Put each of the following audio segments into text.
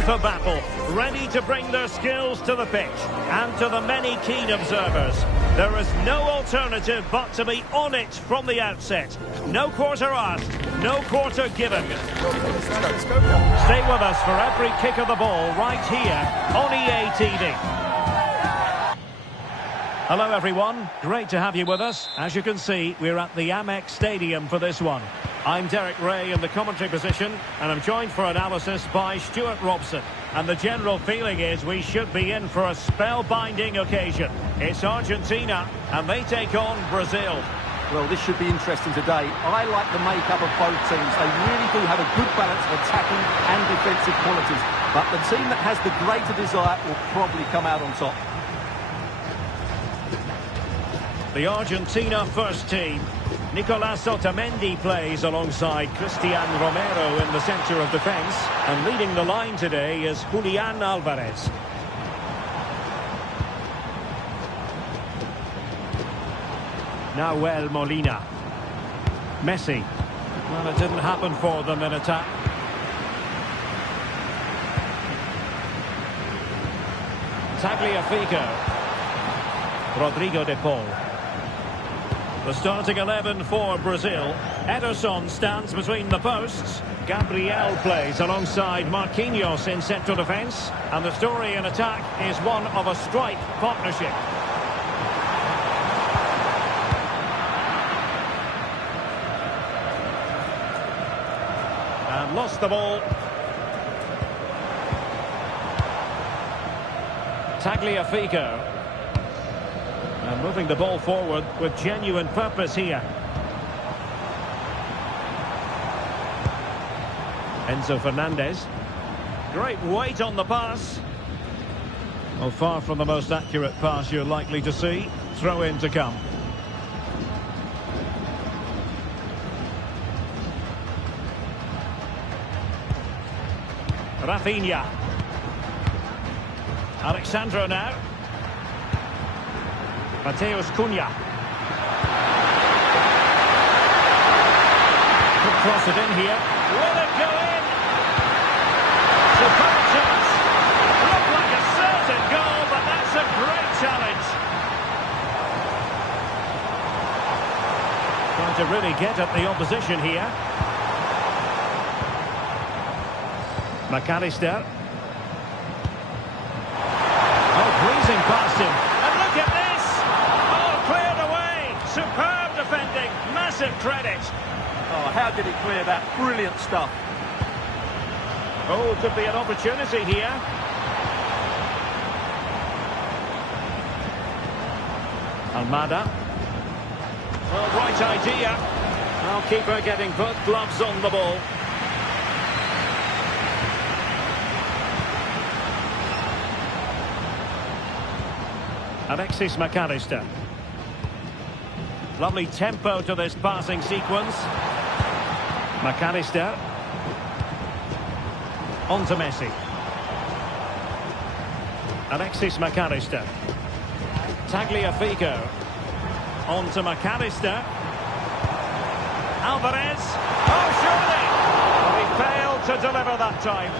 FIFA battle, ready to bring their skills to the pitch. And to the many keen observers, there is no alternative but to be on it from the outset. No quarter asked, no quarter given. Stay with us for every kick of the ball right here on EA TV. Hello everyone, great to have you with us. As you can see, we're at the Amex Stadium for this one. I'm Derek Ray in the commentary position, and I'm joined for analysis by Stuart Robson. And the general feeling is we should be in for a spellbinding occasion. It's Argentina, and they take on Brazil. Well, this should be interesting today. I like the makeup of both teams. They really do have a good balance of attacking and defensive qualities. But the team that has the greater desire will probably come out on top. The Argentina first team. Nicolas Otamendi plays alongside Cristian Romero in the centre of defence. And leading the line today is Julian Alvarez. Nahuel Molina. Messi. Well, it didn't happen for them in attack. Tagliafico. Rodrigo de Paul. The starting 11 for Brazil. Ederson stands between the posts. Gabriel plays alongside Marquinhos in central defence. And the story in attack is one of a strike partnership. And lost the ball. Tagliafico. And moving the ball forward with genuine purpose here. Enzo Fernandez. Great weight on the pass. Well, far from the most accurate pass you're likely to see. Throw in to come. Rafinha. Alexandro now. Mateus Cunha. Could cross it in here. Will it go in? Superb chance. Looked like a certain goal, but that's a great challenge. Trying to really get at the opposition here. McAllister. Oh, breezing past him. And look at this! Oh, cleared away! Superb defending. Massive credit. Oh, how did he clear that? Brilliant stuff. Oh, could be an opportunity here. Almada. Well, right idea. Now keeper getting both gloves on the ball. Alexis McAllister. Lovely tempo to this passing sequence. McAllister. On to Messi. Alexis McAllister. Tagliafico. On to McAllister. Alvarez. Oh, surely! He failed to deliver that time.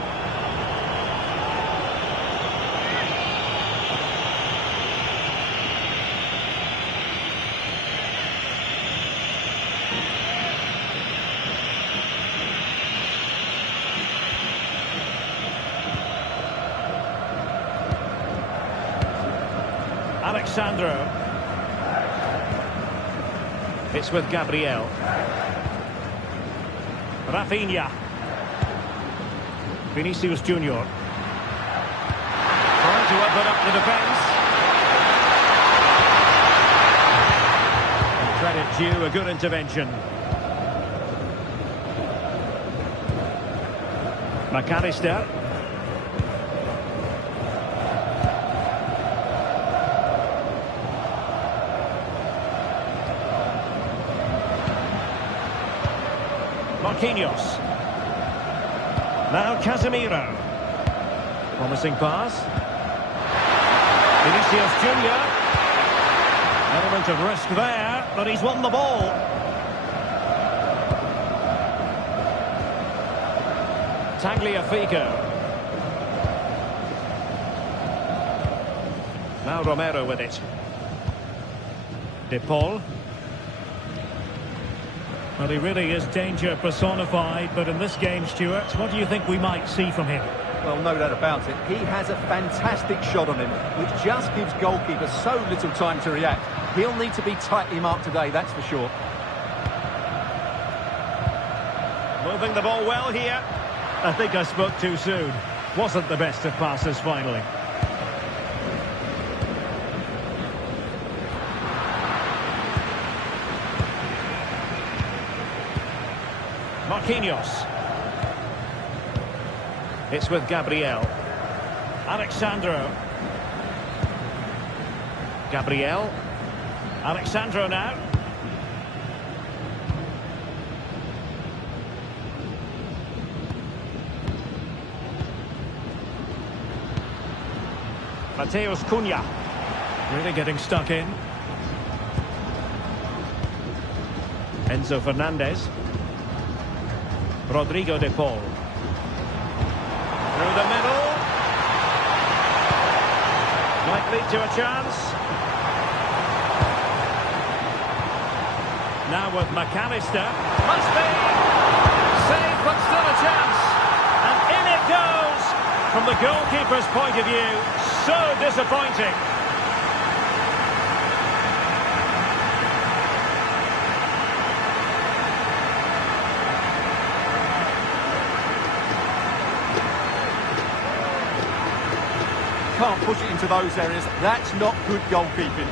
Alexandro. It's with Gabriel. Rafinha. Vinicius Junior. Trying to open up the defence. And credit due, a good intervention. McAllister. Marquinhos. Now Casemiro. Promising pass. Vinicius Junior. Element of risk there, but he's won the ball. Tagliafico. Now Romero with it. De Paul. Well, he really is danger personified, but in this game, Stuart, what do you think we might see from him? Well, no doubt about it. He has a fantastic shot on him, which just gives goalkeepers so little time to react. He'll need to be tightly marked today, that's for sure. Moving the ball well here. I think I spoke too soon. Wasn't the best of passes finally. Marquinhos. It's with Gabriel. Alexandro. Gabriel. Alexandro now. Mateus Cunha. Really getting stuck in. Enzo Fernandez. Rodrigo de Paul. Through the middle. Might lead to a chance. Now with McAllister. Must be. Save, but still a chance. And in it goes. From the goalkeeper's point of view, so disappointing. Can't push it into those areas. That's not good goalkeeping.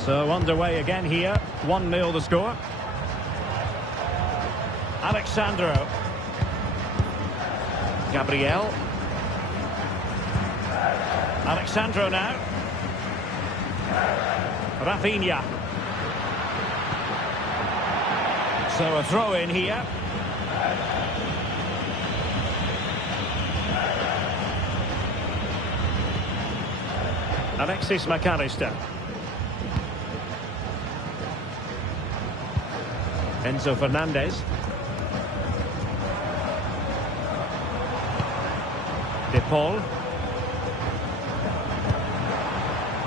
So underway again here. 1-0 the score. Alexandro. Gabriel. Alexandro now. Rafinha. So a throw in here. Alexis McAllister. Enzo Fernandez. De Paul.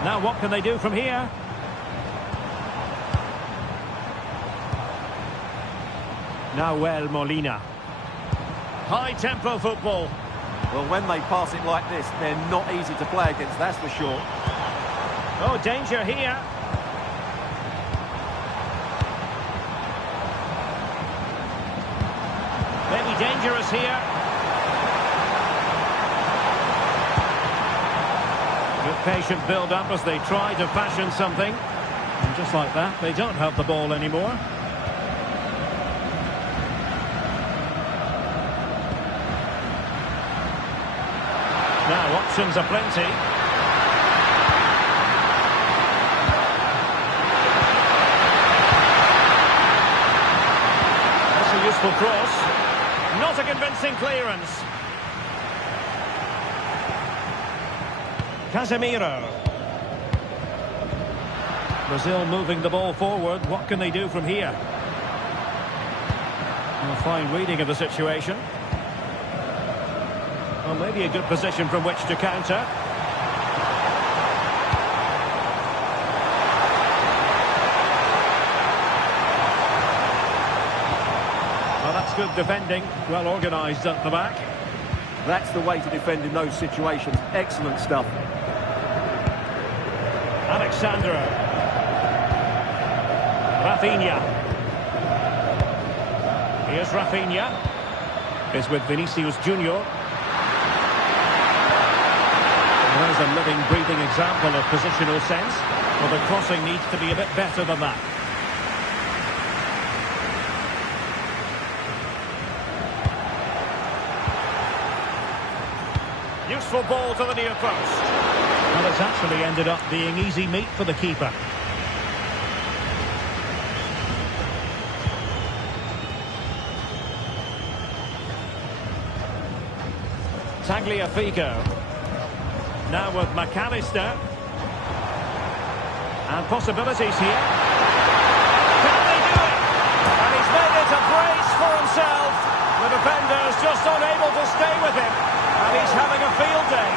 Now what can they do from here? Nahuel Molina. High-tempo football. Well, when they pass it like this, they're not easy to play against, that's for sure. Oh, danger here. Maybe dangerous here. Good patient build-up as they try to fashion something. And just like that, they don't have the ball anymore. Now, options are plenty. That's a useful cross. Not a convincing clearance. Casemiro. Brazil moving the ball forward. What can they do from here? A fine reading of the situation. Well, maybe a good position from which to counter. Well, that's good defending. Well organised at the back. That's the way to defend in those situations. Excellent stuff. Alexandro. Rafinha. Here's Rafinha. Is with Vinicius Junior. There's a living, breathing example of positional sense. Well, the crossing needs to be a bit better than that. Useful ball to the near post. Well, it's actually ended up being easy meat for the keeper. Tagliafico. Now with McAllister. And possibilities here. Can they do it? And he's made it a brace for himself. The defender's just unable to stay with him. And he's having a field day.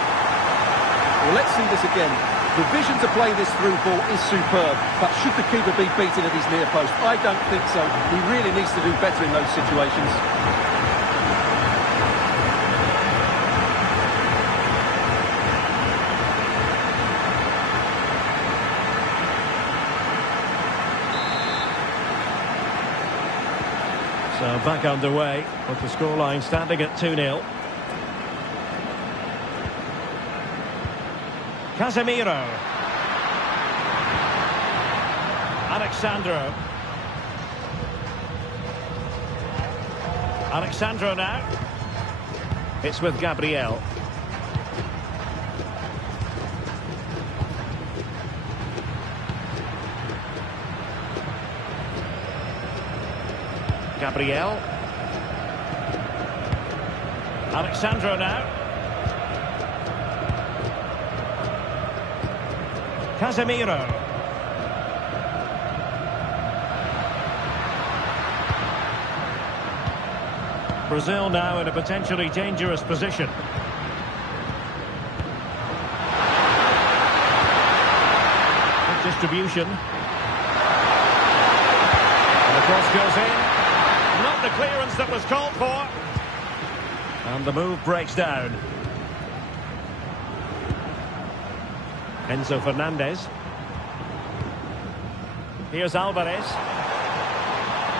Well, let's see this again. The vision to play this through ball is superb. But should the keeper be beaten at his near post? I don't think so. He really needs to do better in those situations. So back underway with the scoreline standing at 2-0. Casemiro. Alexandro. Alexandro now. It's with Gabriel. Gabriel. Alexandro now. Casemiro. Brazil now in a potentially dangerous position. Good distribution. And the cross goes in. Not the clearance that was called for. And the move breaks down. Enzo Fernandez. Here's Alvarez.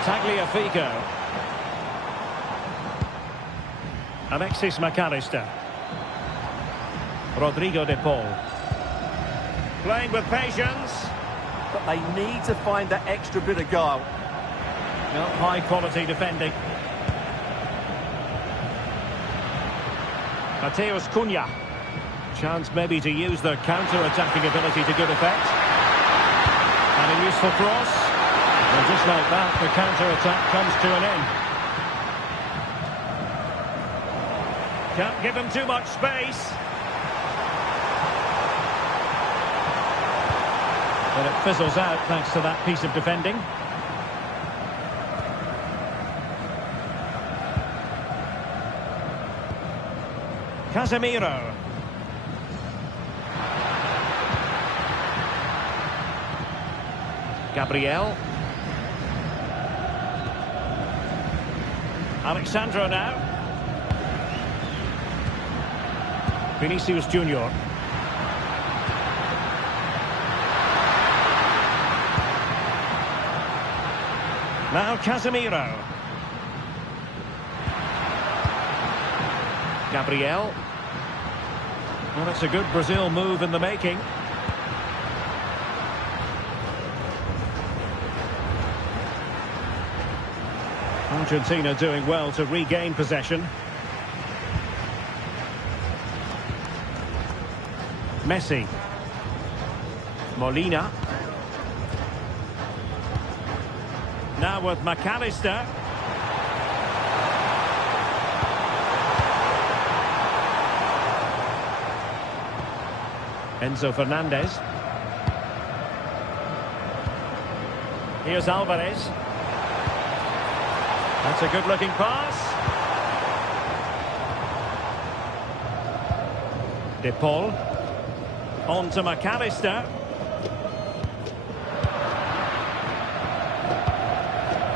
Tagliafico. Alexis McAllister. Rodrigo de Paul. Playing with patience. But they need to find that extra bit of guile. No, high quality defending. Mateus Cunha. Chance maybe to use their counter-attacking ability to good effect. And a useful cross. And just like that, the counter-attack comes to an end. Can't give him too much space. But it fizzles out thanks to that piece of defending. Casemiro. Gabriel. Alexandro now. Vinicius Junior. Now Casemiro. Gabriel. Well, that's a good Brazil move in the making. Argentina doing well to regain possession. Messi. Molina. Now with McAllister. Enzo Fernandez. Here's Alvarez. That's a good-looking pass. De Paul. On to McAllister.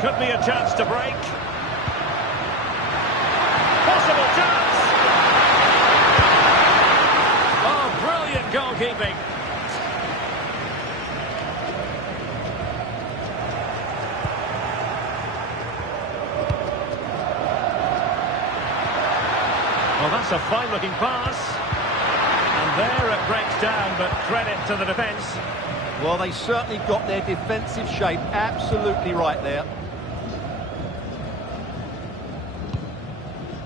Could be a chance to break. Possible chance. Oh, brilliant goalkeeping. Well, that's a fine-looking pass. And there it breaks down, but credit to the defence. Well, they certainly got their defensive shape absolutely right there.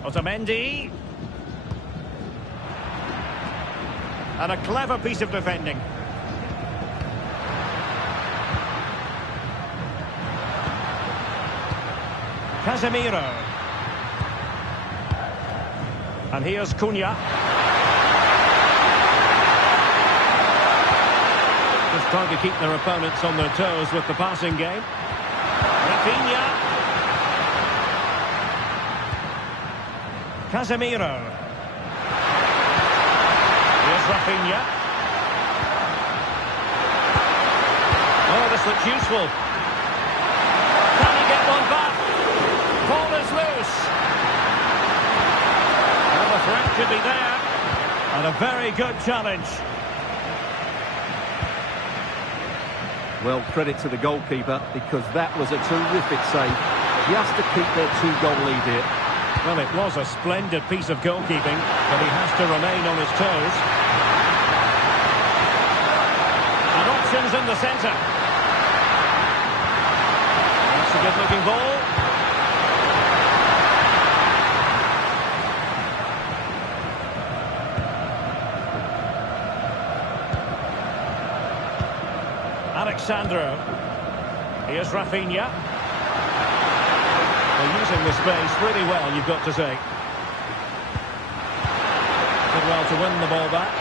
Otamendi. And a clever piece of defending. Casemiro. And here's Cunha. Just trying to keep their opponents on their toes with the passing game. Rafinha. Casemiro. Here's Rafinha. Oh, this looks useful. Can he get one back? Ball is loose. Well, the threat could be there. And a very good challenge. Well, credit to the goalkeeper, because that was a terrific save, just to keep their 2-goal lead here. Well, it was a splendid piece of goalkeeping, but he has to remain on his toes. And options in the centre. That's a good-looking ball. Alexandro. Here's Rafinha. They're using the space really well, you've got to say. Did well to win the ball back.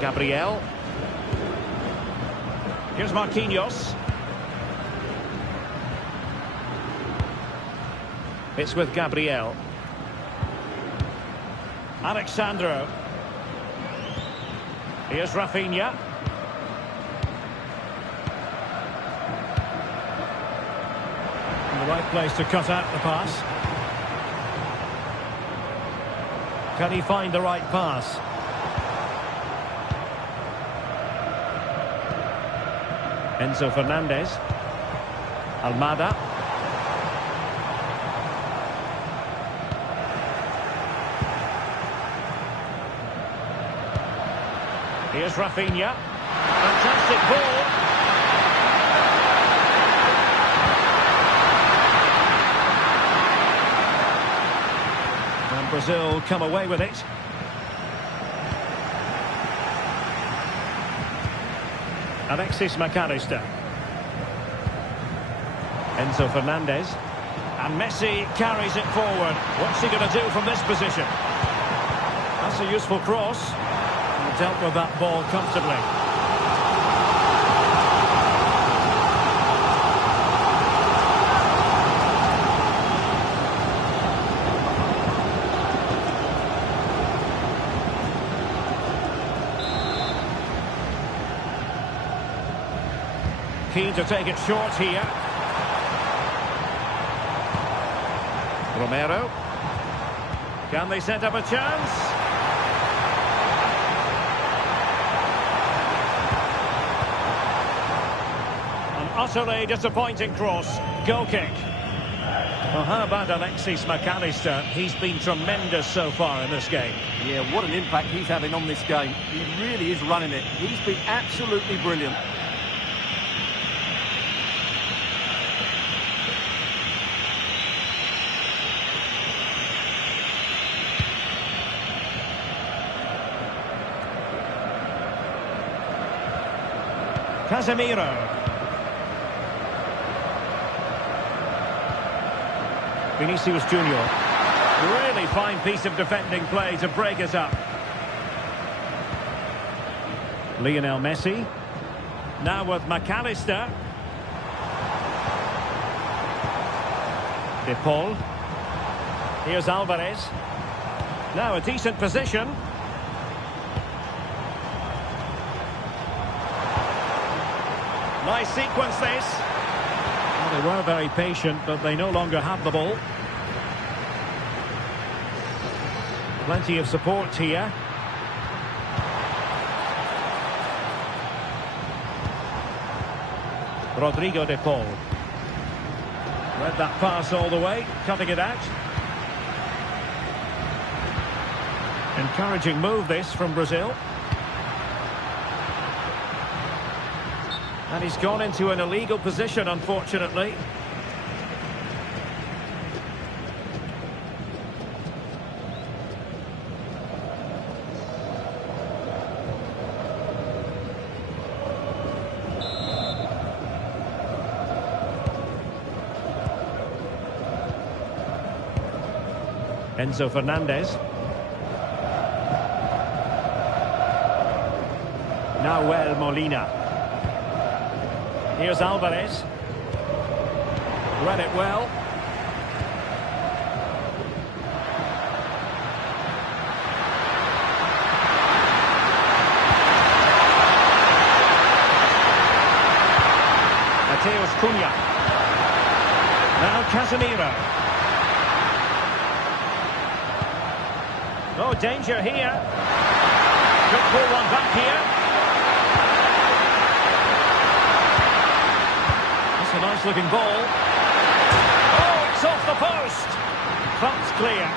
Gabriel. Here's Marquinhos. It's with Gabriel. Alexandro. Here's Rafinha. In the right place to cut out the pass. Can he find the right pass? Enzo Fernandez. Almada. Here's Rafinha. Fantastic ball. And Brazil come away with it. Alexis McAllister. Enzo Fernandez. And Messi carries it forward. What's he going to do from this position? That's a useful cross. Dealt with that ball comfortably. Keen to take it short here. Romero. Can they set up a chance? Utterly disappointing cross. Goal kick. Well, how about Alexis McAllister? He's been tremendous so far in this game. Yeah, what an impact he's having on this game. He really is running it. He's been absolutely brilliant. Casemiro. Vinicius Junior. Really fine piece of defending play to break it up. Lionel Messi. Now with McAllister. De Paul. Here's Alvarez. Now a decent position. Nice sequence this. Well, they were very patient, but they no longer have the ball. Plenty of support here. Rodrigo de Paul. Read that pass all the way, cutting it out. Encouraging move this from Brazil. And he's gone into an illegal position, unfortunately. Enzo Fernandez. Nahuel Molina. Here's Alvarez. Read it well. Mateus Cunha. Now Casemiro. Oh, danger here. Could pull one back here. That's a nice looking ball. Oh, it's off the post. That's clear.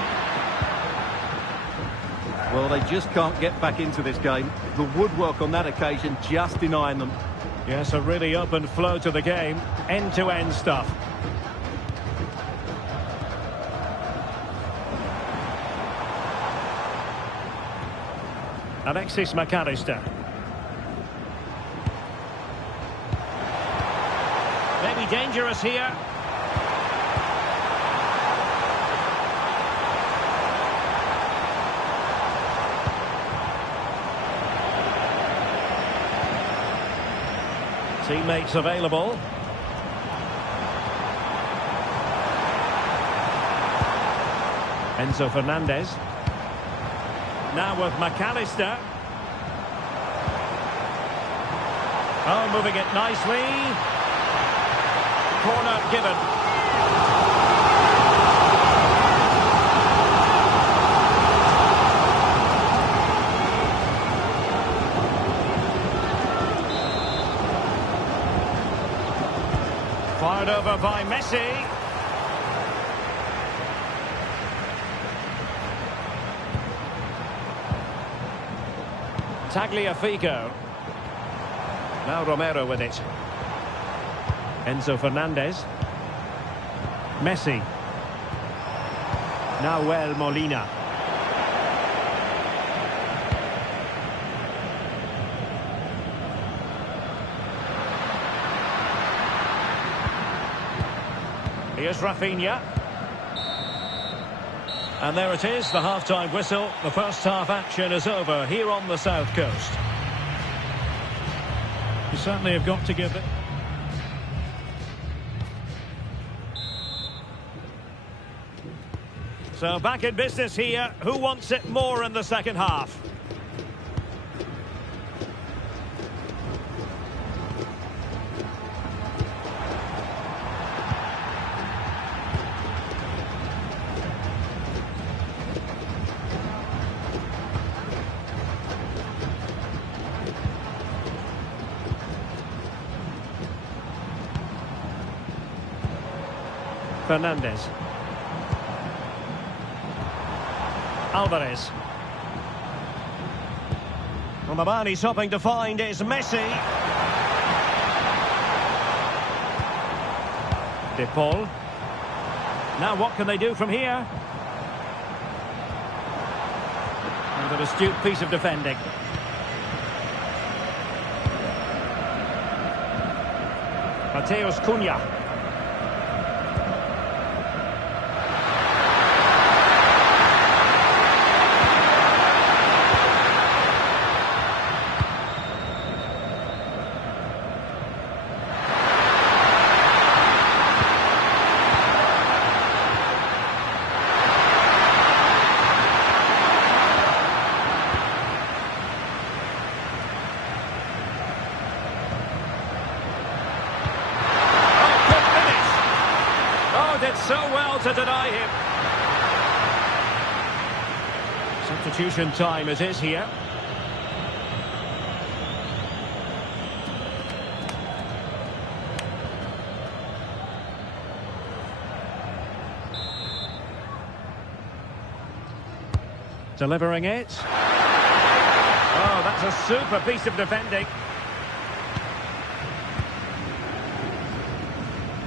Well, they just can't get back into this game. The woodwork on that occasion just denying them. Yes, a really open flow to the game. End-to-end stuff. Alexis McAllister. Maybe dangerous here. Teammates available. Enzo Fernandez. Now with McAllister. Oh, moving it nicely. Corner given. Fired over by Messi. Tagliafico. Now Romero with it. Enzo Fernandez. Messi. Nahuel Molina. Here's Rafinha. And there it is, the half-time whistle. The first half action is over here on the South Coast. You certainly have got to give it. So back in business here. Who wants it more in the second half? Fernandez. Alvarez. Well, the man he's hoping to find is Messi. De Paul. Now what can they do from here? And an astute piece of defending. Mateus Cunha. So well to deny him. Substitution time it is here. Delivering it. Oh, that's a super piece of defending.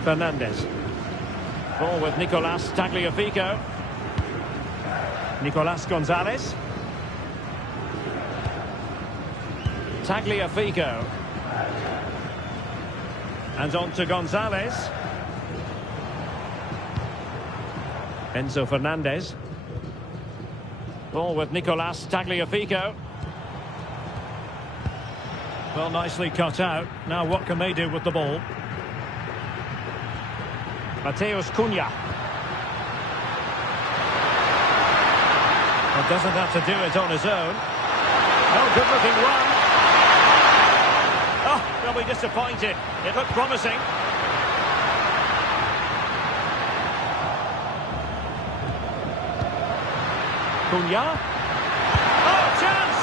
Fernandez. Ball with Nicolas Tagliafico. Nicolas Gonzalez. Tagliafico. And on to Gonzalez. Enzo Fernandez. Ball with Nicolas Tagliafico. Well, nicely cut out. Now what can they do with the ball? Mateus Cunha. Well, doesn't have to do it on his own. Oh, good-looking run. Oh, they'll be disappointed. It looked promising. Cunha. Oh, chance!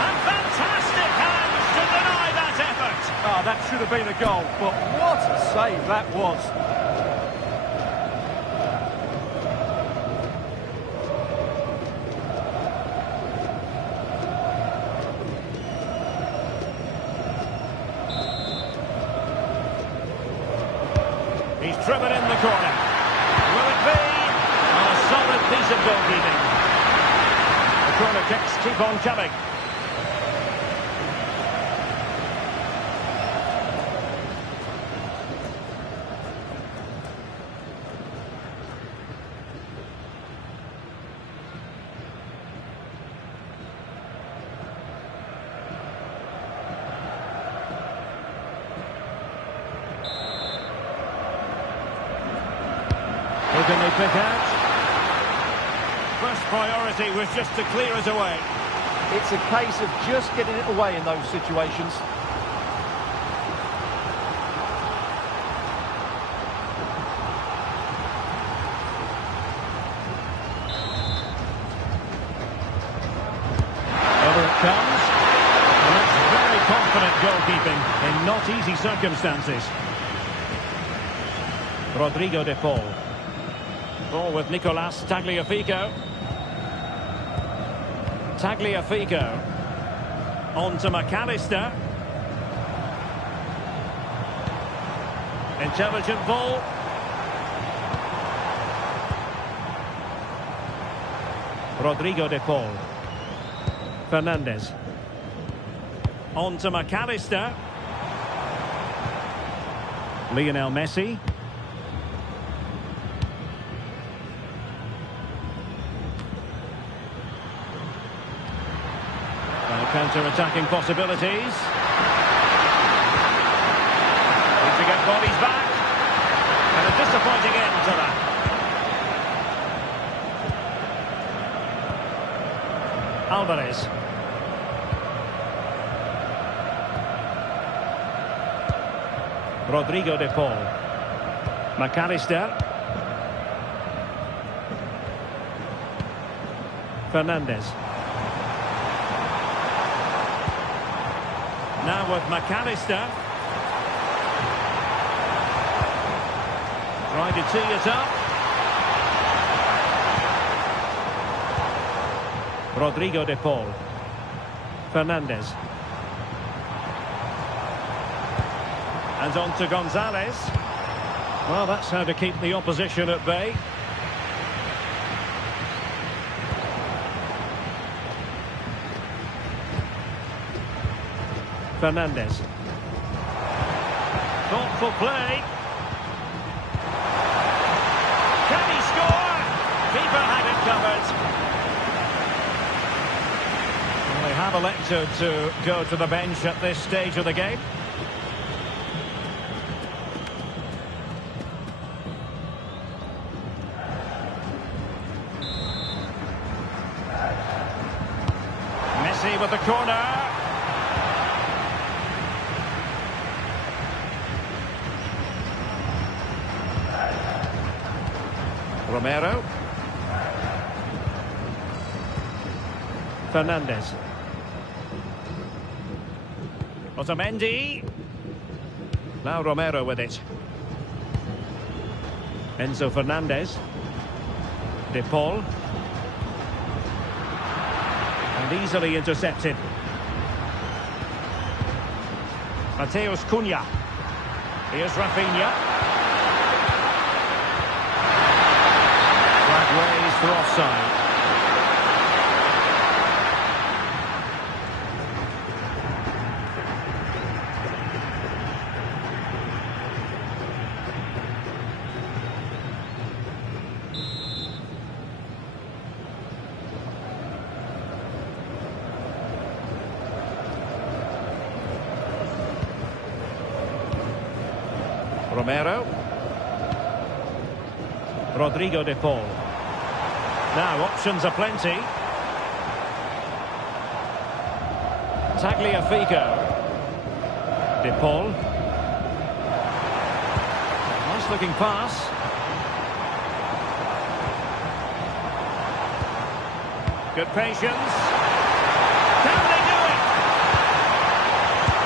And fantastic hands to deny that effort. Oh, that should have been a goal, but what a save that was. He's driven in the corner. Will it be? A solid piece of goalkeeping. The corner kicks keep on coming. Who can they pick out? First priority was just to clear it away. It's a case of just getting it away in those situations. Over it comes. And that's very confident goalkeeping in not easy circumstances. Rodrigo de Paul. Ball with Nicolas Tagliafico. Tagliafico. On to McAllister. Intelligent ball. Rodrigo de Paul. Fernandes. On to McAllister. Lionel Messi. Counter-attacking possibilities. Need to get bodies back. And a disappointing end to that. Alvarez. Rodrigo de Paul. McAllister. Fernandes. Now with McAllister. Trying to tee it up. Rodrigo de Paul. Fernandes. And on to Gonzalez. Well, that's how to keep the opposition at bay. Fernandes. Thoughtful play. Can he score? Keeper had it covered. Well, they have elected to go to the bench at this stage of the game. Messi with the corner. Romero. Fernandes. Otamendi. Now Romero with it. Enzo Fernandez. De Paul. And easily intercepted. Mateus Cunha. Here's Rafinha. Raised for offside. Romero. Rodrigo de Paul. Now options aplenty. Tagliafico. De Paul. Nice looking pass. Good patience. Can they do it?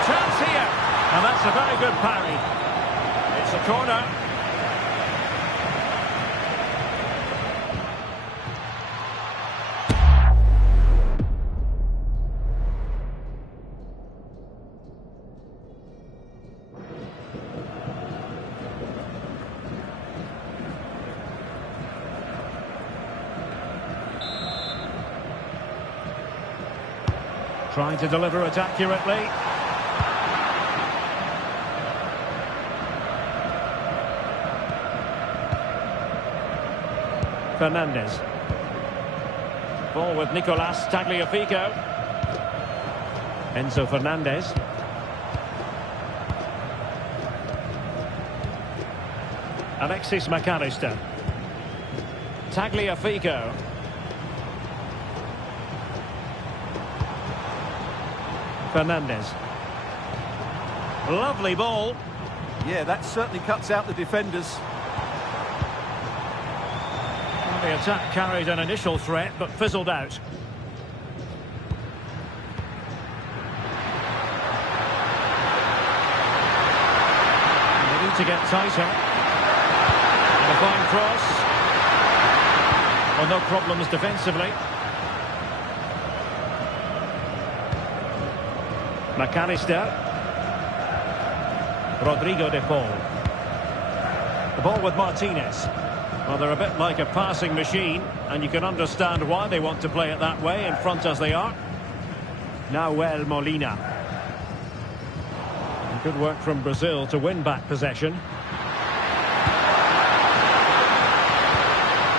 Chance here. And that's a very good parry. It's a corner. Trying to deliver it accurately. Fernandez. Ball with Nicolas Tagliafico. Enzo Fernandez. Alexis McAllister. Tagliafico. Fernandez. Lovely ball. Yeah, that certainly cuts out the defenders. Well, the attack carried an initial threat, but fizzled out. They need to get tighter. And a fine cross. Well, no problems defensively. McAllister. Rodrigo de Paul. The ball with Martinez. Well, they're a bit like a passing machine, and you can understand why they want to play it that way, in front as they are. Nahuel Molina. Good work from Brazil to win back possession.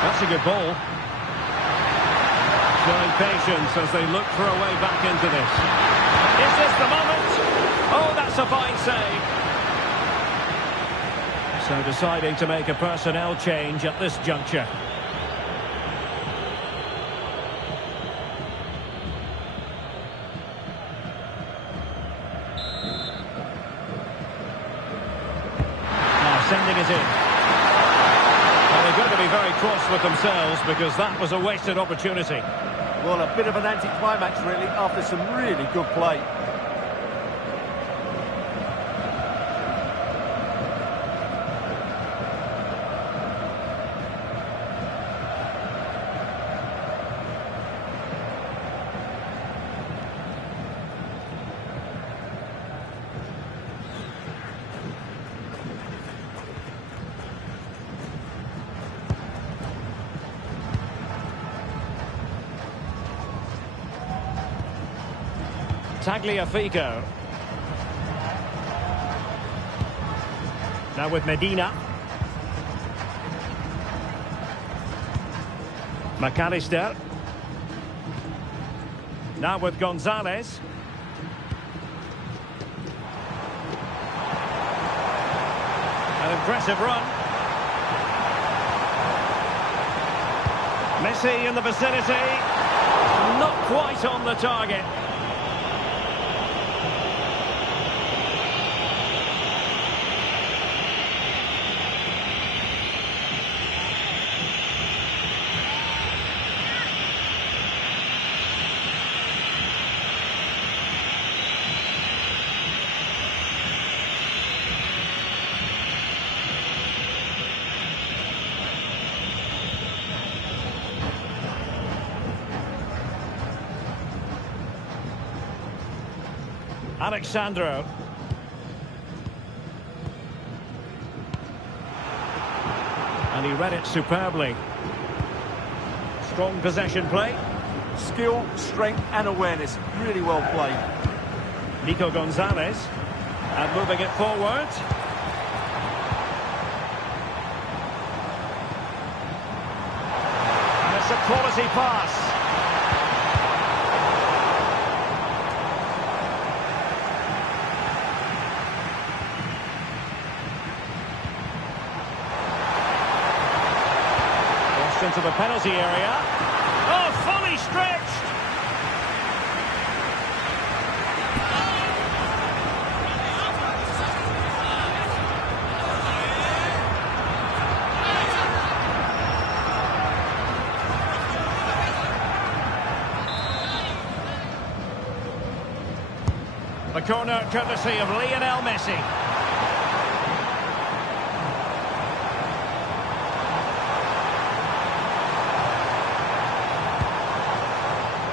That's a good ball. Showing patience as they look for a way back into this. Is this the moment? Oh, that's a fine save. So deciding to make a personnel change at this juncture. Now sending it in. Well, they're going to be very cross with themselves because that was a wasted opportunity. Well, a bit of an anticlimax, really, after some really good play. Tagliafico. Now with Medina. McAllister. Now with Gonzalez. An impressive run. Messi in the vicinity. Not quite on the target. Alexandro. And he read it superbly. Strong possession play. Skill, strength and awareness. Really well played. Nico Gonzalez. And moving it forward. And it's a quality pass. into the penalty area. Oh, fully stretched! The corner courtesy of Lionel Messi.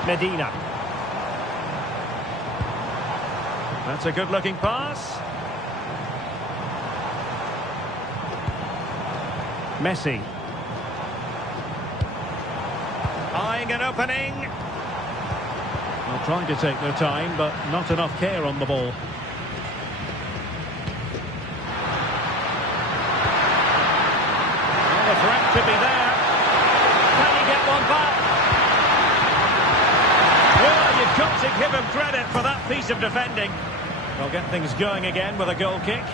Medina. That's a good-looking pass. Messi. Eyeing an opening. Well, trying to take their time, but not enough care on the ball. Well, the threat could be there. Can he get one back? Well, you've got to give him credit for that piece of defending. They'll get things going again with a goal kick.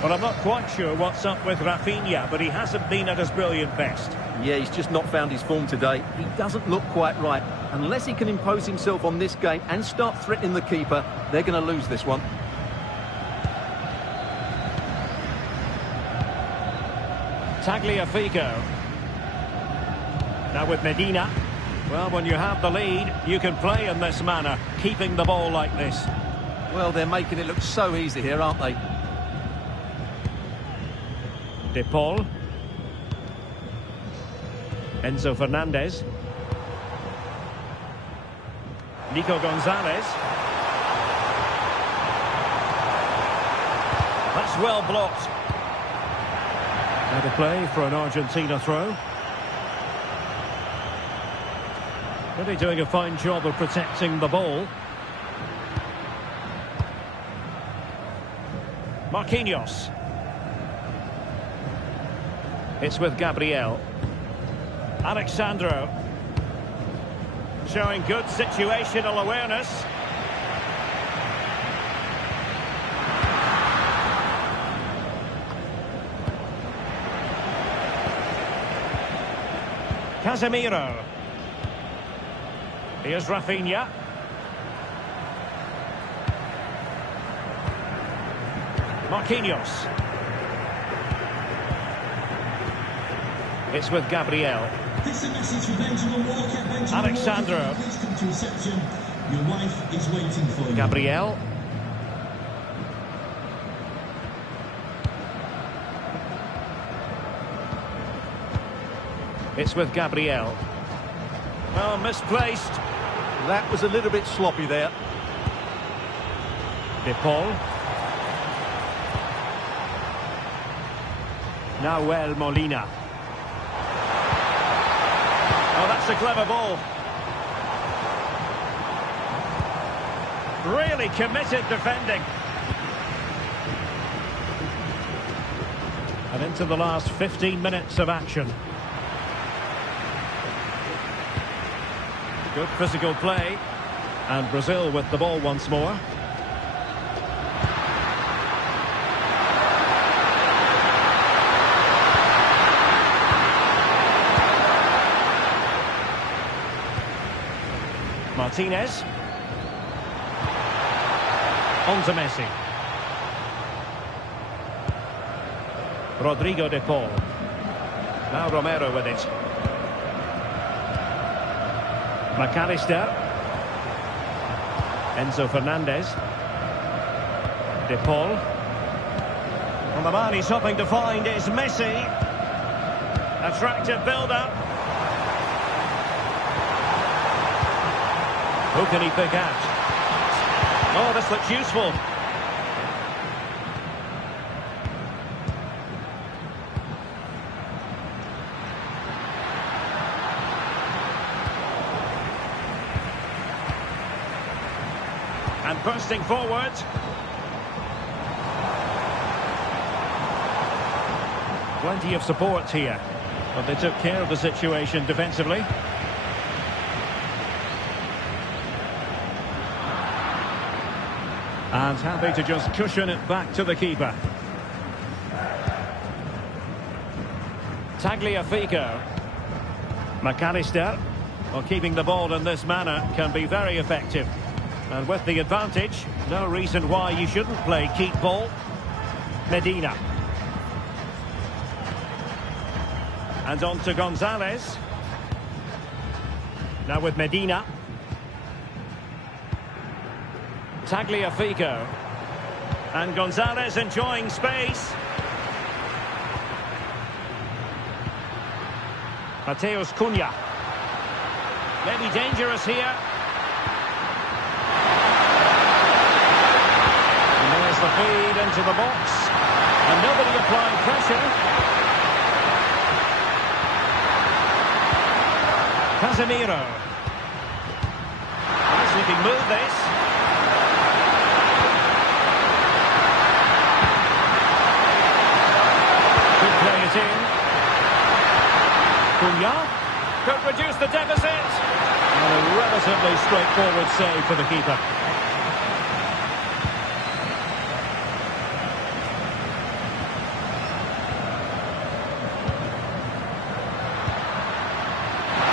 But I'm not quite sure what's up with Rafinha, but he hasn't been at his brilliant best. Yeah, he's just not found his form today. He doesn't look quite right. Unless he can impose himself on this game and start threatening the keeper, they're going to lose this one. Tagliafico. Now with Medina. Well, when you have the lead, you can play in this manner, keeping the ball like this. Well, they're making it look so easy here, aren't they? De Paul. Enzo Fernandez. Nico Gonzalez. That's well blocked. Now to play for an Argentina throw. Really doing a fine job of protecting the ball. Marquinhos. It's with Gabriel. Alexandro. Showing good situational awareness. Casemiro. Here's Rafinha. Marquinhos. It's with Gabriel. This is a message for Benjamin Walker. Benjamin Alexandro. Walker, please come to reception. Your wife is waiting for you. Gabriel. It's with Gabriel. Well, misplaced. That was a little bit sloppy there. De Paul. Nahuel Molina. Oh, that's a clever ball. Really committed defending. And into the last 15 minutes of action. Good physical play. And Brazil with the ball once more. Martinez. On to Messi. Rodrigo de Paul. Now Romero with it. McAllister. Enzo Fernandez. De Paul. Well, the man he's hoping to find is Messi. Attractive build-up. Who can he pick out? Oh, this looks useful. And bursting forward. Plenty of support here. But they took care of the situation defensively. And happy to just cushion it back to the keeper. Tagliafico. McAllister. Well, keeping the ball in this manner can be very effective. And with the advantage, no reason why you shouldn't play keep ball. Medina. And on to Gonzalez. Now with Medina. Tagliafico. And Gonzalez enjoying space. Mateus Cunha. Maybe dangerous here. And there's the feed into the box. And nobody applying pressure. Casemiro. Nice looking move this. Could play it in. Cunha could reduce the deficit. And a relatively straightforward save for the keeper.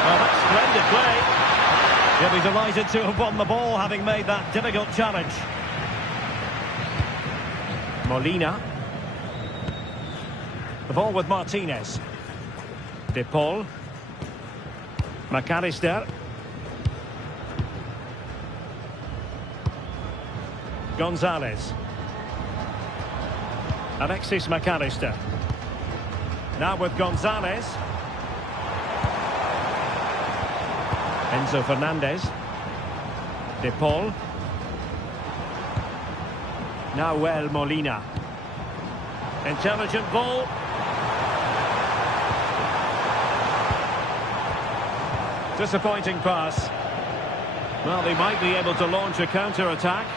Well, that's splendid play. He'll be delighted to have won the ball, having made that difficult challenge. Molina. The ball with Martinez. De Paul. McAllister. Gonzalez. Alexis McAllister. Now with Gonzalez. Enzo Fernandez. De Paul. Nahuel Molina. Intelligent ball. Disappointing pass. Well, they might be able to launch a counter-attack.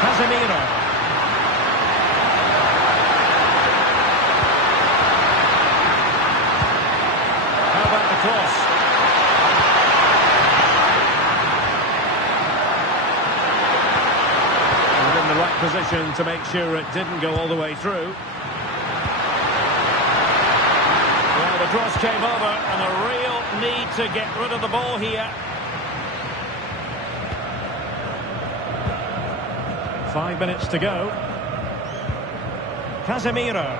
Casemiro. How about the cross? In the right position to make sure it didn't go all the way through. Well, the cross came over and a real need to get rid of the ball here. 5 minutes to go. Casemiro.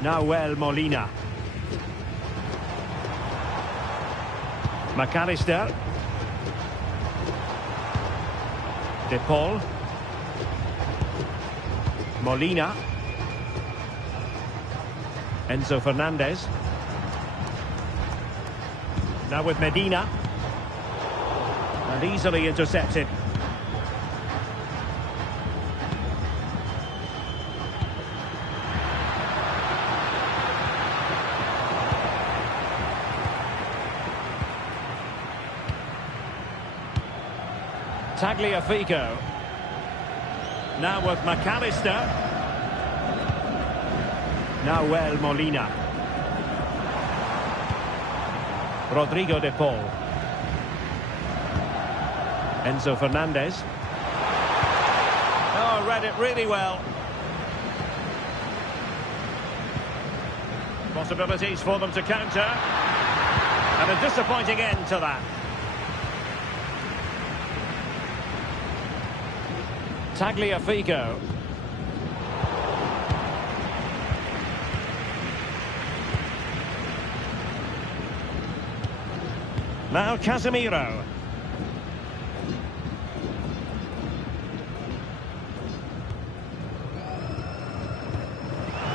Nahuel Molina. McAllister. De Paul. Molina. Enzo Fernandez. Now with Medina. And easily intercepted. Tagliafico. Now with McAllister. Nahuel Molina. Rodrigo de Paul. Enzo Fernandez. Oh, read it really well. Possibilities for them to counter. And a disappointing end to that. Tagliafico. Now Casemiro.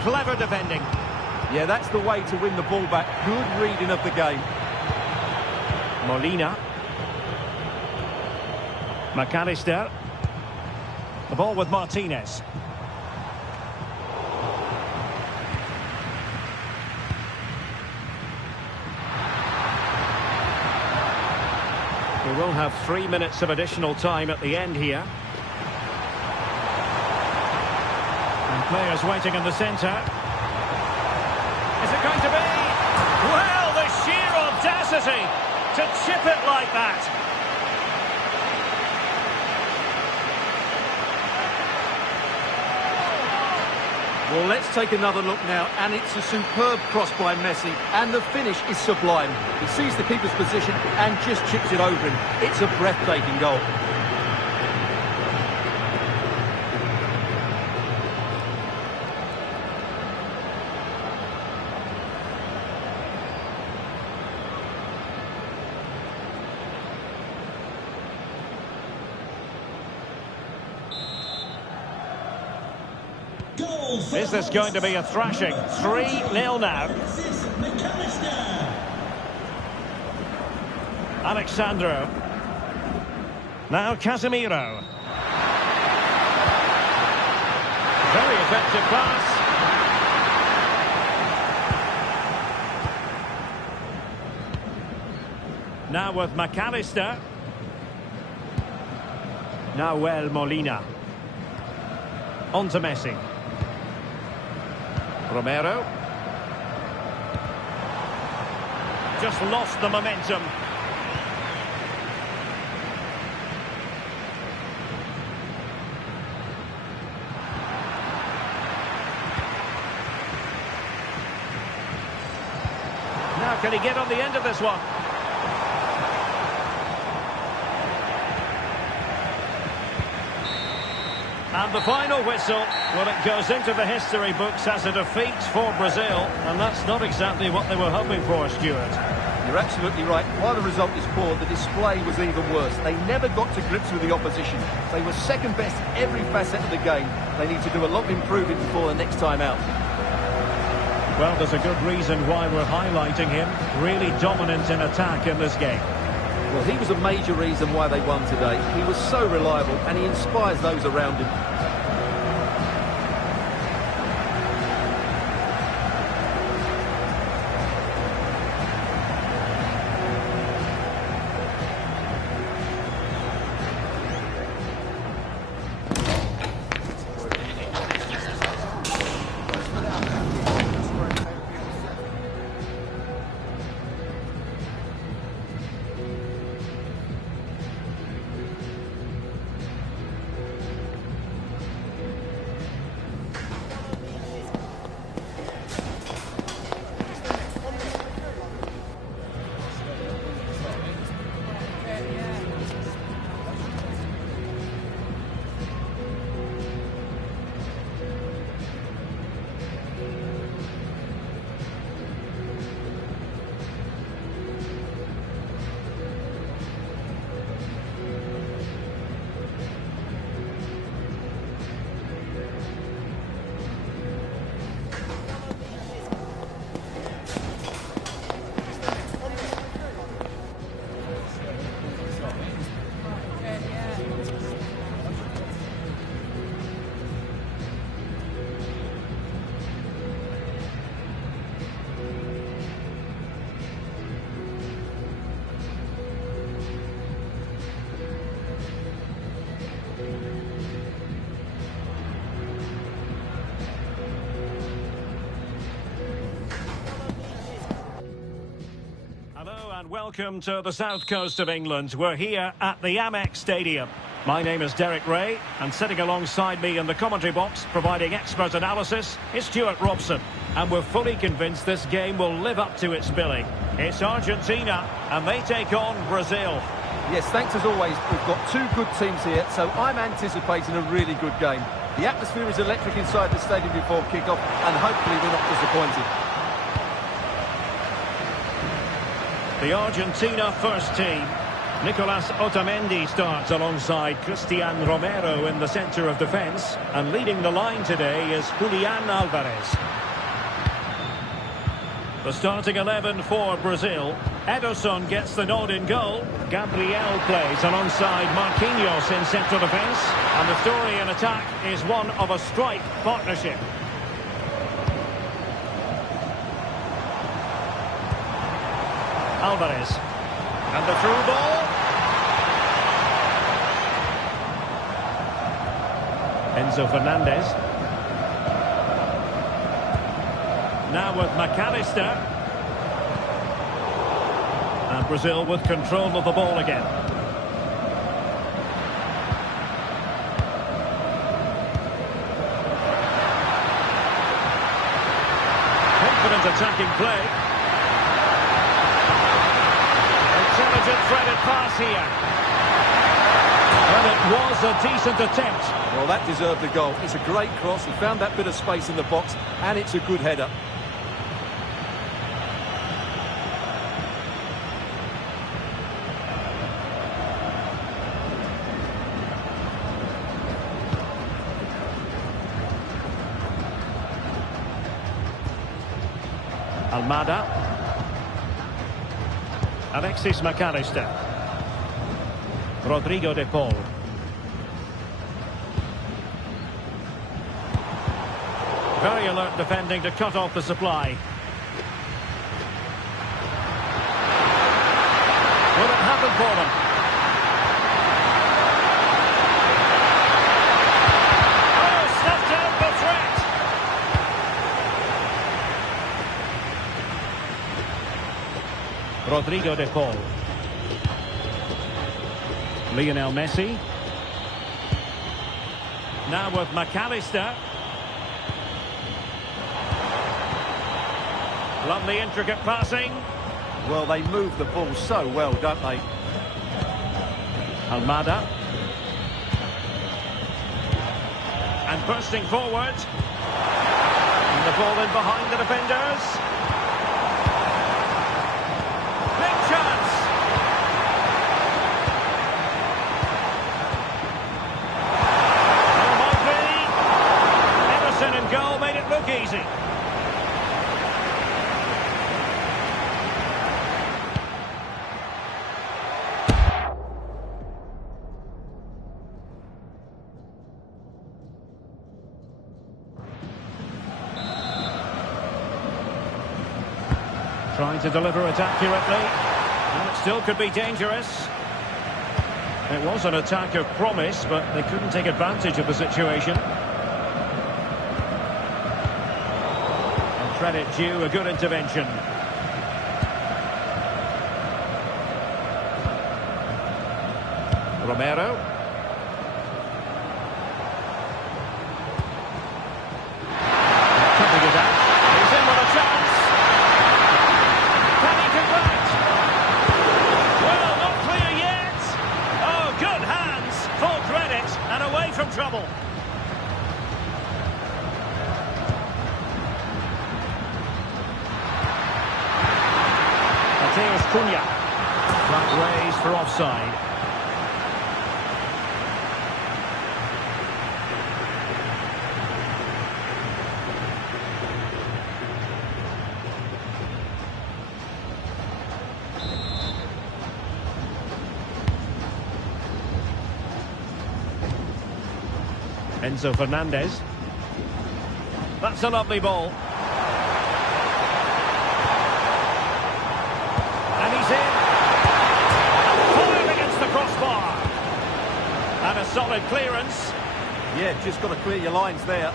Clever defending. Yeah, that's the way to win the ball back. Good reading of the game. Molina. McAllister. The ball with Martinez. We will have 3 minutes of additional time at the end here. And Players waiting in the centre. Is it going to be? Well, the sheer audacity to chip it like that. Well, let's take another look now, and it's a superb cross by Messi, and the finish is sublime. He sees the keeper's position and just chips it over him. It's a breathtaking goal. Is this going to be a thrashing? 3-0 now. Alexandro. Now Casemiro. Very effective pass. Now with McAllister. Nahuel Molina. On to Messi. Romero. Just lost the momentum. Now can he get on the end of this one? And the final whistle, well, it goes into the history books as a defeat for Brazil, and that's not exactly what they were hoping for, Stuart. You're absolutely right. While the result is poor, the display was even worse. They never got to grips with the opposition. They were second best in every facet of the game. They need to do a lot of improving before the next time out. Well, there's a good reason why we're highlighting him. Really dominant in attack in this game. Well, he was a major reason why they won today. He was so reliable, and he inspires those around him. Welcome to the south coast of England. We're here at the Amex Stadium. My name is Derek Ray, and sitting alongside me in the commentary box, providing expert analysis, is Stuart Robson. And we're fully convinced this game will live up to its billing. It's Argentina, and they take on Brazil. Yes, thanks as always. We've got two good teams here, so I'm anticipating a really good game. The atmosphere is electric inside the stadium before kick-off, and hopefully we're not disappointed. The Argentina first team. Nicolas Otamendi starts alongside Cristian Romero in the centre of defence. And leading the line today is Julian Alvarez. The starting 11 for Brazil. Ederson gets the nod in goal. Gabriel plays alongside Marquinhos in central defence. And the story in attack is one of a strike partnership. Alvarez. And the through ball. Enzo Fernandez. Now with McAllister. And Brazil with control of the ball again. Confident attacking play. Intelligent threaded pass here. And it was a decent attempt. Well, that deserved a goal. It's a great cross. He found that bit of space in the box, and it's a good header. Almada. Alexis McAllister. Rodrigo de Paul. Very alert defending to cut off the supply. Will it happen for them? Oh, snuffed out the threat. Rodrigo de Paul. Lionel Messi. Now with McAllister. Lovely intricate passing. Well, they move the ball so well, don't they? Almada. And bursting forward. And the ball in behind the defenders. Big chance. Oh, might be. Emerson in goal made it look easy. Trying to deliver it accurately. And it still could be dangerous. It was an attack of promise, but they couldn't take advantage of the situation. And credit due, a good intervention. Romero. Cutting it out. He's in with a chance. Can he convert? Well, not clear yet. Oh, good hands. Full credit and away from trouble. Mateus Cunha. Flat raised for offside. Enzo Fernandez. That's a lovely ball. And he's in. Fired against the crossbar. And a solid clearance. Yeah, just got to clear your lines there.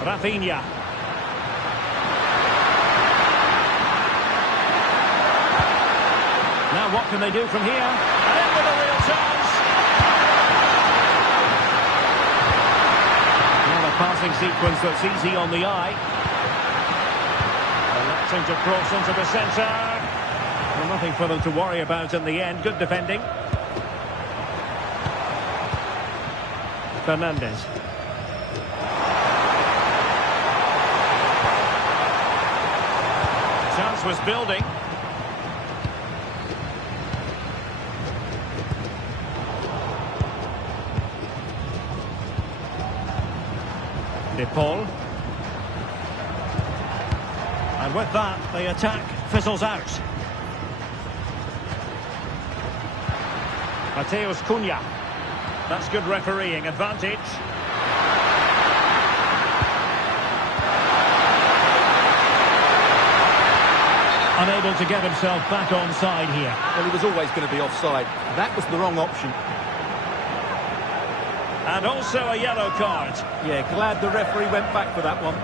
Rafinha. Now what can they do from here? And in with a real chance. Passing sequence that's easy on the eye. Electing to cross into the centre. Well, nothing for them to worry about in the end. Good defending. Fernandez. Chance was building. De Paul. And with that, the attack fizzles out. Mateus Cunha. That's good refereeing. Advantage. Unable to get himself back onside here. Well, he was always going to be offside. That was the wrong option. And also a yellow card. Yeah, glad the referee went back for that one.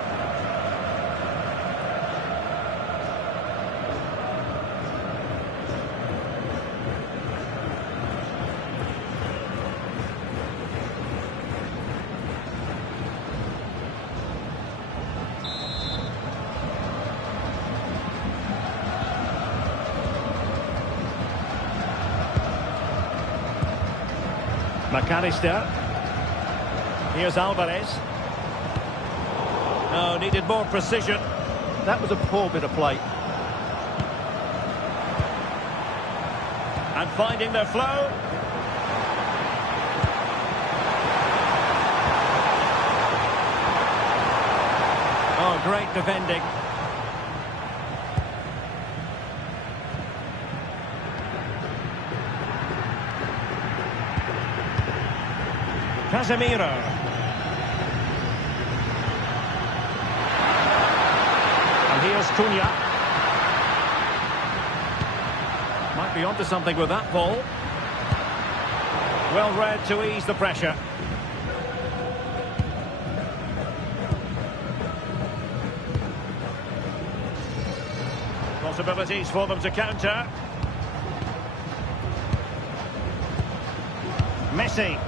McAllister. Here's Alvarez. No, needed more precision. That was a poor bit of play. And finding their flow. Oh, great defending. Casemiro. And here's Cunha. Might be onto something with that ball. Well read to ease the pressure. Possibilities for them to counter. Messi.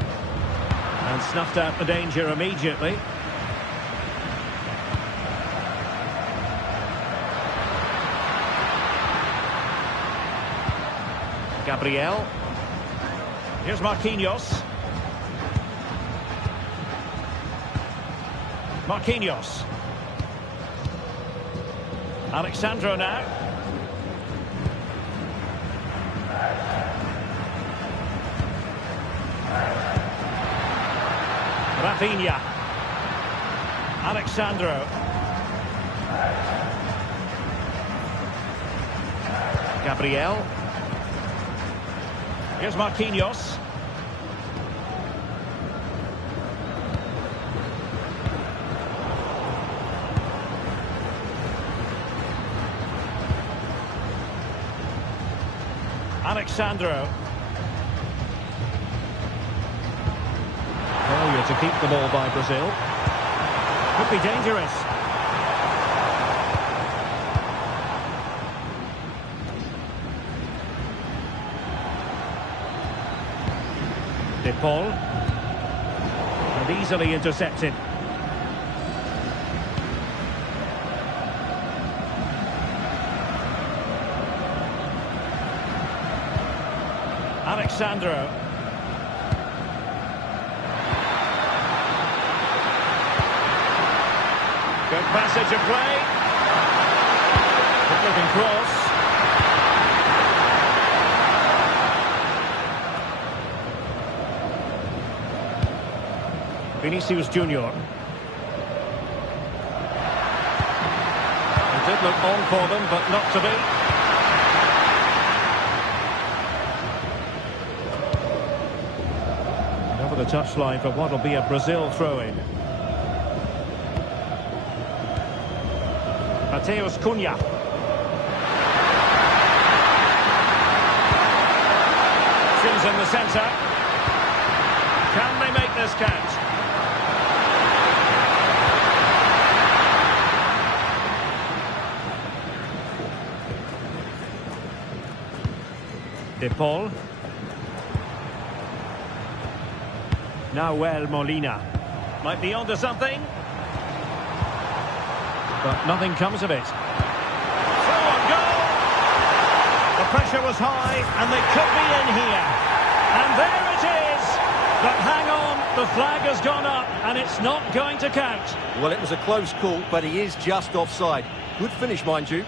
And snuffed out the danger immediately. Gabriel. Here's Marquinhos. Marquinhos. Alexandro now. Rafinha. Alexandro. Gabriel. Here's Marquinhos. Alexandro. Failure to keep the ball by Brazil. Could be dangerous. De Paul. And easily intercepted. Alexandro. Good passage of play. Good looking cross. Vinicius Junior. It did look on for them, but not to be. And over the touchline for what will be a Brazil throw-in. Mateus Cunha. Sims in the centre. Can they make this count? De Paul. Nahuel Molina. Might be onto something. But nothing comes of it. Throw on goal! The pressure was high, and they could be in here. And there it is! But hang on, the flag has gone up, and it's not going to count. Well, it was a close call, but he is just offside. Good finish, mind you.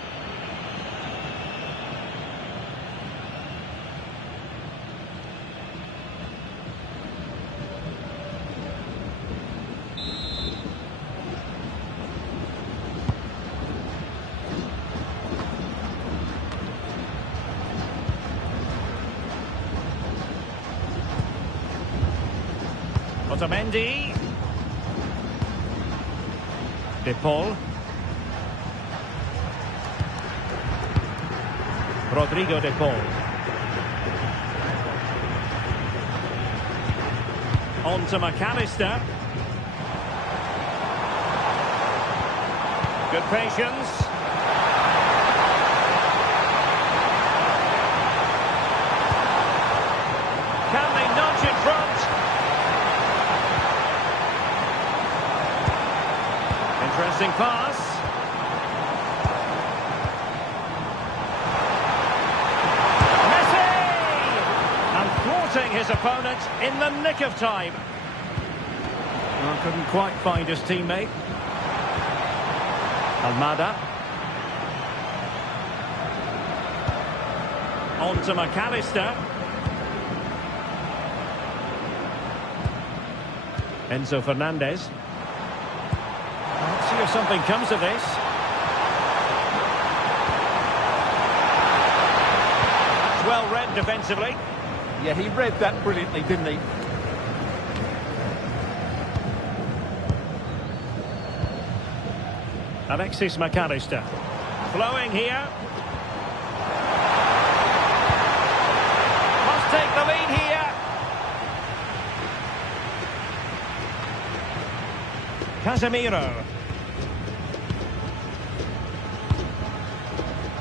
Otamendi. De Paul. Rodrigo De Paul. On to McAllister. Good patience. Can they nudge in front? Interesting pass. Messi! And thwarting his opponent in the nick of time. Well, couldn't quite find his teammate. Almada. On to McAllister. Enzo Fernandez. Let's see if something comes of this. That's well read defensively. Yeah, he read that brilliantly, didn't he? Alexis McAllister. Flowing here. Must take the lead here. Casemiro.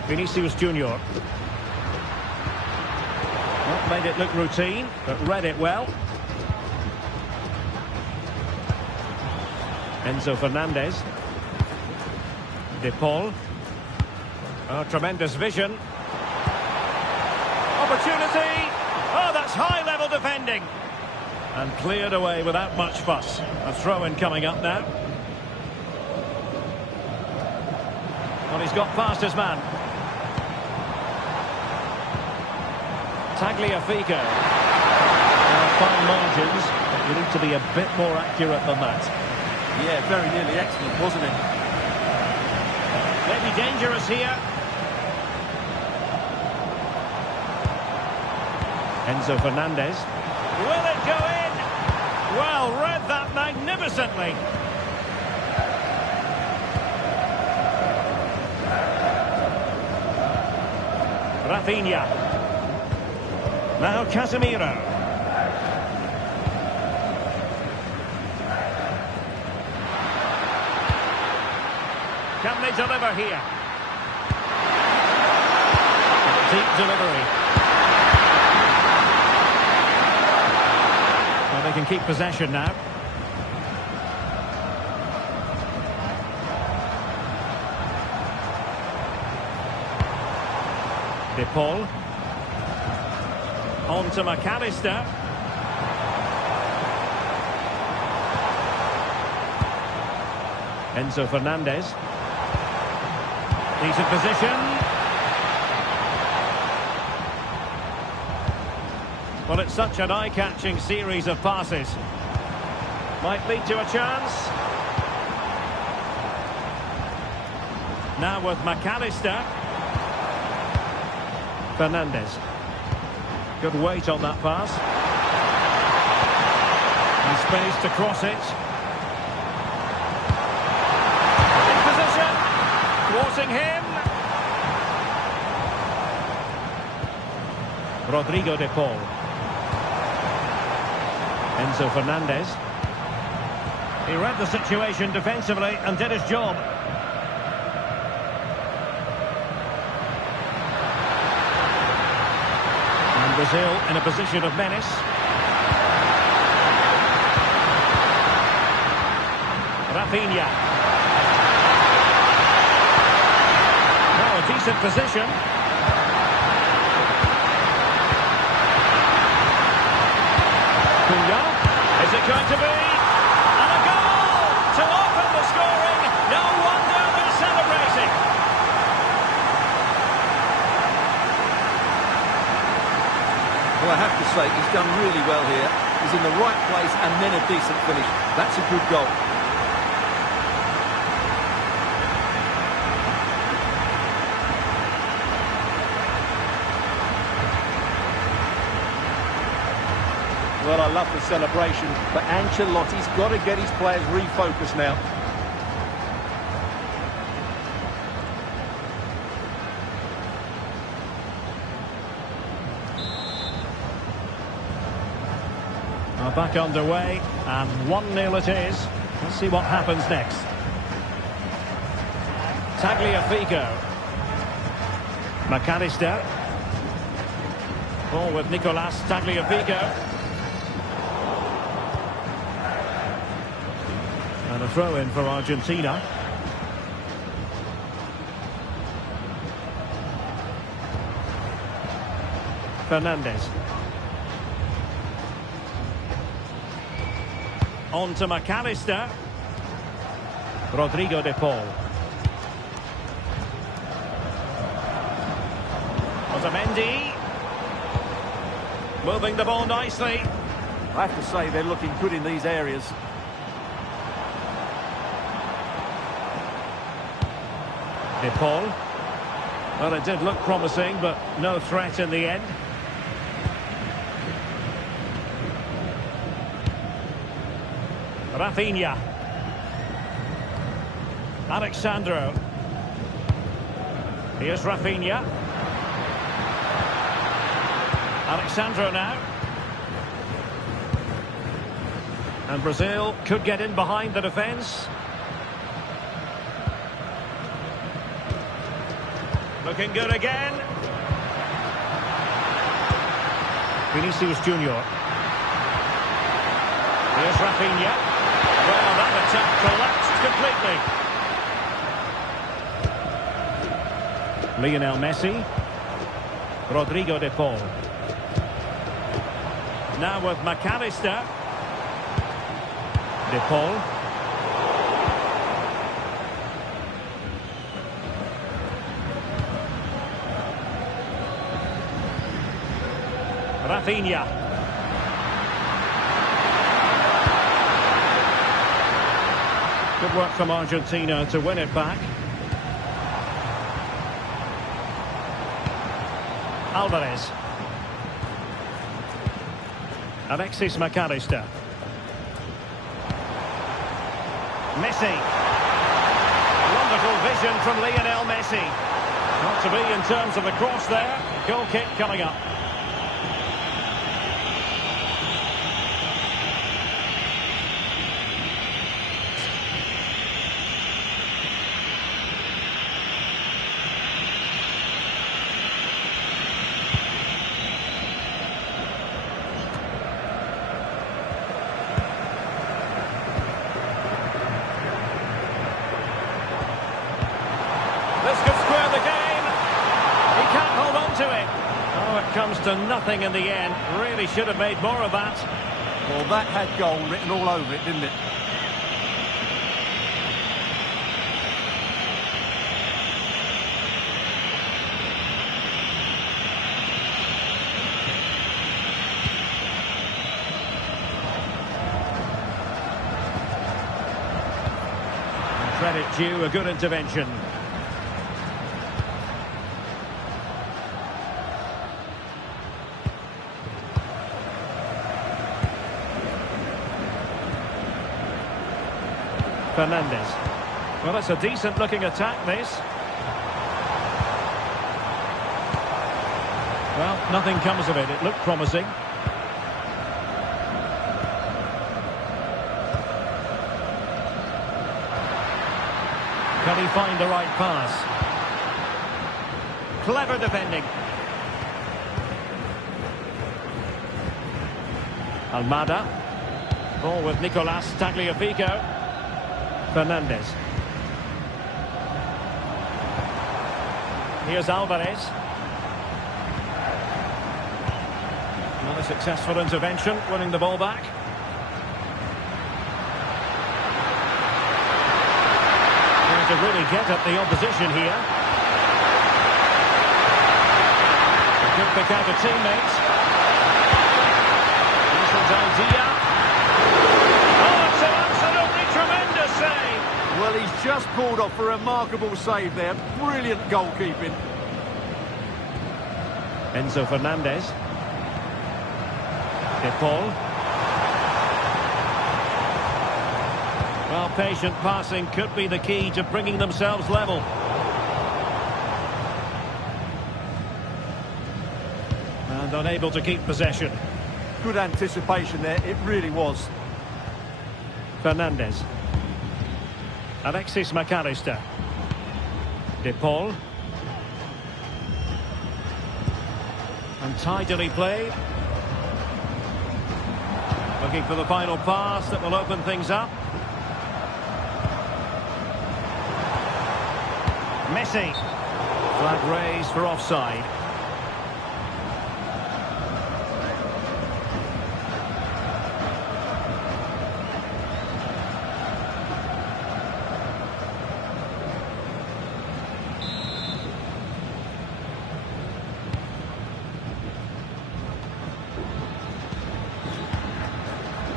Vinicius Junior. Not made it look routine, but read it well. Enzo Fernandez. De Paul. Oh, tremendous vision. Opportunity. Oh, that's high-level defending. And cleared away without much fuss. A throw-in coming up now. Well, he's got past his man. Tagliafico. Fine margins, but you need to be a bit more accurate than that. Yeah, very nearly excellent, wasn't it? Maybe dangerous here. Enzo Fernandez. Will it go in? Well, read that magnificently. Rafinha. Now Casemiro. Can they deliver here? Deep delivery. Well, they can keep possession now. De Paul. On to McAllister. Enzo Fernandez. Decent position. Well, it's such an eye-catching series of passes. Might lead to a chance. Now with McAllister. Fernandez. Good weight on that pass. And space to cross it. In position. Thwarting him. Rodrigo de Paul. Enzo Fernandez. He read the situation defensively and did his job. And Brazil in a position of menace. Rafinha. Now a decent position. Is it going to be? And a goal to open the scoring. No wonder they're celebrating. Well, I have to say, he's done really well here. He's in the right place and then a decent finish. That's a good goal. Well, I love the celebration, but Ancelotti's got to get his players refocused now. Are back underway, and 1-0 it is. Let's see what happens next. Tagliafico. McAllister. Ball with Nicolas Tagliafico. And a throw-in for Argentina. Fernandez. On to McAllister. Rodrigo de Paul. Otamendi. Moving the ball nicely. I have to say they're looking good in these areas. De Paul. Well, it did look promising, but no threat in the end. Rafinha. Alexandro. Here's Rafinha. Alexandro now. And Brazil could get in behind the defence. Looking good again. Vinicius Junior. Here's Rafinha. Well, that attack collapsed completely. Lionel Messi. Rodrigo de Paul. Now with McAllister. De Paul. Rafinha. Good work from Argentina to win it back. Alvarez. Alexis McAllister. Messi. Wonderful vision from Lionel Messi. Not to be in terms of the cross there. Goal kick coming up. Comes to nothing in the end. Really should have made more of that. Well, that had goal written all over it, didn't it? Credit due, a good intervention. Fernandez. Well, that's a decent-looking attack, this. Well, nothing comes of it. It looked promising. Can he find the right pass? Clever defending. Almada. Ball with Nicolas Tagliafico. Fernandez. Here's Alvarez. Another successful intervention, winning the ball back. Trying to really get at the opposition here. A good pick out of teammates. Decent idea. Well, he's just pulled off a remarkable save there. Brilliant goalkeeping. Enzo Fernandez. De Paul. Well, patient passing could be the key to bringing themselves level. And unable to keep possession. Good anticipation there, it really was. Fernandez. Alexis McAllister. De Paul. And tidily played. Looking for the final pass that will open things up. Messi. Flag raised for offside.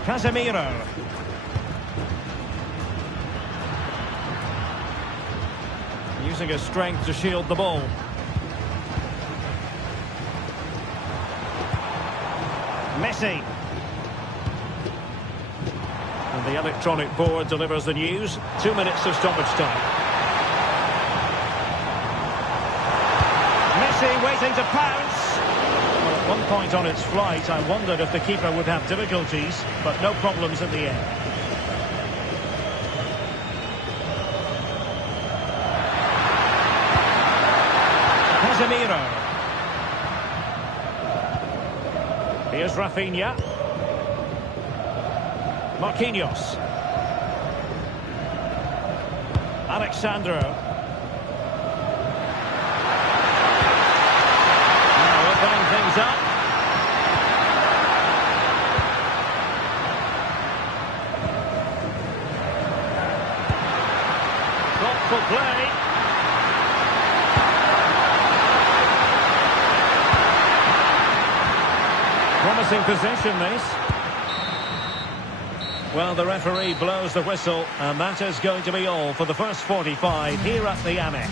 Casemiro. Using his strength to shield the ball. Messi. And the electronic board delivers the news. 2 minutes of stoppage time. Messi waiting to pounce. Well, at one point on its flight, I wondered if the keeper would have difficulties, but no problems in the end. Casemiro. Here's Rafinha. Marquinhos. Alexandro. Now opening things up. Thoughtful play. Promising possession, this. Well, the referee blows the whistle, and that is going to be all for the first 45 here at the Amex.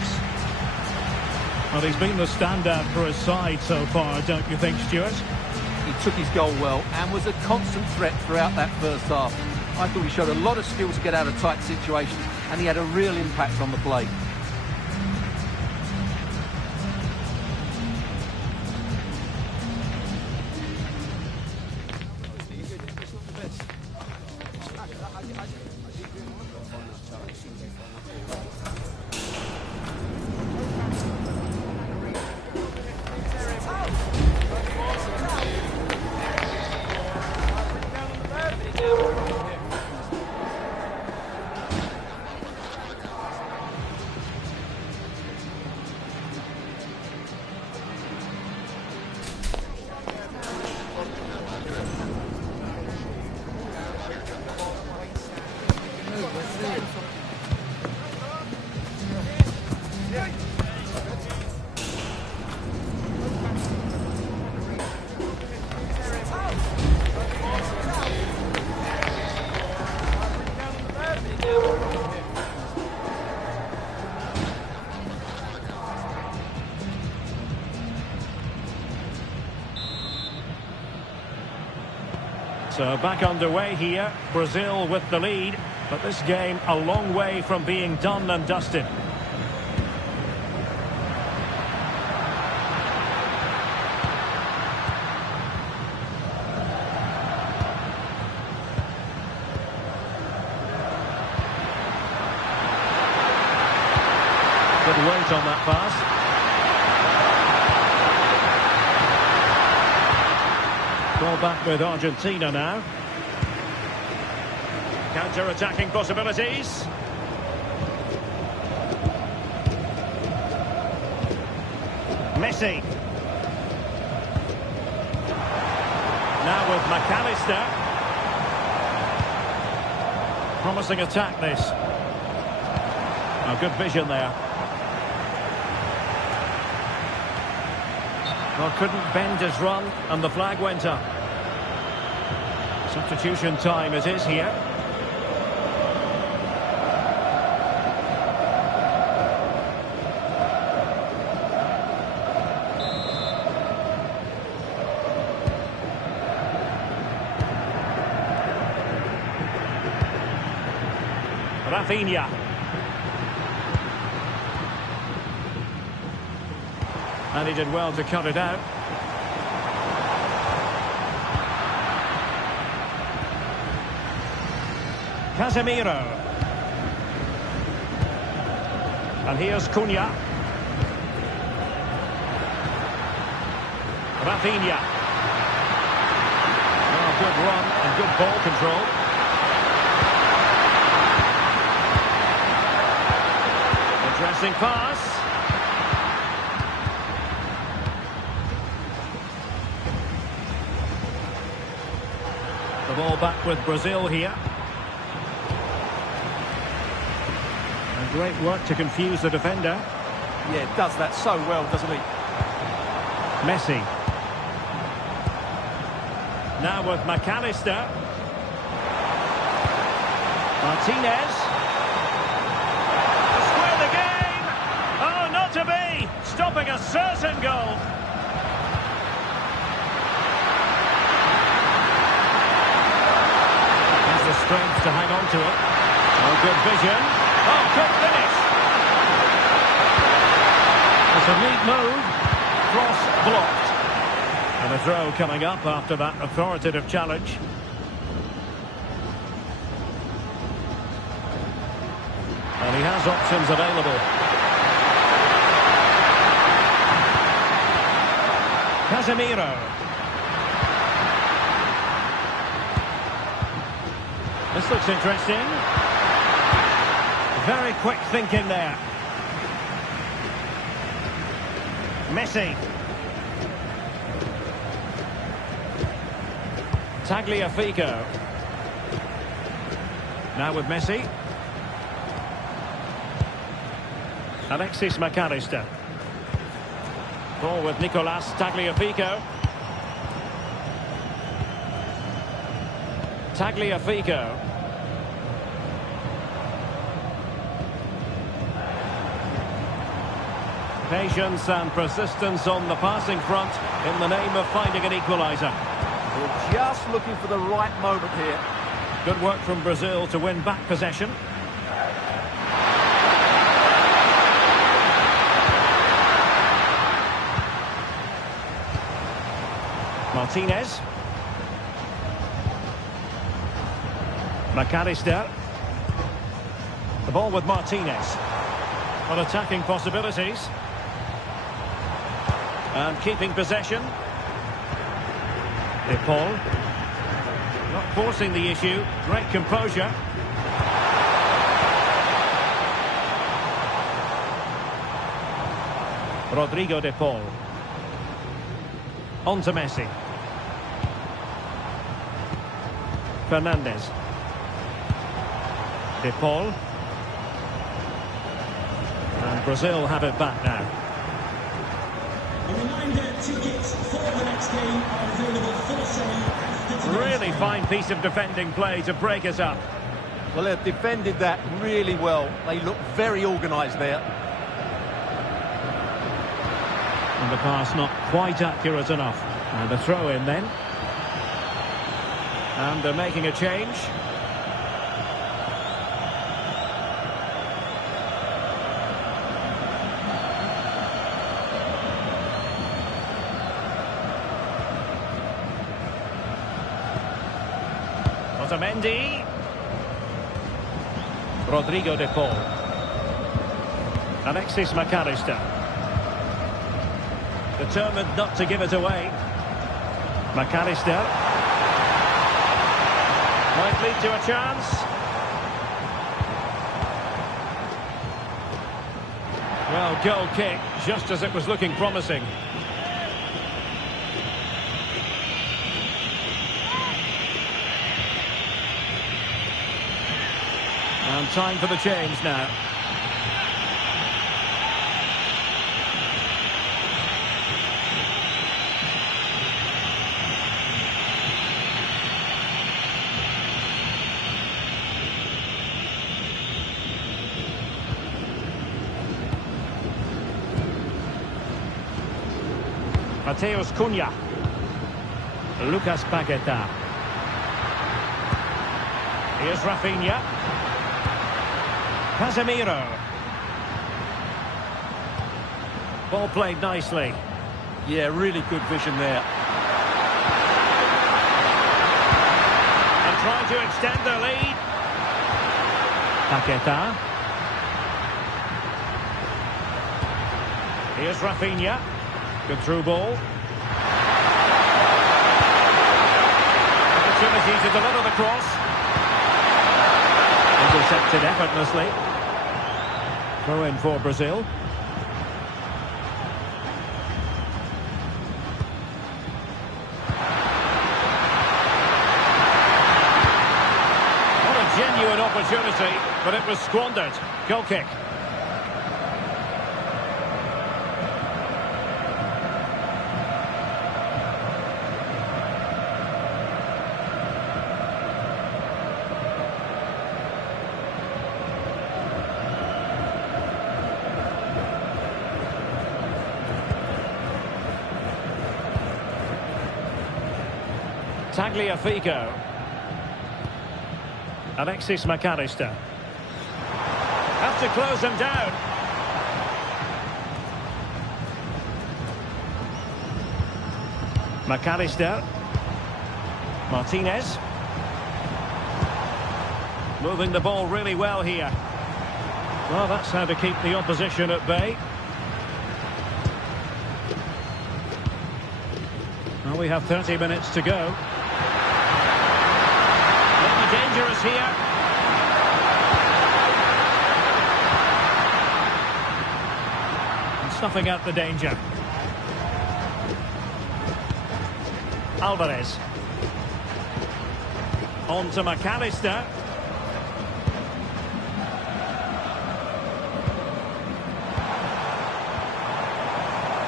Well, he's been the standout for his side so far, don't you think, Stuart? He took his goal well and was a constant threat throughout that first half. I thought he showed a lot of skill to get out of tight situations, and he had a real impact on the play. So back underway here, Brazil with the lead, but this game a long way from being done and dusted. Good weight on that pass. Ball back with Argentina now. Counter-attacking possibilities. Messi. Now with McAllister. Promising attack, this. Oh, good vision there. Well, couldn't bend his run, and the flag went up. Substitution time it is here. Rafinha. And he did well to cut it out. Casemiro. And here's Cunha. Rafinha. Oh, good run and good ball control. Interesting pass. The ball back with Brazil here. And great work to confuse the defender. Yeah, does that so well, doesn't he? Messi. Now with McAllister. Martinez. To square the game. Oh, not to be. Stopping a certain goal. Has the strength to hang on to it. Oh, good vision. Oh, quick finish. It's a neat move. Cross blocked. And a throw coming up after that authoritative challenge. And he has options available. Casemiro. This looks interesting. Very quick thinking there. Messi. Tagliafico. Now with Messi. Alexis McAllister. Ball with Nicolas Tagliafico. Tagliafico. Patience and persistence on the passing front in the name of finding an equaliser. We're just looking for the right moment here. Good work from Brazil to win back possession. Martinez. McAllister. The ball with Martinez. On attacking possibilities. And keeping possession. De Paul. Not forcing the issue. Great composure. Rodrigo De Paul. On to Messi. Fernandez. De Paul. And Brazil have it back now. A reminder, tickets for the next game are available for sale after today's Really fine piece of defending play to break us up. Well, they've defended that really well. They look very organised there. And the pass not quite accurate enough. And a throw in then. And they're making a change. Otamendi. Rodrigo De Paul. Alexis McAllister. Determined not to give it away. McAllister. Might lead to a chance. Well, goal kick, just as it was looking promising. And time for the change now. Mateus Cunha. Lucas Paqueta. Here's Rafinha. Casemiro. Ball played nicely. Yeah, really good vision there. And trying to extend their lead. Paqueta. Here's Rafinha. Good through ball. Opportunity to deliver the cross. Intercepted effortlessly. Throw in for Brazil. What a genuine opportunity, but it was squandered. Goal kick. Tagliafico. Alexis McAllister. Have to close him down. McAllister. Martinez. Moving the ball really well here. Well, that's how to keep the opposition at bay. Well, we have 30 minutes to go. Maybe dangerous here. And snuffing out the danger. Alvarez. On to McAllister.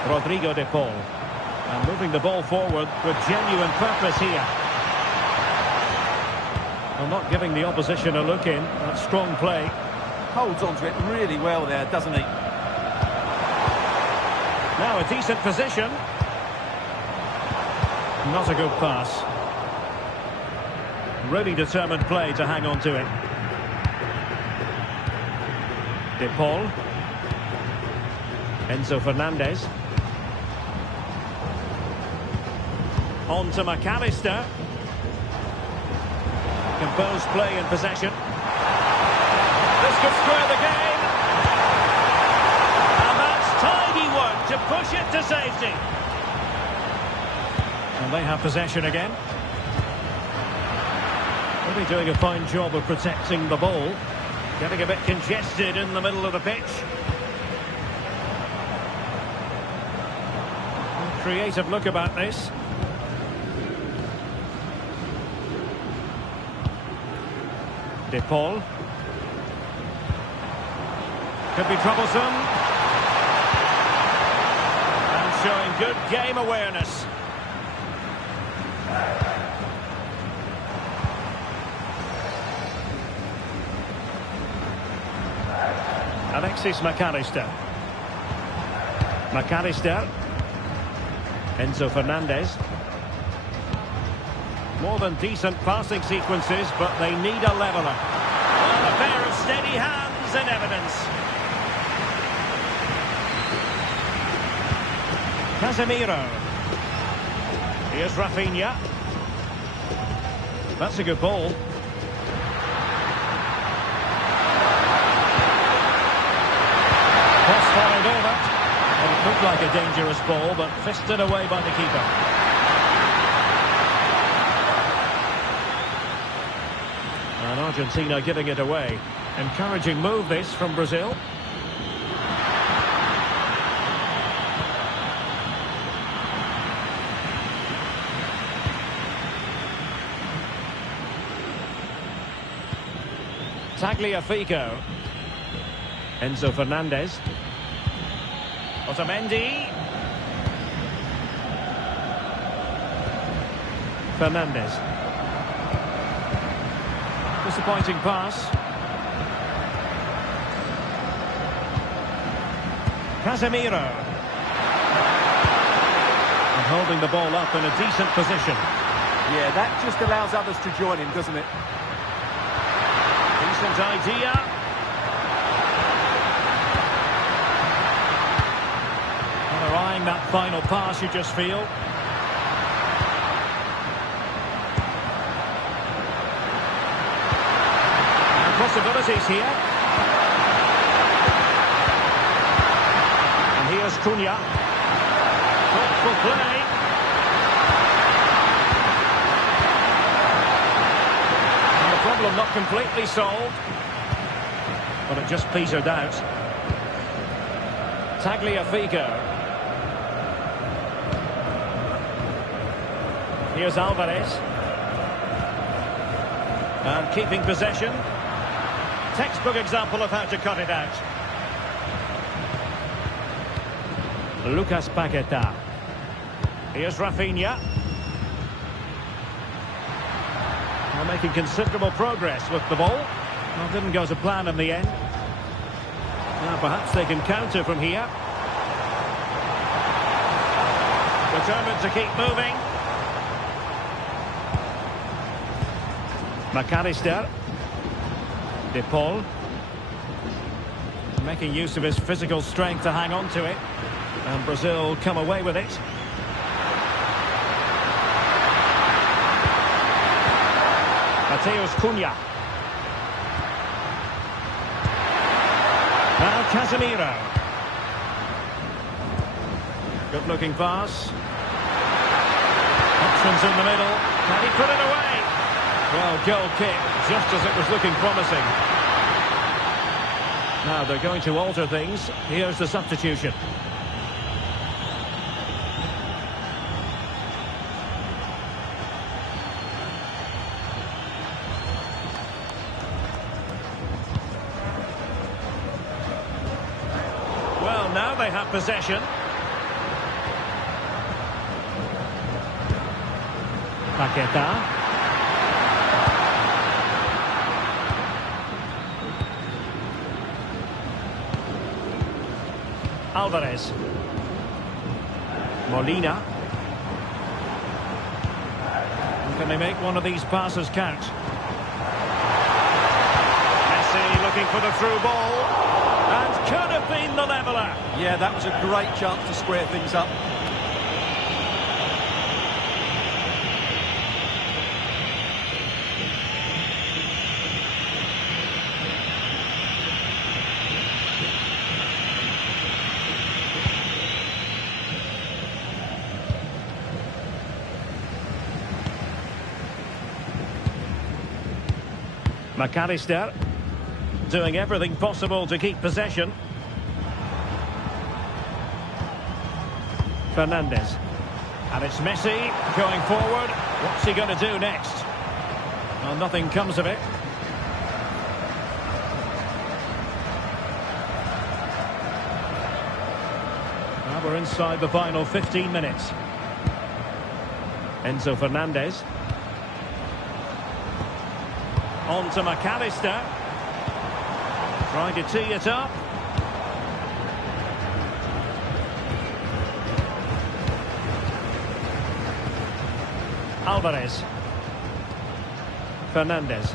Rodrigo de Paul. And moving the ball forward with genuine purpose here. Well, not giving the opposition a look in. That's strong play. Holds on to it really well there, doesn't he? Now a decent position. Not a good pass. Really determined play to hang on to it. De Paul. Enzo Fernandez. On to McAllister. Composed play in possession. This could square the game. And that's tidy work to push it to safety. And they have possession again. Really doing a fine job of protecting the ball. Getting a bit congested in the middle of the pitch. Creative look about this. De Paul. Could be troublesome. And showing good game awareness. Alexis McAllister. McAllister. Enzo Fernandez. More than decent passing sequences, but they need a leveller. Well, a pair of steady hands in evidence. Casemiro. Here's Rafinha. That's a good ball. Cross fired over. Well, it looked like a dangerous ball, but fisted away by the keeper. And Argentina giving it away. Encouraging move this from Brazil. Tagliafico. Enzo Fernandez. Otamendi. Fernandez. Disappointing pass. Casemiro. And holding the ball up in a decent position. Yeah, that just allows others to join him, doesn't it? Decent idea. Well, they're eyeing that final pass, you just feel. Possibilities here. And here's Cunha. Thoughtful play. And the problem not completely solved. But it just petered out. Tagliafico. Here's Alvarez. And keeping possession. Textbook example of how to cut it out. Lucas Paqueta. Here's Rafinha. Well, making considerable progress with the ball. Well, didn't go to plan in the end. Now perhaps they can counter from here. Determined to keep moving. McAllister. De Paul. Making use of his physical strength to hang on to it. And Brazil come away with it. Mateus Cunha. Now Casemiro. Good looking pass. Options in the middle. Can he put it away? Well, goal kick, just as it was looking promising. Now they're going to alter things. Here's the substitution. Well, now they have possession. Paqueta. Alvarez. Molina. Can they make one of these passes count? Messi looking for the through ball. And could have been the leveller. Yeah, that was a great chance to square things up. McAllister doing everything possible to keep possession. Fernandes. And it's Messi going forward. What's he going to do next? Well, nothing comes of it. Now we're inside the final 15 minutes. Enzo Fernandez. On to McAllister. Trying to tee it up. Alvarez. Fernandes.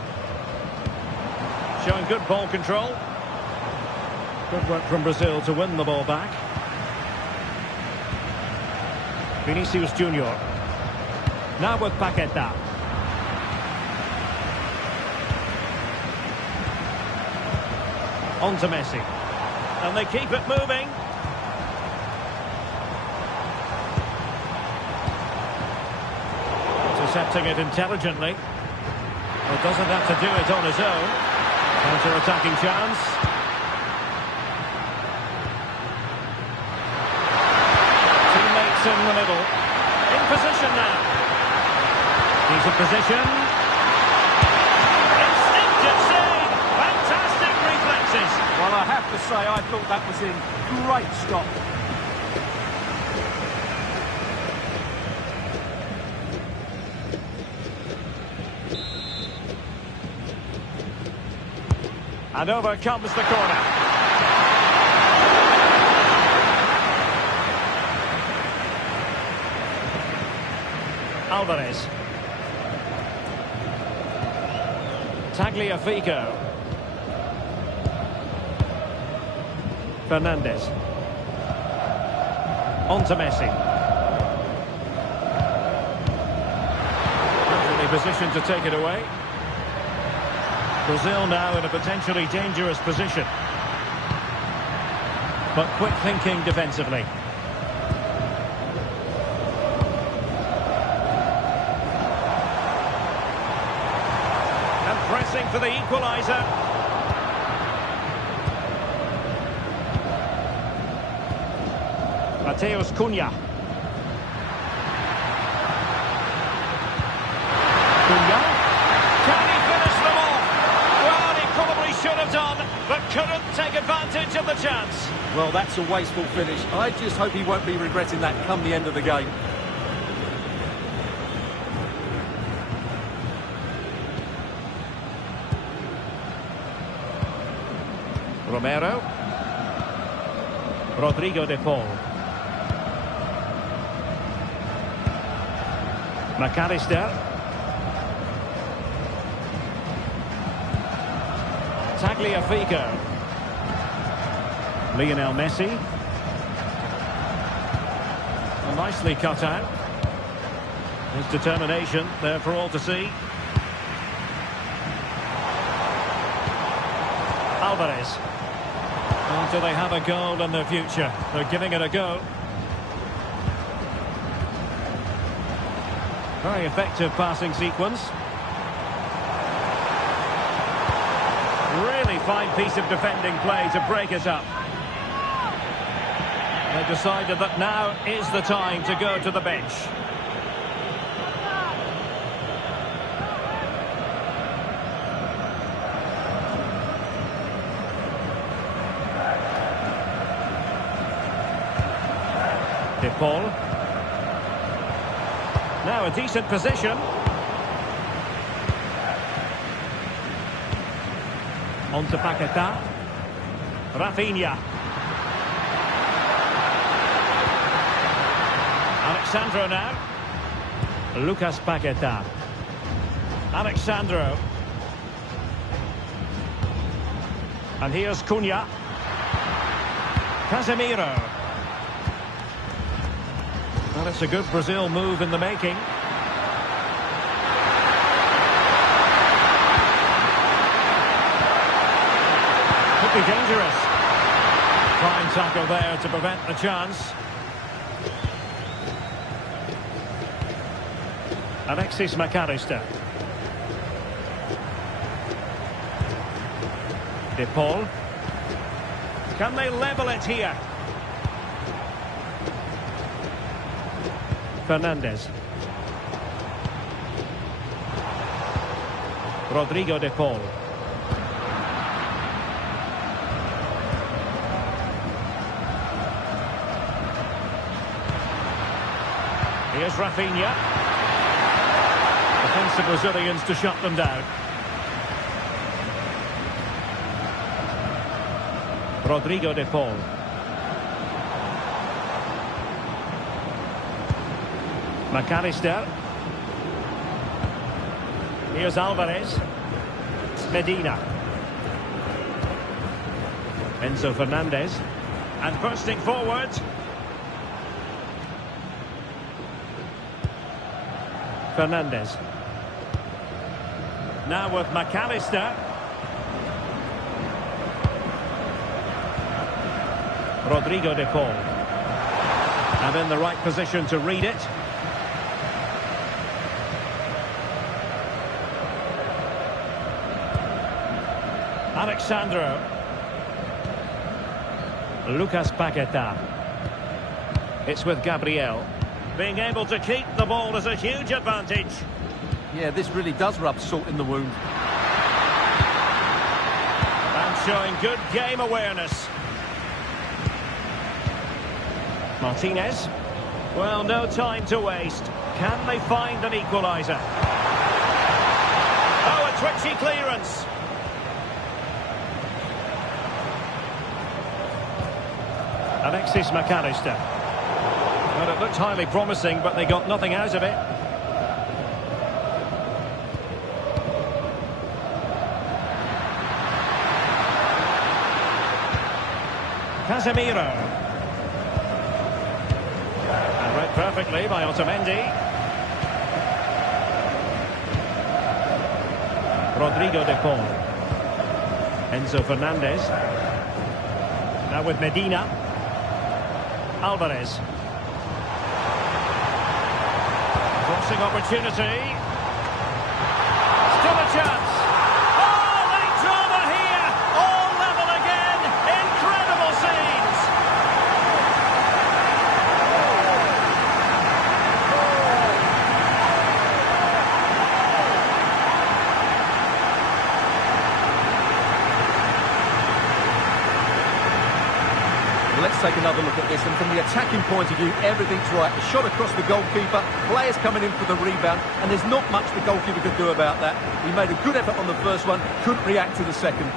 Showing good ball control. Good work from Brazil to win the ball back. Vinicius Junior. Now with Paqueta. On to Messi. And they keep it moving. Intercepting it intelligently. Well, doesn't have to do it on his own. Counter-attacking chance. Teammates in the middle. In position now. He's in position. Instinctive save. Fantastic reflexes. Well, I have to say, I thought that was in. Great stop. And over comes the corner. Alvarez. Tagliafico. Fernandes. On to Messi. Perfectly positioned to take it away. Brazil now in a potentially dangerous position. But quick thinking defensively. And pressing for the equaliser. Mateus Cunha. Cunha. Can he finish them off? Well, he probably should have done, but couldn't take advantage of the chance. Well, that's a wasteful finish. I just hope he won't be regretting that come the end of the game. Romero. Rodrigo de Paul. McAllister. Tagliafico. Lionel Messi. Well, nicely cut out. His determination there for all to see. Alvarez. And do they have a goal in their future? They're giving it a go. Very effective passing sequence. Really fine piece of defending play to break it up. They decided that now is the time to go to the bench. Paul. Now a decent position. On to Paquetá. Rafinha. Alexandro now. Lucas Paquetá. Alexandro. And here's Cunha. Casemiro. Well, it's a good Brazil move in the making. Could be dangerous. Fine tackle there to prevent the chance. Alexis McAllister. De Paul. Can they level it here? Fernandez. Rodrigo de Paul. Here's Rafinha. Defensive Brazilians to shut them down. Rodrigo de Paul. McAllister. Here's Alvarez. Medina. Enzo Fernandez. And bursting forward. Fernandez. Now with McAllister. Rodrigo de Paul. And in the right position to read it. Alexandro. Lucas Paquetá. It's with Gabriel. Being able to keep the ball is a huge advantage. Yeah, this really does rub salt in the wound. And showing good game awareness. Martinez. Well, no time to waste. Can they find an equaliser? Oh, a twitchy clearance. Alexis McAllister. Well, it looked highly promising, but they got nothing out of it. Casemiro. And read perfectly by Otamendi. Rodrigo de Paul. Enzo Fernandez. Now with Medina. Alvarez. Crossing opportunity. Still a chance. Oh, late drama here. All level again. Incredible scenes. Let's take another look at this, and from the attacking point of view, everything's right. A shot across the goalkeeper, players coming in for the rebound, and there's not much the goalkeeper could do about that. He made a good effort on the first one, couldn't react to the second.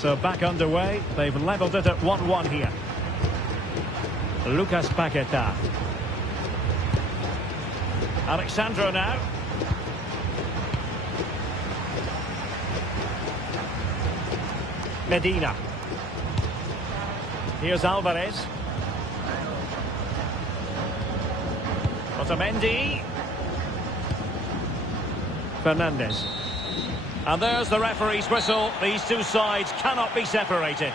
So back underway. They've levelled it at 1-1 here. Lucas Paqueta. Alexandro now. Medina. Here's Alvarez. Otamendi. Fernandez. And there's the referee's whistle. These two sides cannot be separated.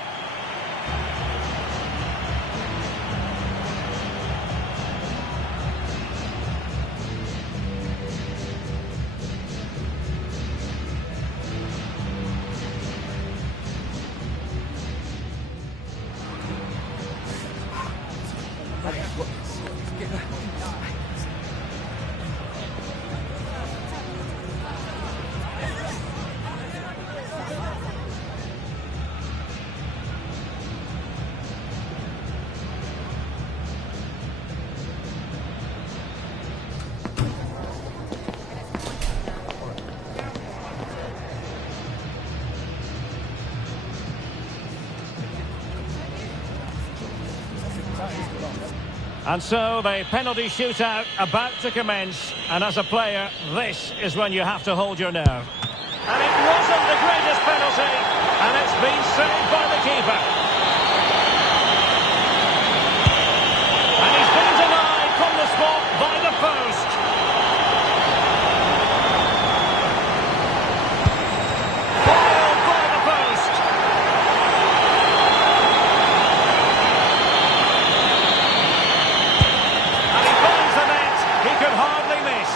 And so the penalty shootout about to commence. And as a player, this is when you have to hold your nerve. And it wasn't the greatest penalty. And it's been saved by the keeper. And he's been denied from the spot by the post. Foiled by the post. Could hardly miss.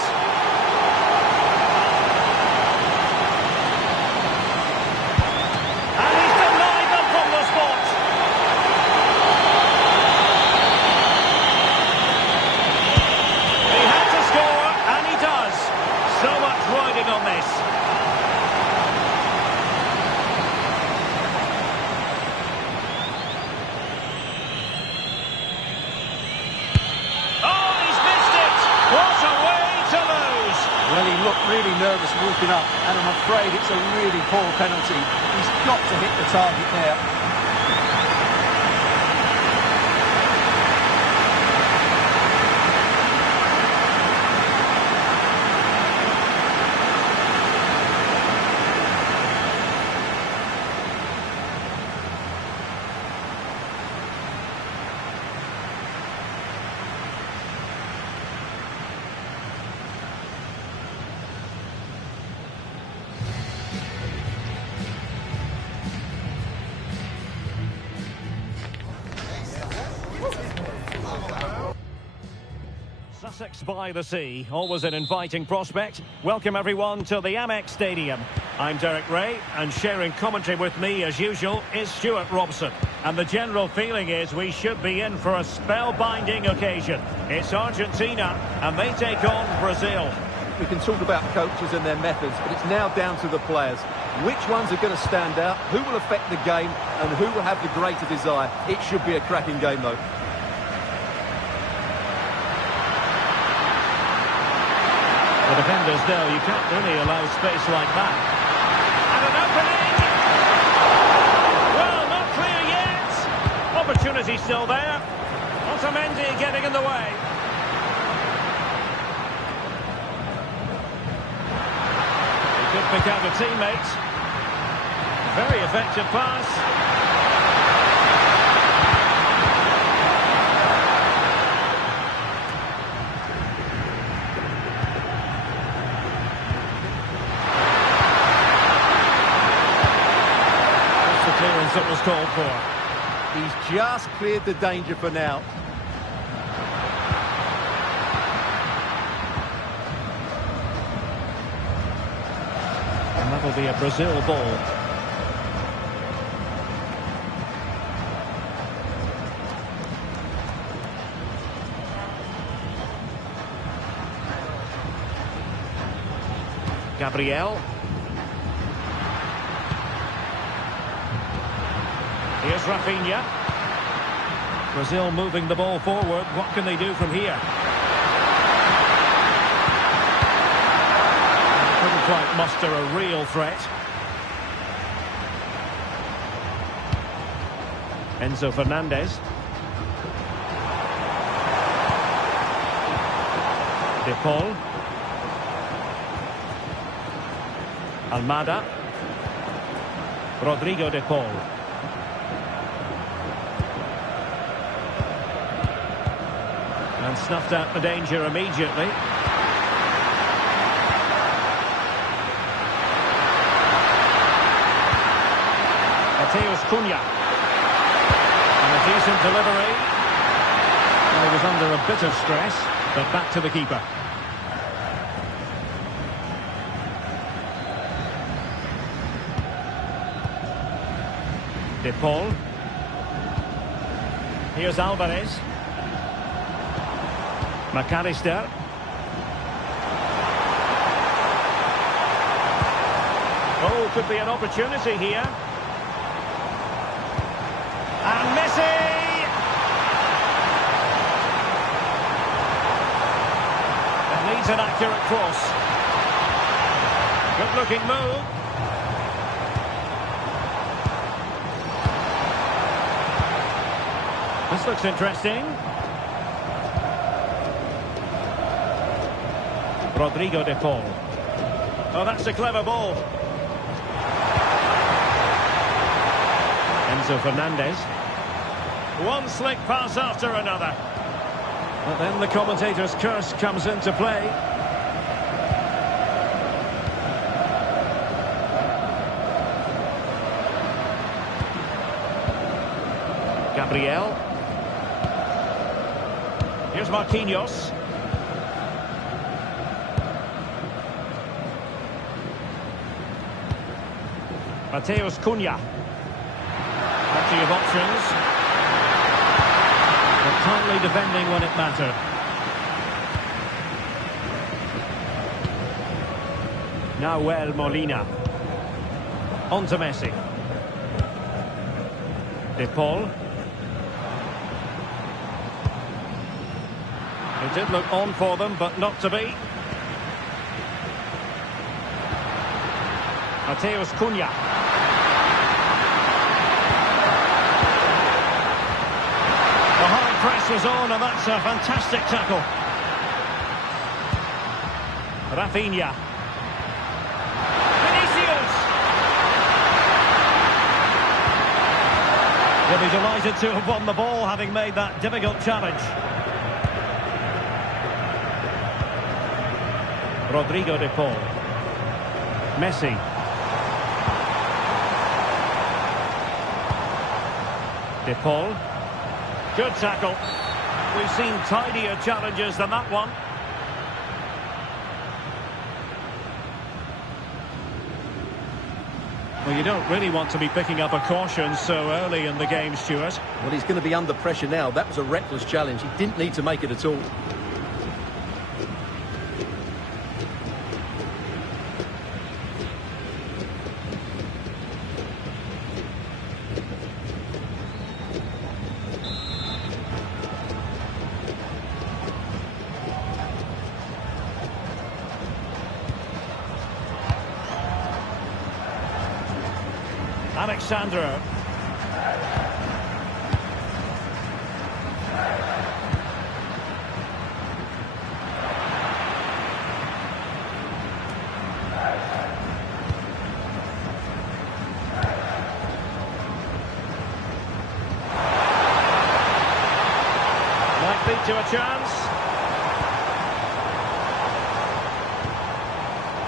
And he's denied them from the spot. He had to score, and he does. So much riding on this. Well, he looked really nervous walking up, and I'm afraid it's a really poor penalty. He's got to hit the target there. Sussex by the sea, always an inviting prospect. Welcome everyone to the Amex Stadium. I'm Derek Ray, and sharing commentary with me as usual is Stuart Robson. And the general feeling is we should be in for a spellbinding occasion. It's Argentina, and they take on Brazil. We can talk about coaches and their methods, but it's now down to the players. Which ones are going to stand out, who will affect the game, and who will have the greater desire. It should be a cracking game, though. The defenders know you can't really allow space like that. And an opening! Well, not clear yet. Opportunity still there. Otamendi getting in the way. He could pick out a teammate. Very effective pass. Clearance that was called for. He's just cleared the danger for now. And that'll be a Brazil ball. Gabriel. Here's Rafinha. Brazil moving the ball forward. What can they do from here? Couldn't quite muster a real threat. Enzo Fernandez. De Paul. Almada. Rodrigo De Paul. And snuffed out the danger immediately. Mateus Cunha. And a decent delivery. Well, he was under a bit of stress, but back to the keeper. De Paul. Here's Alvarez. McAllister. Oh, could be an opportunity here. And Messi! It needs an accurate cross. Good-looking move. This looks interesting. Rodrigo De Paul. Oh, that's a clever ball. Enzo Fernandez. One slick pass after another. But then the commentator's curse comes into play. Gabriel. Here's Marquinhos. Mateus Cunha. Plenty of options. But kindly defending when it mattered. Nahuel Molina. On to Messi. De Paul. It did look on for them, but not to be. Mateus Cunha. The high press was on, and that's a fantastic tackle. Rafinha. Vinicius! He'll be delighted to have won the ball, having made that difficult challenge. Rodrigo De Paul. Messi. De Paul. Good tackle. We've seen tidier challenges than that one. Well, you don't really want to be picking up a caution so early in the game, Stuart. Well, he's going to be under pressure now. That was a reckless challenge. He didn't need to make it at all. Alexandro. Might lead to a chance.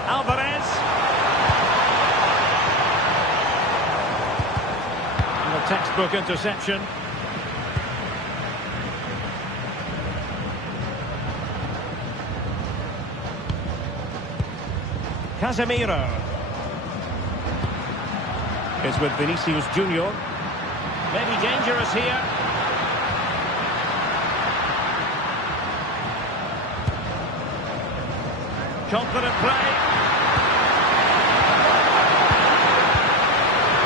Alvarez. Textbook interception. Casemiro is with Vinicius Junior. Maybe dangerous here. Confident play.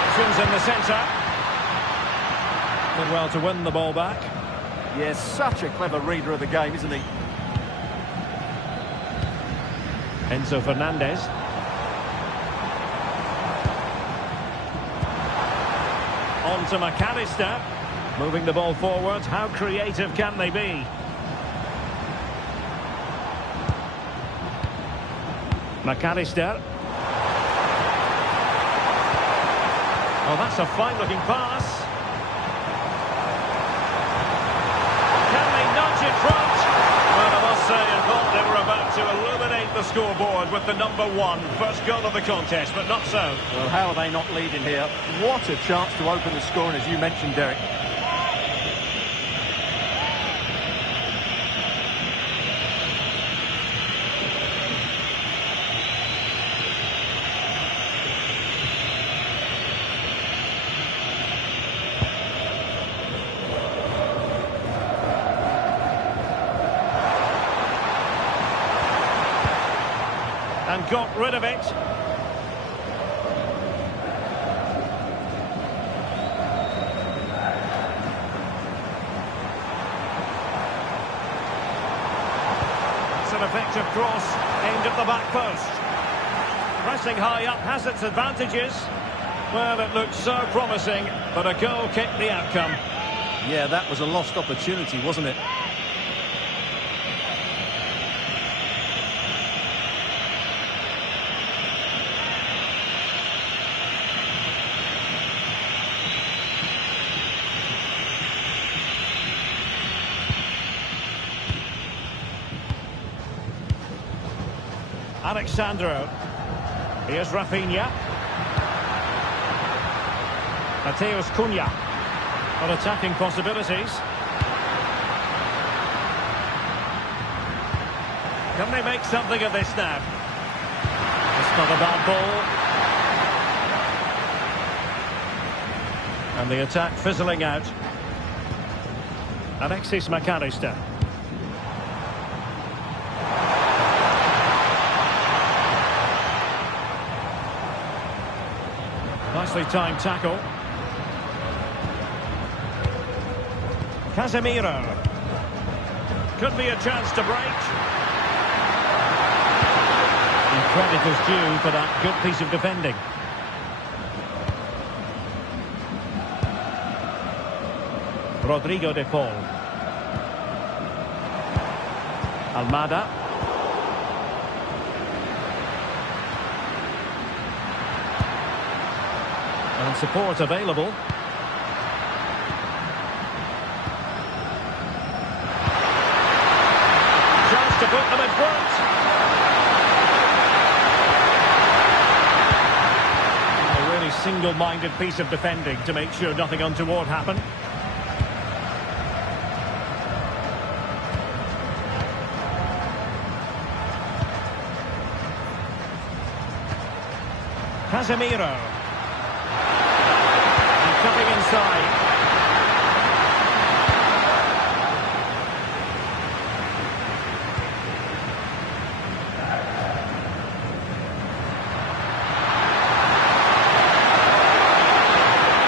Options in the centre. Did well to win the ball back. Yes, such a clever reader of the game, isn't he? Enzo Fernandez. On to McAllister. Moving the ball forward, how creative can they be? McAllister. Oh, that's a fine-looking pass. Can they nudge in front? Well, I must say, I thought they were about to illuminate the scoreboard with the #1. First goal of the contest, but not so. Well, how are they not leading here? What a chance to open the scoring, as you mentioned, Derek. And got rid of it. It's an effective cross aimed at the back post. Pressing high up has its advantages. Well, it looked so promising, but a goal kicked the outcome. Yeah, that was a lost opportunity, wasn't it? Alexandro. Here's Rafinha. Mateus Cunha. On attacking possibilities. Can they make something of this now? It's not a bad ball. And the attack fizzling out. Alexis McAllister. Nicely timed tackle. Casemiro. Could be a chance to break. And credit is due for that good piece of defending. Rodrigo de Paul. Almada. And support available. Chance to put them in front. A really single-minded piece of defending to make sure nothing untoward happened. Casemiro. Cutting inside.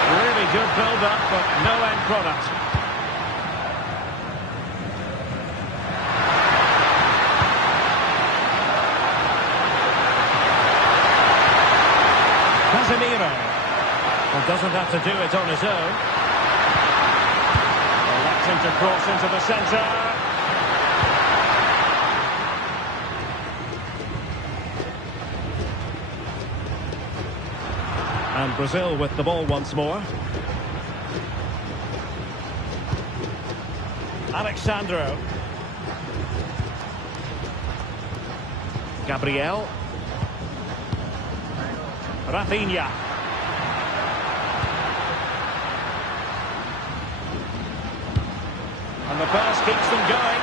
Really good build-up, but no end product. Casemiro. Well, doesn't have to do it on his own. Well, that's him to cross into the centre. And Brazil with the ball once more. Alexandro. Gabriel. Rafinha. And the pass keeps them going.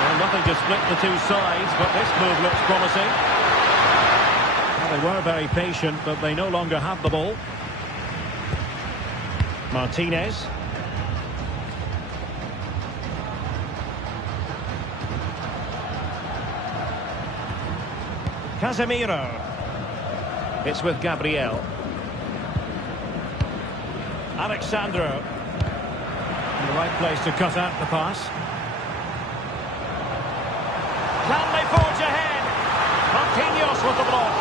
Well, nothing to split the two sides, but this move looks promising. Well, they were very patient, but they no longer have the ball. Martinez. Casemiro. It's with Gabriel. Alexandro. In the right place to cut out the pass. Can they forge ahead? Marquinhos with the block.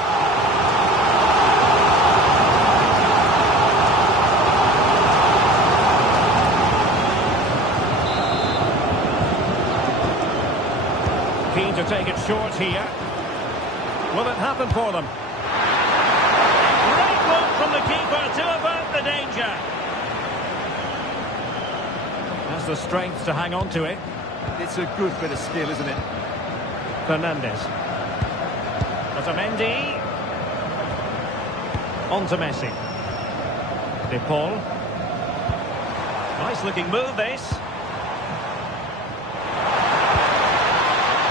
to take it short here. Will it happen for them? Great work from the keeper to avert the danger. Has the strength to hang on to it. It's a good bit of skill, isn't it? Fernandes. Otamendi. On to Messi. De Paul. Nice looking move this.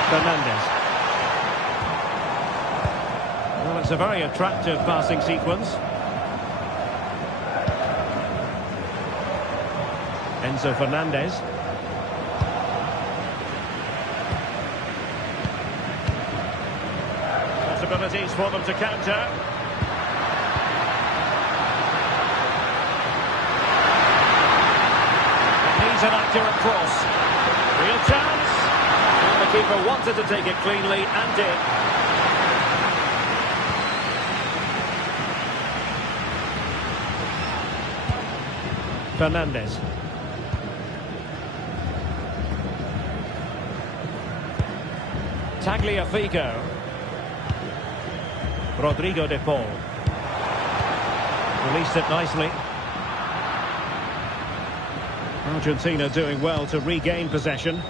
Fernandes. Well, it's a very attractive passing sequence. Enzo Fernandez. Possibilities for them to counter. It needs an accurate cross. Real chance. And the keeper wanted to take it cleanly and did. Fernandes. Tagliafico. Rodrigo de Paul. Released it nicely. Argentina doing well to regain possession.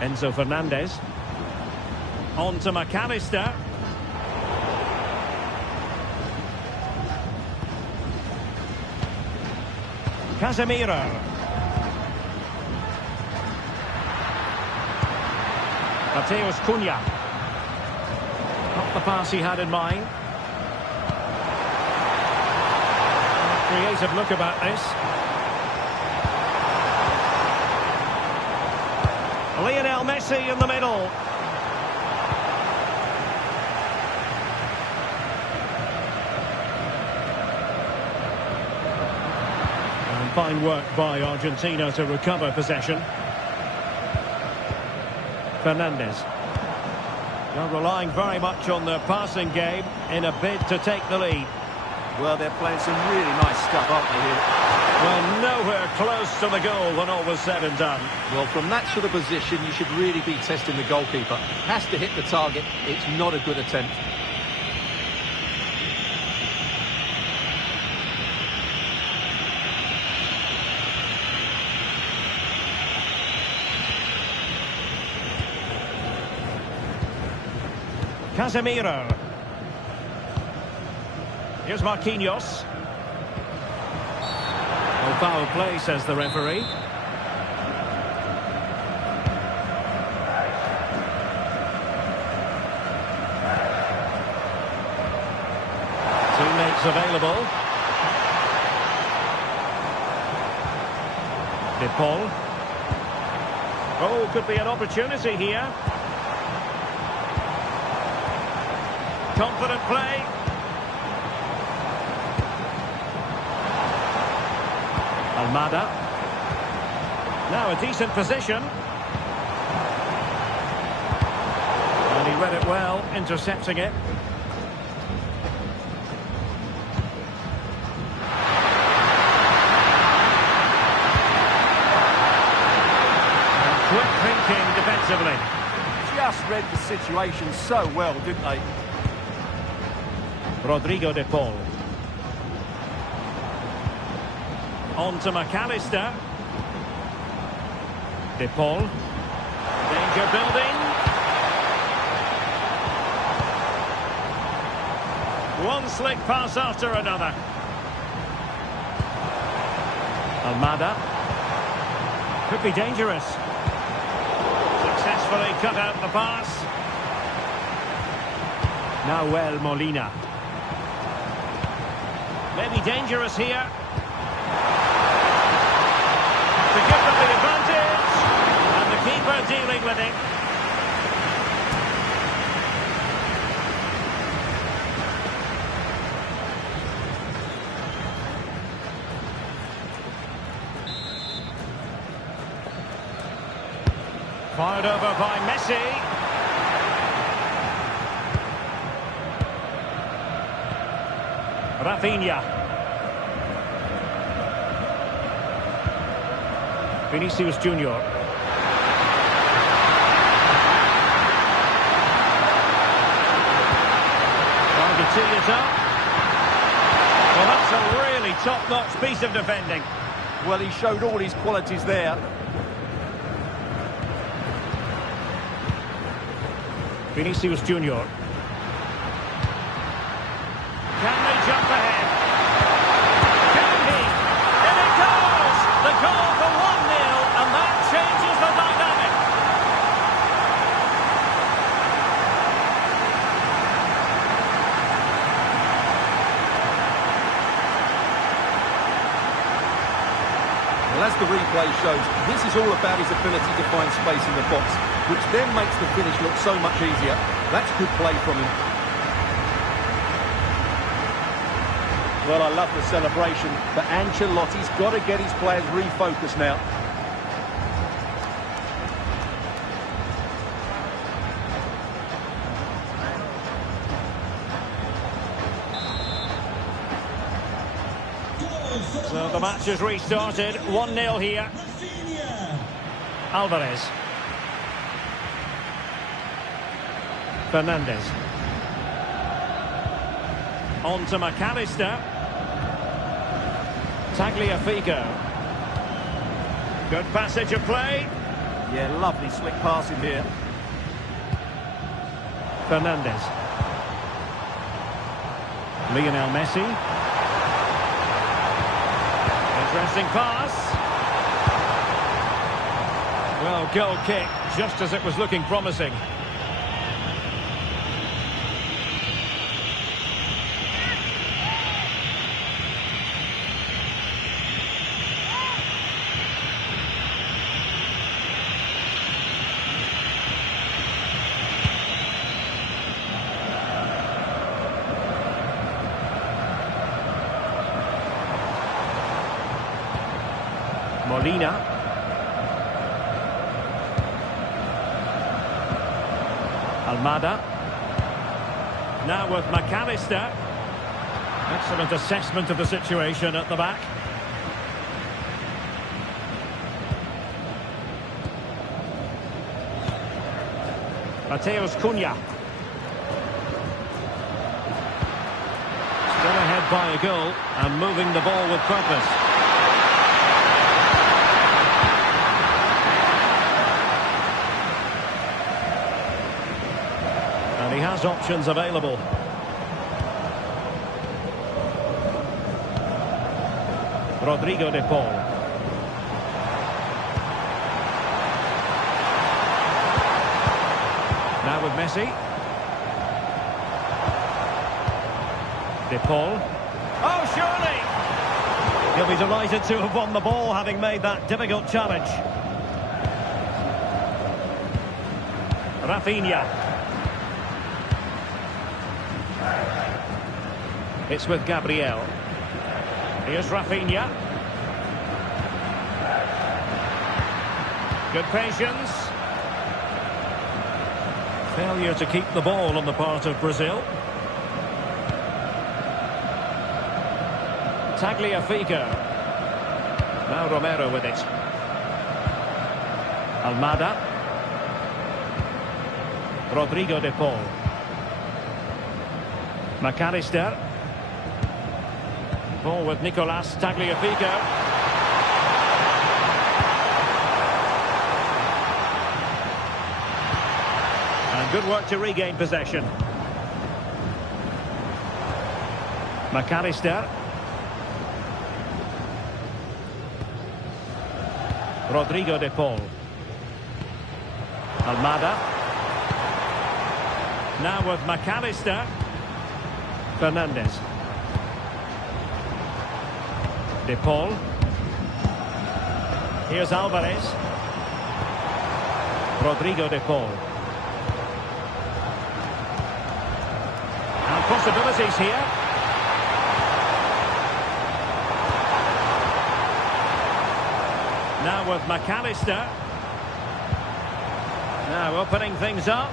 Enzo Fernandez. On to McAllister. Casemiro. Mateus Cunha. Not the pass he had in mind. Creative look about this. Lionel Messi in the middle. And fine work by Argentina to recover possession. Fernandes. They're relying very much on their passing game in a bid to take the lead. Well, they're playing some really nice stuff, aren't they, here? Well, nowhere close to the goal when all was said and done. Well, from that sort of position, you should really be testing the goalkeeper. Has to hit the target. It's not a good attempt. Casemiro. Here's Marquinhos. No foul play, says the referee. Teammates available. De Paul. Oh, could be an opportunity here. Confident play. Almada. Now a decent position. And he read it well, intercepting it. And quick thinking defensively. Just read the situation so well, didn't they? Rodrigo de Paul. On to McAllister. De Paul. Danger building. One slick pass after another. Almada. Could be dangerous. Successfully cut out the pass. Nahuel Molina. Maybe dangerous here. To give them the advantage. And the keeper dealing with it. Fired over by Messi. Rafinha. Vinicius Junior. tee it up. Well, that's a really top-notch piece of defending. Well, he showed all his qualities there. Vinicius Junior. Can they jump ahead? Can he? In it goes! The goal for 1-0, and that changes the dynamic. Well, as the replay shows, this is all about his ability to find space in the box, which then makes the finish look so much easier. That's good play from him. Well, I love the celebration, but Ancelotti's got to get his players refocused now. So the match has restarted. 1-0 here. Alvarez. Fernandez. On to McAllister. Tagliafico. Good passage of play. Yeah, lovely slick passing here. Fernandez. Lionel Messi. Interesting pass. Well, goal kick, just as it was looking promising. Molina. Almada. Now with McAllister. Excellent assessment of the situation at the back. Mateus Cunha. Still ahead by a goal and moving the ball with purpose. And he has options available. Rodrigo de Paul. Now with Messi. De Paul. Oh, surely! He'll be delighted to have won the ball, having made that difficult challenge. Rafinha. It's with Gabriel. Here's Rafinha. Good patience. Failure to keep the ball on the part of Brazil. Tagliafico. Now Romero with it. Almada. Rodrigo de Paul. McAllister. Ball with Nicolas Tagliafico. And good work to regain possession. McAllister. Rodrigo de Paul. Almada. Now with McAllister. Fernandez. De Paul. Here's Alvarez. Rodrigo de Paul. And possibilities here. Now with McAllister. Now opening things up.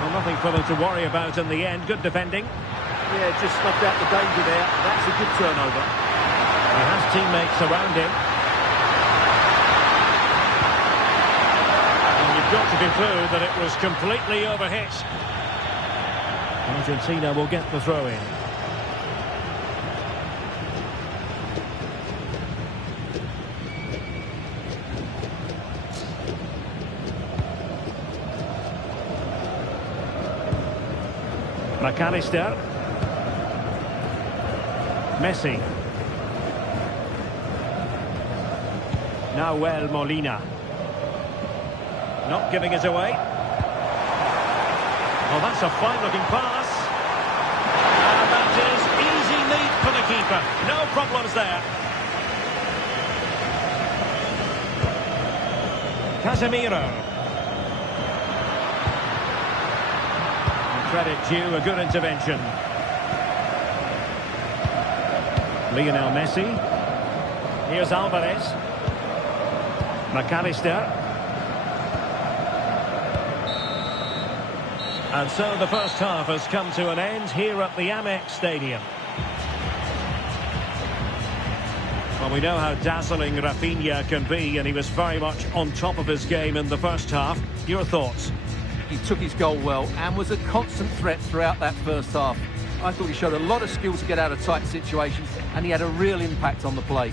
Well, nothing for them to worry about in the end. Good defending. Yeah, just snuffed out the danger there. That's a good turnover. He has teammates around him. And you've got to conclude that it was completely overhit. Argentina will get the throw in. McAllister. Messi. Nahuel Molina. Not giving it away. Well, that's a fine-looking pass. And that is easy lead for the keeper. No problems there. Casemiro. Credit due, a good intervention. Lionel Messi. Here's Alvarez. McAllister. And so the first half has come to an end here at the Amex Stadium. Well, we know how dazzling Rafinha can be, and he was very much on top of his game in the first half. Your thoughts? He took his goal well and was a constant threat throughout that first half. I thought he showed a lot of skill to get out of tight situations, and he had a real impact on the play.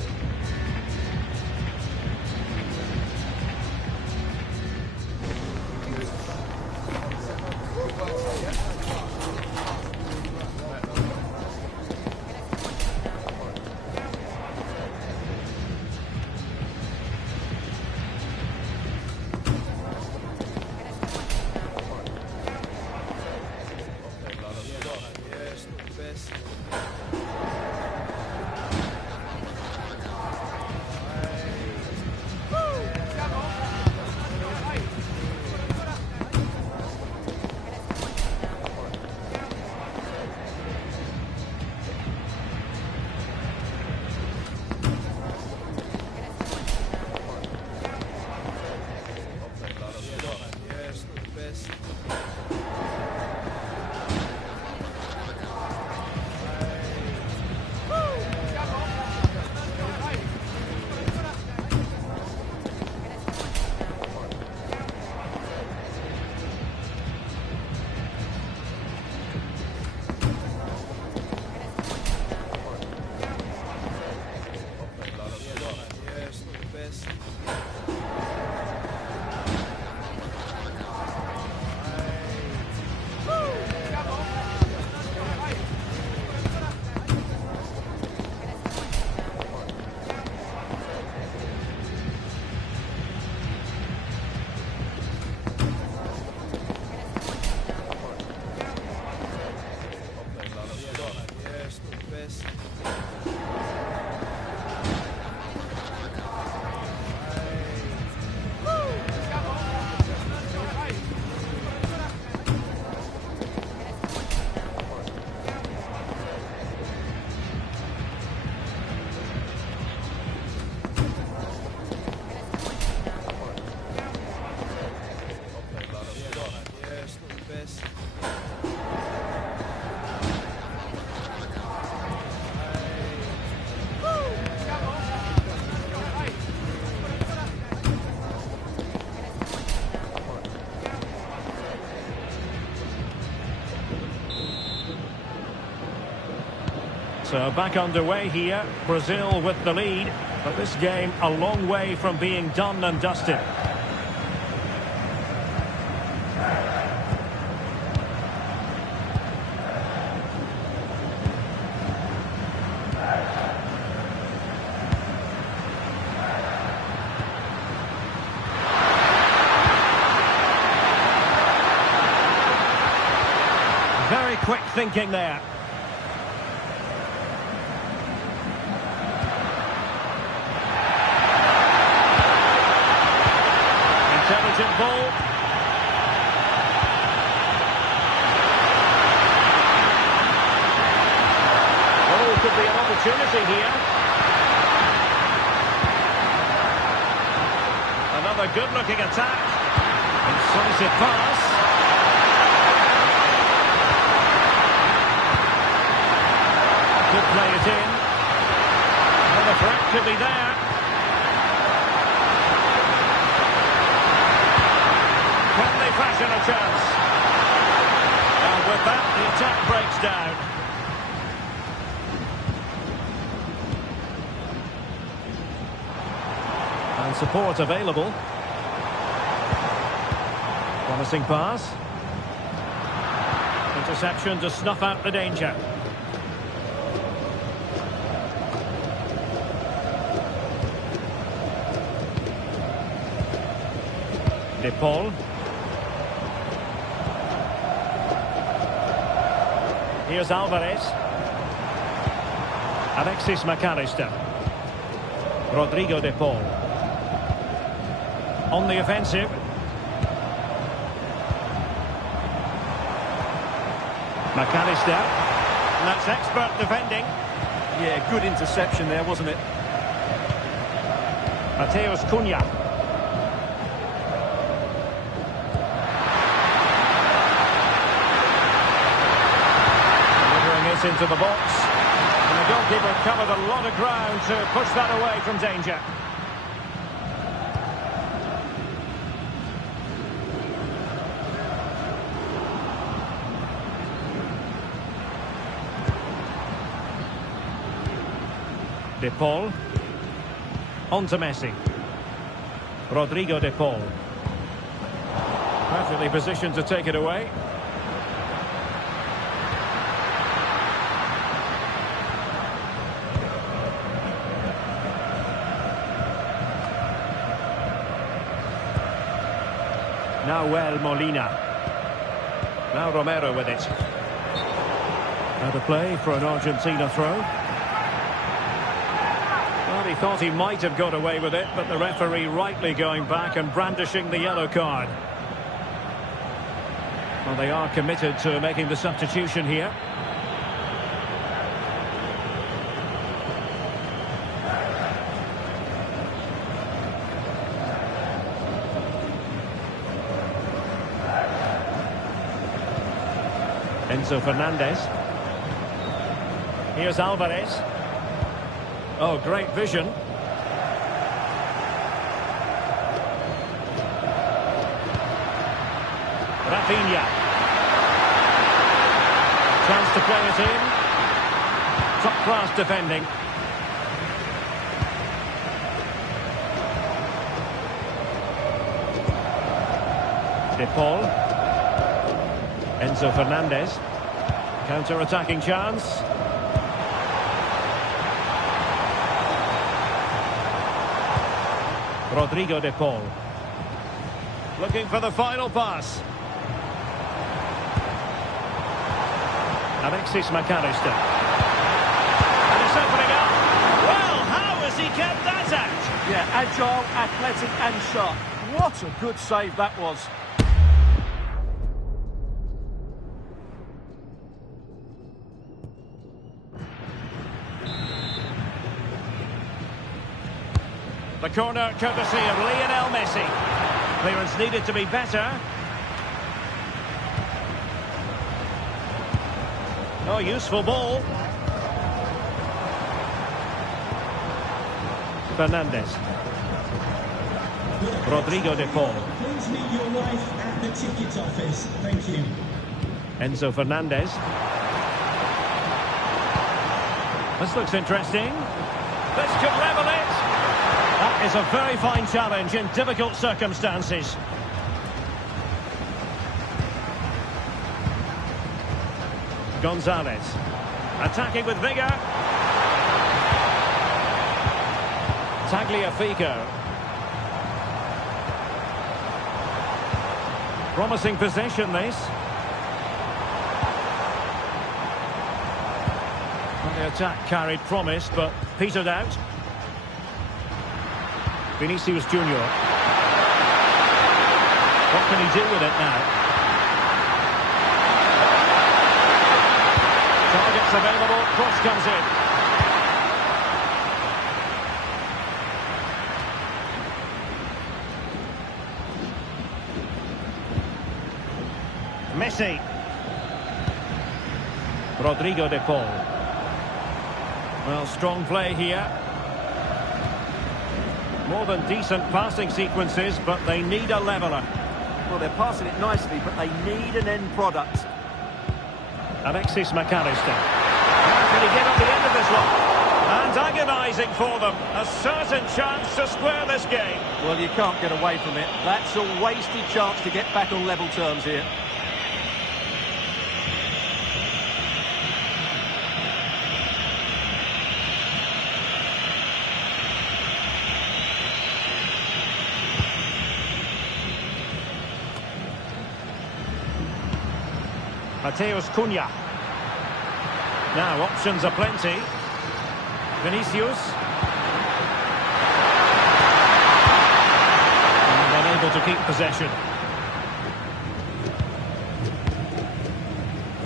So back underway here, Brazil with the lead, but this game a long way from being done and dusted. Very quick thinking there. Intelligent ball. Oh, could be an opportunity here. Another good-looking attack. Incisive pass. Could play it in. Well, the threat could be there. Can they fashion a chance? And with that, the attack down. And support available. Promising pass. Interception to snuff out the danger. De Paul. Here's Alvarez. Alexis McAllister. Rodrigo De Paul. On the offensive. McAllister. And that's expert defending. Yeah, good interception there, wasn't it? Mateus Cunha. Delivering it into the box. And the goalkeeper covered a lot of ground to push that away from danger. De Paul. On to Messi. Rodrigo De Paul. Perfectly positioned to take it away. Nahuel Molina. Now Romero with it. Out of play for an Argentina throw. Well, he thought he might have got away with it, but the referee rightly going back and brandishing the yellow card. Well, they are committed to making the substitution here. Enzo Fernandez. Here's Alvarez. Oh, great vision. Rafinha. Chance to play it in. Top-class defending. De Paul. Enzo Fernandez. Counter-attacking chance. Rodrigo De Paul. Looking for the final pass. Alexis McAllister. And it's opening up. Well, how has he kept that out? Yeah, agile, athletic and sharp. What a good save that was. The corner courtesy of Lionel Messi. Clearance needed to be better. Oh, useful ball. Fernandez. Rodrigo De Paul. Please meet your wife at the ticket office. Thank you. Enzo Fernandez. This looks interesting. This could level it. That is a very fine challenge in difficult circumstances. Gonzalez. Attacking with vigour. Tagliafico. Promising possession, this. Well, the attack carried promise, but petered out. Vinicius Junior. What can he do with it now? Targets available, cross comes in. Messi. Rodrigo De Paul. Well, strong play here. More than decent passing sequences, but they need a leveller. Well, they're passing it nicely, but they need an end product. Alexis McAllister. How can he get on the end of this one? And agonising for them. A certain chance to square this game. Well, you can't get away from it. That's a wasted chance to get back on level terms here. Mateus Cunha. Now, options are plenty. Vinicius. And unable to keep possession.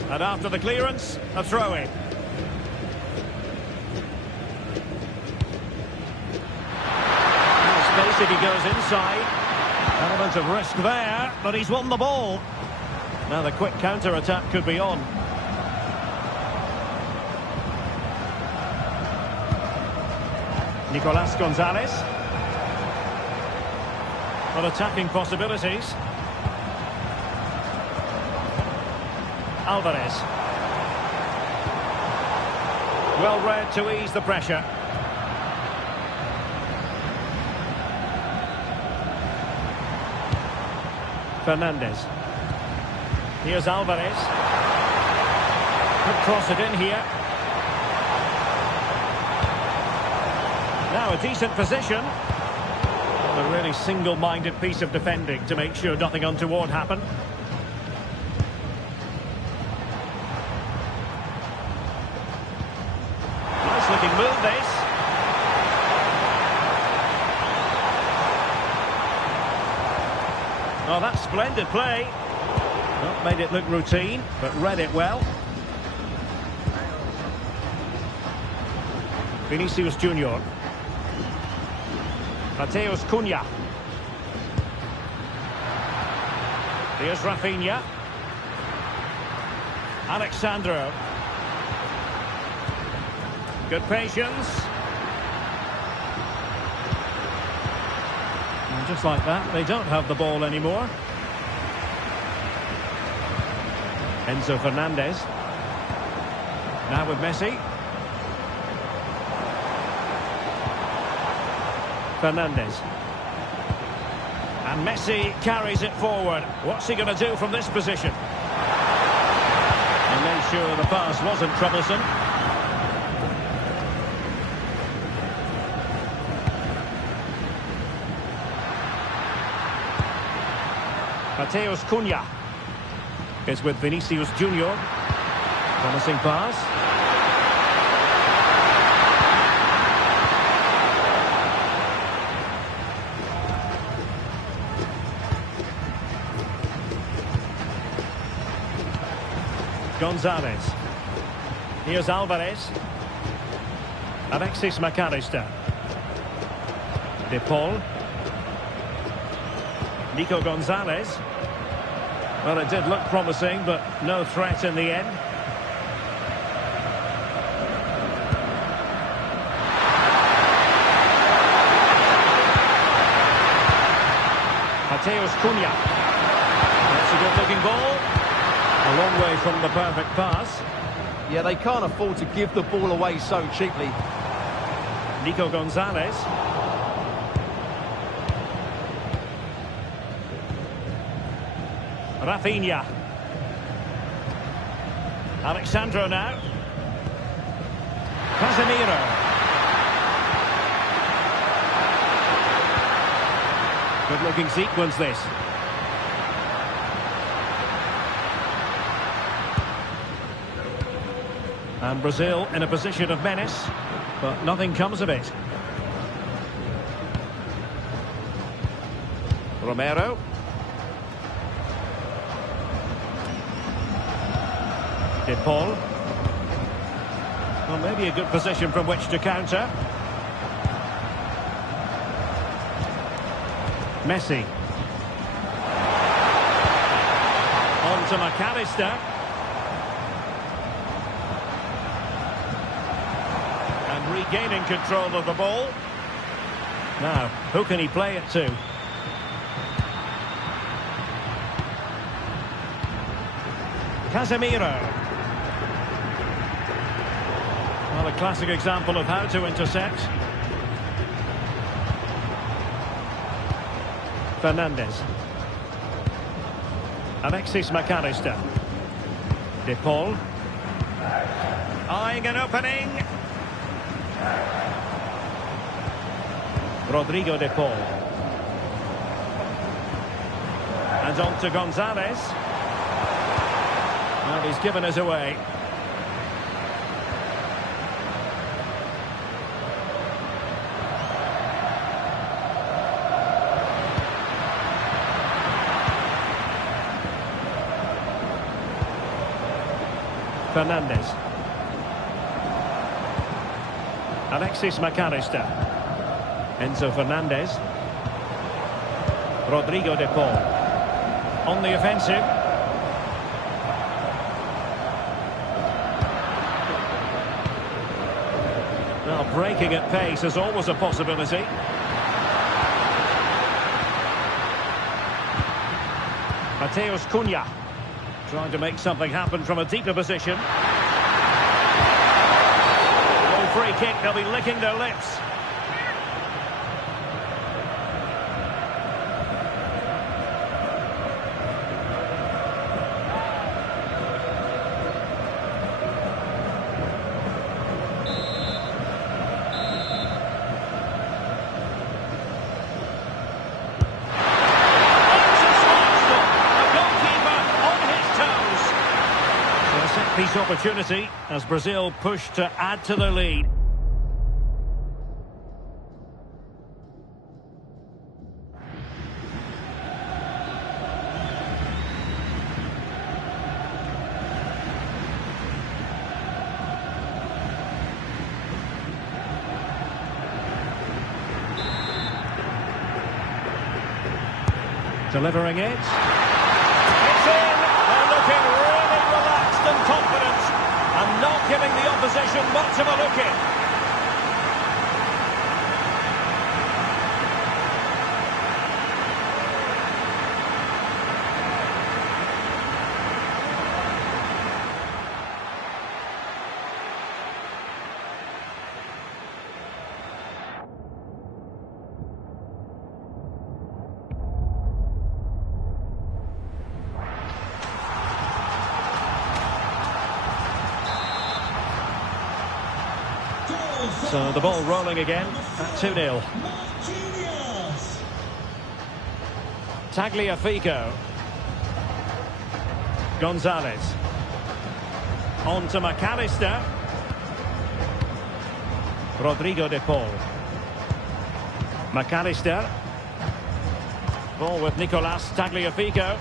And after the clearance, a throw-in. Space if he goes inside. Element of risk there, but he's won the ball. Now the quick counter-attack could be on. Nicolas Gonzalez. Well, attacking possibilities. Alvarez. Well read to ease the pressure. Fernandez. Here's Alvarez. Could cross it in here. Now a decent position. A really single-minded piece of defending to make sure nothing untoward happened. Nice looking move, this. Oh, that's splendid play. Not made it look routine, but read it well. Vinicius Junior. Mateus Cunha. Here's Rafinha. Alexandro. Good patience. And just like that, they don't have the ball anymore. Enzo Fernandez. Now with Messi. Fernandez. And Messi carries it forward. What's he going to do from this position? And made sure the pass wasn't troublesome. Mateus Cunha is with Vinicius Junior. Promising pass. Gonzalez. Here's Alvarez. Alexis McAllister. De Paul. Nico Gonzalez. Well, it did look promising, but no threat in the end. Mateus Cunha. That's a good-looking ball. A long way from the perfect pass. Yeah, they can't afford to give the ball away so cheaply. Nico Gonzalez. Rafinha. Alexandro now. Casemiro. Good-looking sequence, this. And Brazil in a position of menace, but nothing comes of it. Romero. De Paul. Well, maybe a good position from which to counter. Messi. On to McAllister. And regaining control of the ball. Now, who can he play it to? Casemiro. Well, a classic example of how to intercept. Fernandez. Alexis McAllister. De Paul. Eyeing an opening. Rodrigo De Paul. And on to Gonzalez. And he's given us away. Fernandez. Alexis McAllister. Enzo Fernandez. Rodrigo De Paul. On the offensive. Well, breaking at pace is always a possibility. Mateus Cunha. Trying to make something happen from a deeper position. Goal free kick, they'll be licking their lips. Piece opportunity as Brazil push to add to their lead. Delivering it. It's in. They're looking really relaxed and confident and not giving the opposition much of a look in. So the ball rolling again at 2-0. Tagliafico. Gonzalez. On to McAllister. Rodrigo De Paul. McAllister. Ball with Nicolas Tagliafico.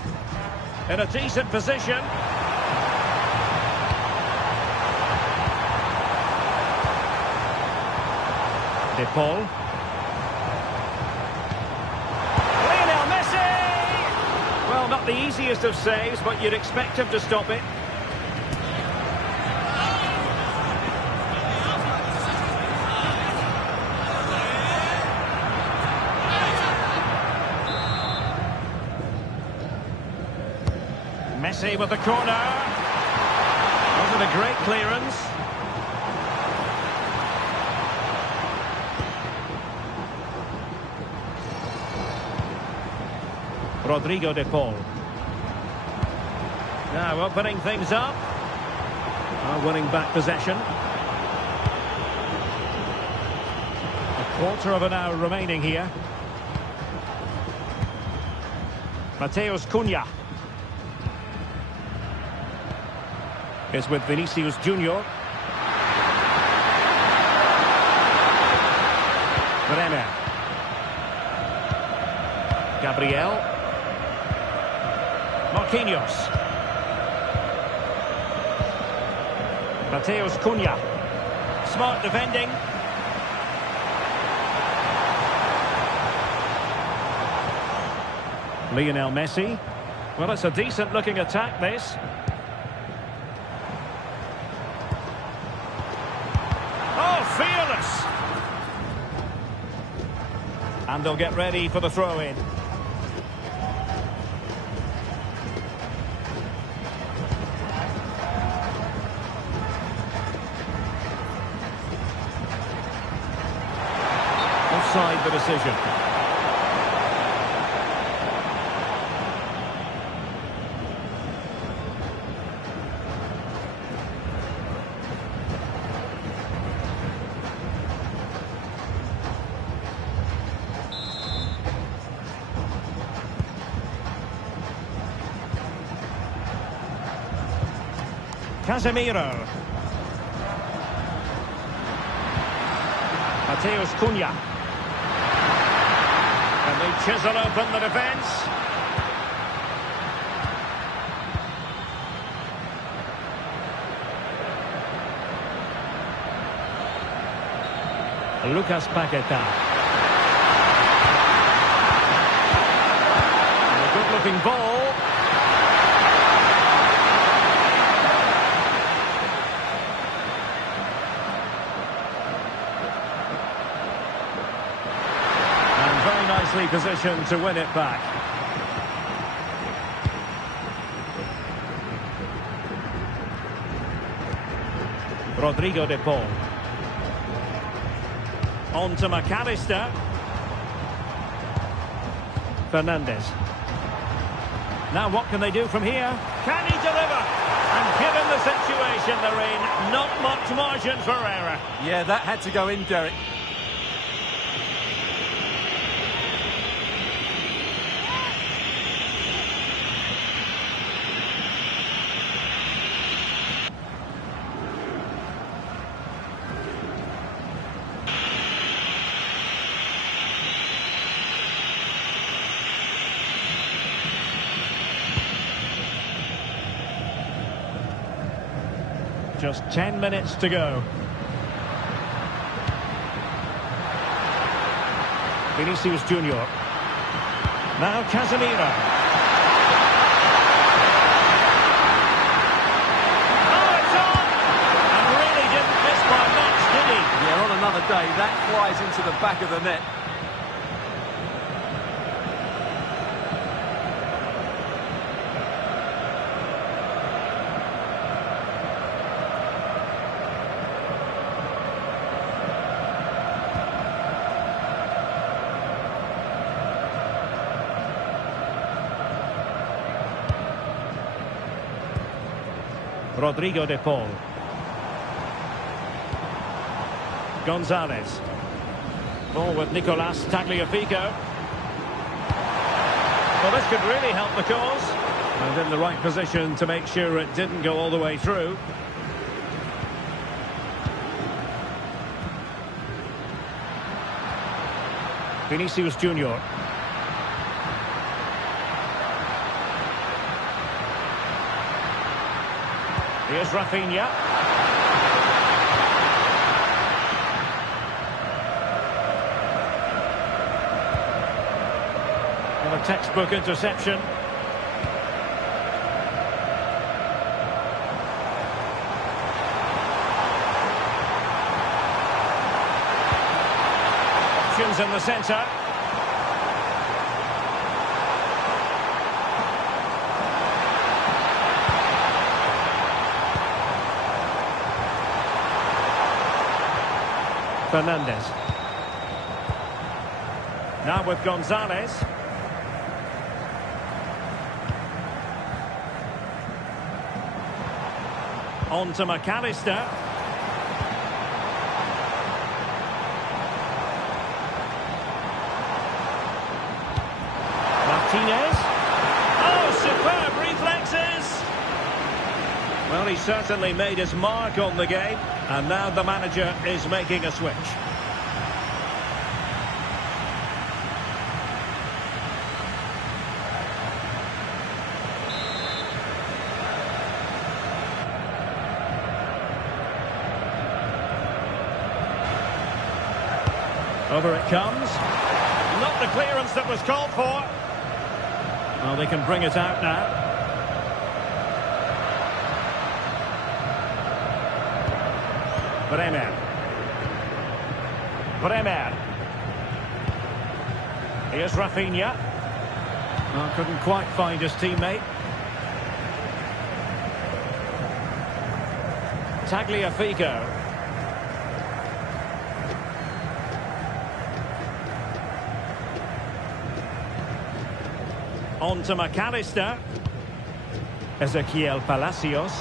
In a decent position. De Paul. Lionel Messi! Well, not the easiest of saves, but you'd expect him to stop it. Messi with the corner. Wasn't a great clearance. Rodrigo De Paul. Now opening things up. Winning back possession. A quarter of an hour remaining here. Mateus Cunha is with Vinicius Junior. Brenner. Gabriel. Marquinhos. Mateus Cunha. Smart defending. Lionel Messi. Well, it's a decent looking attack, this. Oh, fearless! And they'll get ready for the throw-in. offside the decision. Casemiro. Mateus Cunha. And they chisel open the defence. Lucas Paqueta. And a good-looking ball. Nicely positioned to win it back. Rodrigo de Paul. On to McAllister. Fernandes. Now what can they do from here? Can he deliver? And given the situation they're in, not much margin for error. Yeah, that had to go in, Derek. Just 10 minutes to go. Vinicius Junior. Now Casemiro. Oh, it's on! And really didn't miss by much, did he? Yeah, on another day, that flies into the back of the net. Rodrigo de Paul. Gonzalez. Ball with Nicolas Tagliafico. Well, this could really help the cause. And in the right position to make sure it didn't go all the way through. Vinicius Junior. Here's Rafinha. And a textbook interception. Options in the centre. Fernandes. Now with Gonzalez. On to McAllister. Martinez. Oh, superb reflexes! Well, he certainly made his mark on the game. And now the manager is making a switch. Over it comes. Not the clearance that was called for. Well, they can bring it out now. Bremer. Here's Rafinha. Oh, couldn't quite find his teammate. Tagliafico. On to McAllister. Ezequiel Palacios.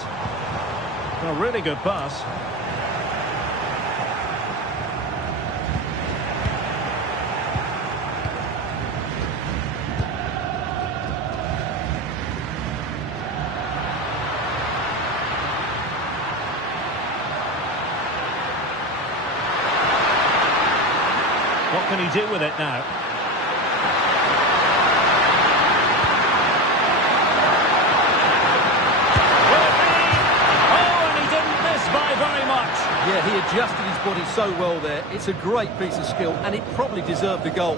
A really good pass. What can he do with it now? Will it be? Oh, and he didn't miss by very much. Yeah, he adjusted his body so well there. It's a great piece of skill, and it probably deserved a goal.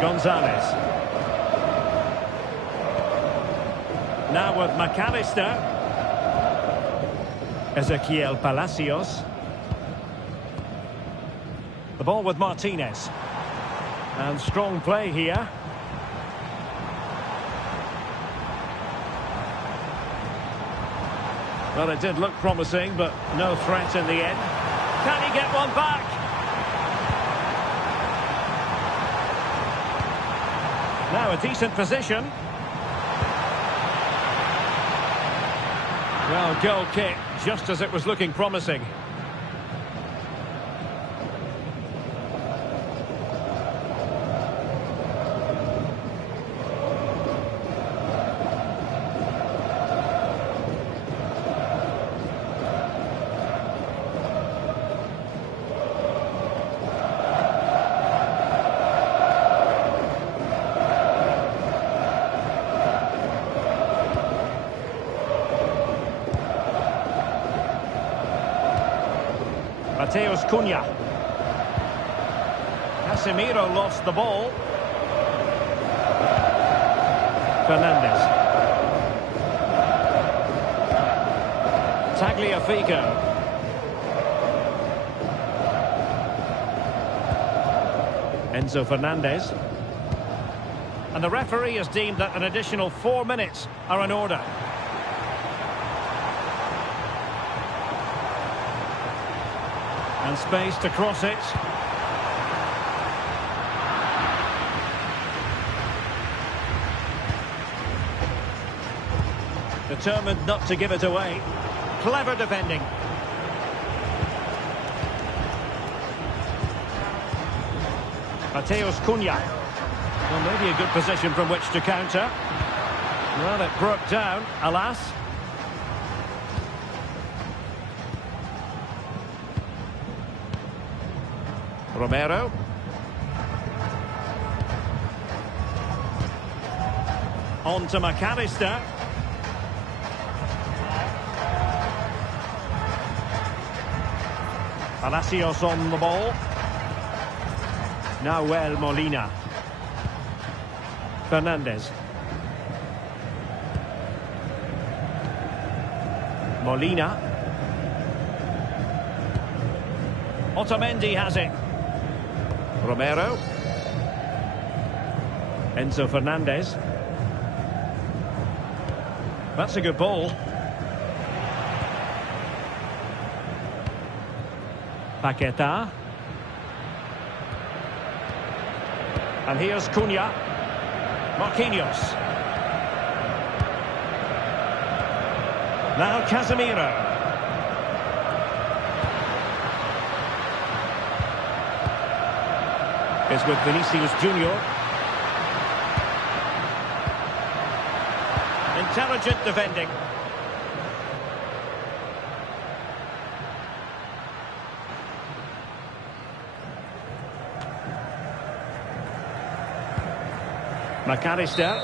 Gonzalez. Now with McAllister. Ezequiel Palacios. The ball with Martinez. And strong play here. Well, it did look promising, but no threat in the end. Can he get one back? Now a decent position. Well, goal kick, just as it was looking promising. Mateus Cunha. Casemiro lost the ball. Fernandes. Tagliafico. Enzo Fernandez. And the referee has deemed that an additional 4 minutes are in order. And space to cross it. Determined not to give it away. Clever defending. Mateus Cunha. Well, maybe a good position from which to counter. Well, it broke down, alas. Romero. On to McAllister. Palacios on the ball. Nahuel Molina. Fernandes. Molina. Otamendi has it. Romero. Enzo Fernandez. That's a good ball. Paqueta. And here's Cunha. Marquinhos. Now Casemiro. Is with Vinicius Junior. Intelligent defending. McAllister.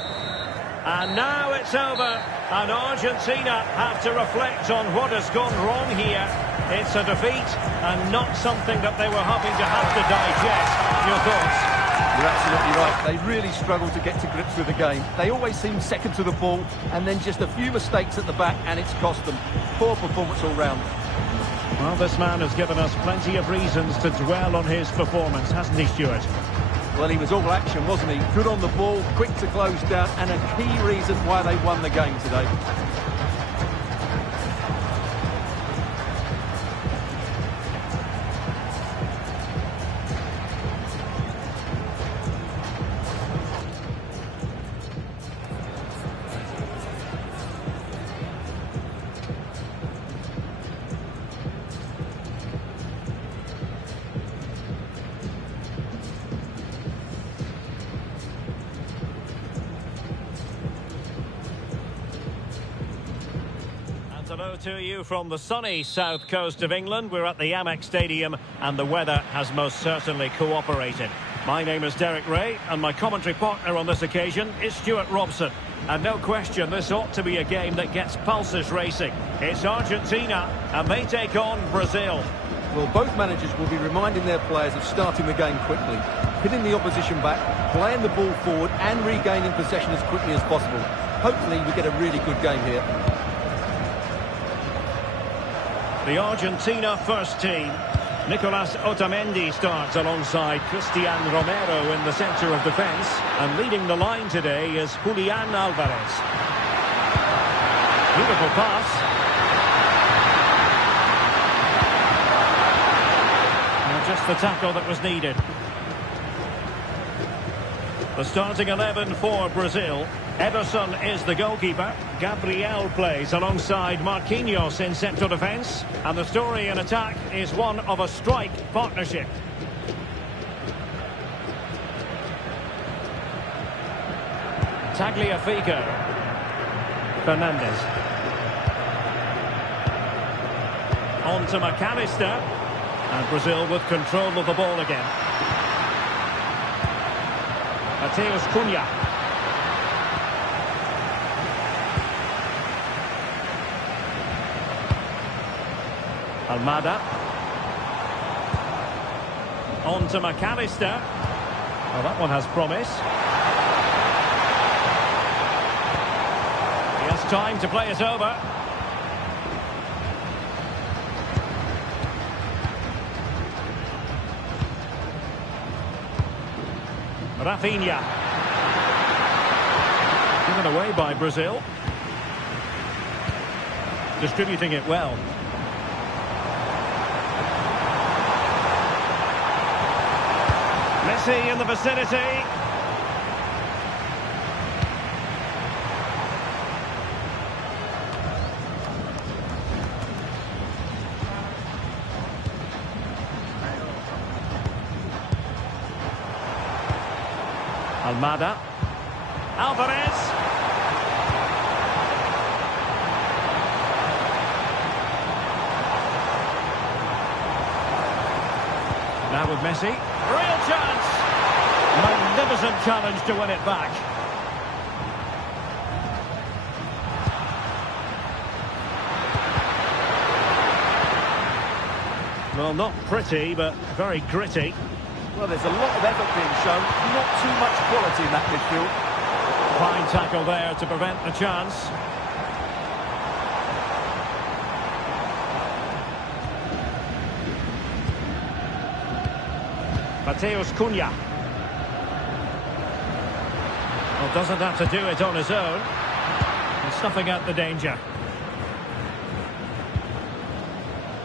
And now it's over. And Argentina have to reflect on what has gone wrong here. It's a defeat and not something that they were hoping to have to digest. Your thoughts? You're absolutely right. They really struggle to get to grips with the game. They always seem second to the ball, and then just a few mistakes at the back, and it's cost them. Poor performance all round. Well, this man has given us plenty of reasons to dwell on his performance, hasn't he, Stuart? Well, he was all action, wasn't he? Good on the ball, quick to close down, and a key reason why they won the game today. Hello to you from the sunny south coast of England. We're at the Amex Stadium and the weather has most certainly cooperated. My name is Derek Ray and my commentary partner on this occasion is Stuart Robson. And no question, this ought to be a game that gets pulses racing. It's Argentina and they take on Brazil. Well, both managers will be reminding their players of starting the game quickly, hitting the opposition back, playing the ball forward and regaining possession as quickly as possible. Hopefully we get a really good game here. The Argentina first team. Nicolas Otamendi starts alongside Cristian Romero in the centre of defence. And leading the line today is Julian Alvarez. Beautiful pass. And just the tackle that was needed. The starting 11 for Brazil. Ederson is the goalkeeper. Gabriel plays alongside Marquinhos in central defence. And the story in attack is one of a strike partnership. Tagliafico. Fernandez. On to McAllister. And Brazil with control of the ball again. Mateus Cunha. Almada. On to McAllister. Well, that one has promise. He has time to play it over. Rafinha. Given away by Brazil. Distributing it well. Messi in the vicinity. Almada. Alvarez. Now with Messi. Real chance. Magnificent challenge to win it back. Well, not pretty, but very gritty. Well, there's a lot of effort being shown, not too much quality in that midfield. Fine tackle there to prevent the chance. Mateus Cunha. Well, doesn't have to do it on his own. And snuffing out the danger.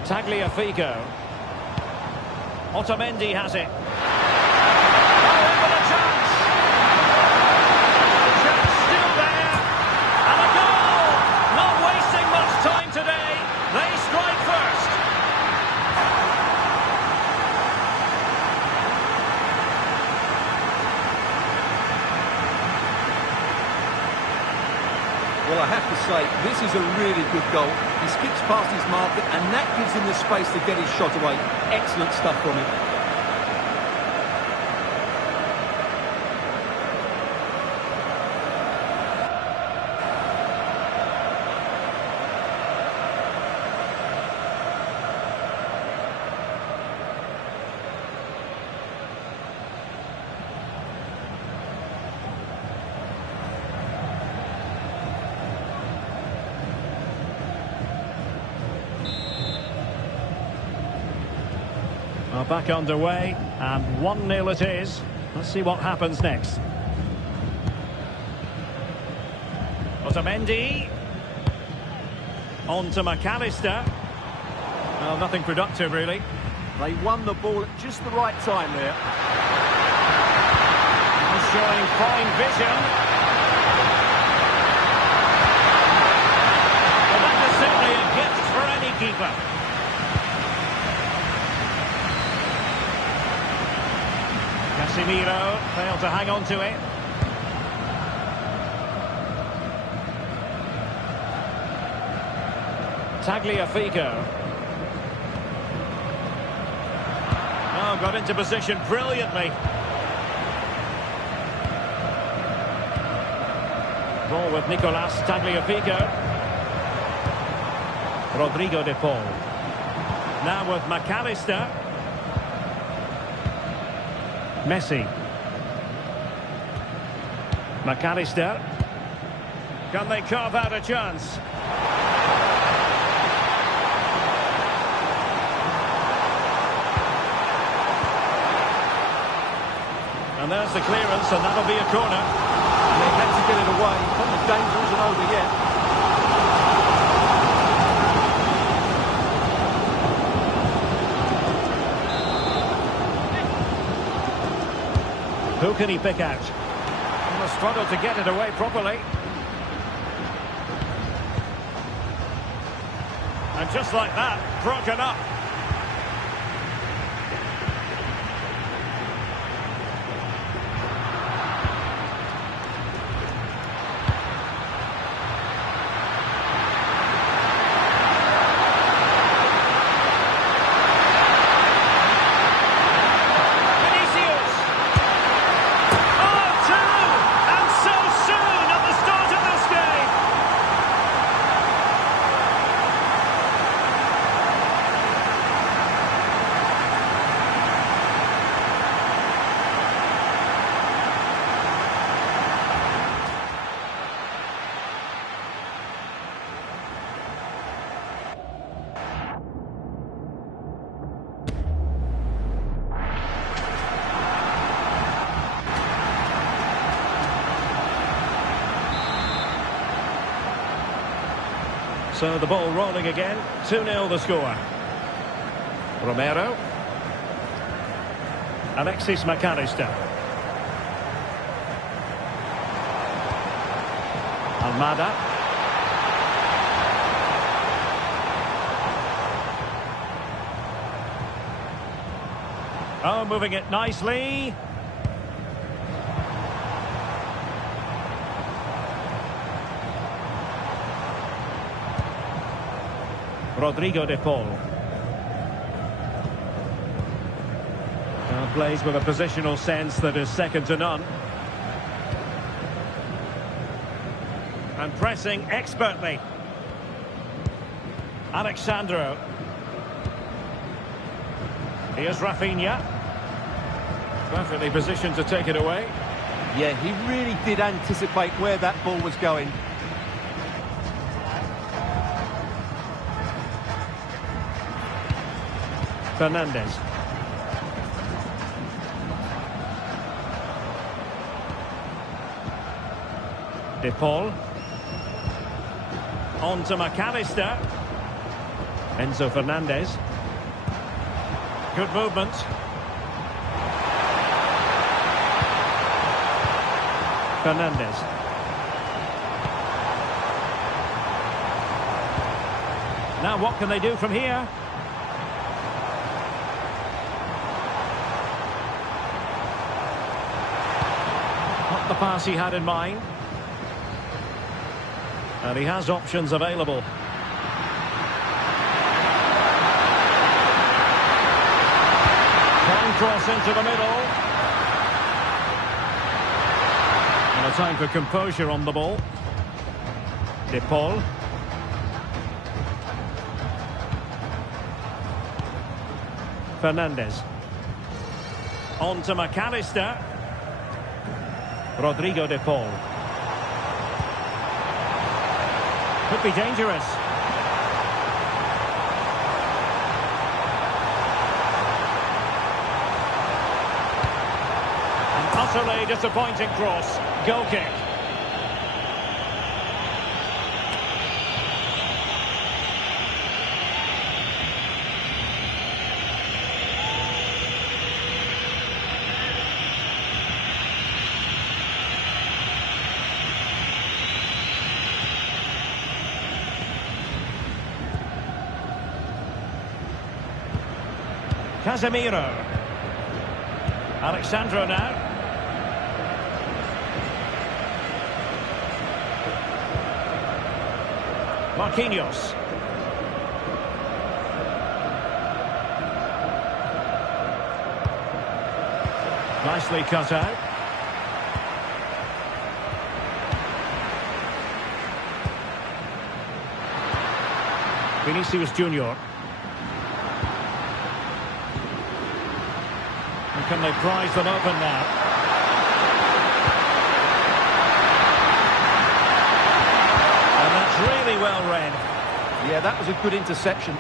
Tagliafico. Otamendi has it. Oh, in with a chance. Chance still there. And a goal! Not wasting much time today. They strike first. Well, I have to say, this is a really good goal. He skips past his marker, and that gives him the space to get his shot away. Excellent stuff from him. Well, back underway, and 1-0 it is. Let's see what happens next. Otamendi. On to McAllister. Well, nothing productive, really. They won the ball at just the right time there. Showing fine vision. Well, that is certainly a gift for any keeper. Casemiro failed to hang on to it. Tagliafico. Oh, got into position brilliantly. Ball with Nicolas Tagliafico. Rodrigo de Paul. Now with McAllister. Messi. McAllister. Can they carve out a chance? And there's the clearance, and that'll be a corner. They had to get it away, but the danger isn't over yet. Who can he pick out? Well, struggled to get it away properly. And just like that, broken up. So the ball rolling again. 2-0 the score. Romero. Alexis McAllister. Almada. Oh, moving it nicely. Rodrigo de Paul. Plays with a positional sense that is second to none. And pressing expertly. Alexandro. Here's Rafinha. Perfectly positioned to take it away. Yeah, he really did anticipate where that ball was going. Fernandez. De Paul. On to McAllister. Enzo Fernandez. Good movement. Fernandez. Now what can they do from here? Not the pass he had in mind. And he has options available. Fine cross into the middle. And a time for composure on the ball. De Paul. Fernandez. On to McAllister. Rodrigo de Paul. Could be dangerous. Utterly disappointing cross. Goal kick. Casemiro. Alexandro now. Marquinhos. Nicely cut out. Vinicius Junior. And can they prize them open now? And that's really well read. Yeah, that was a good interception.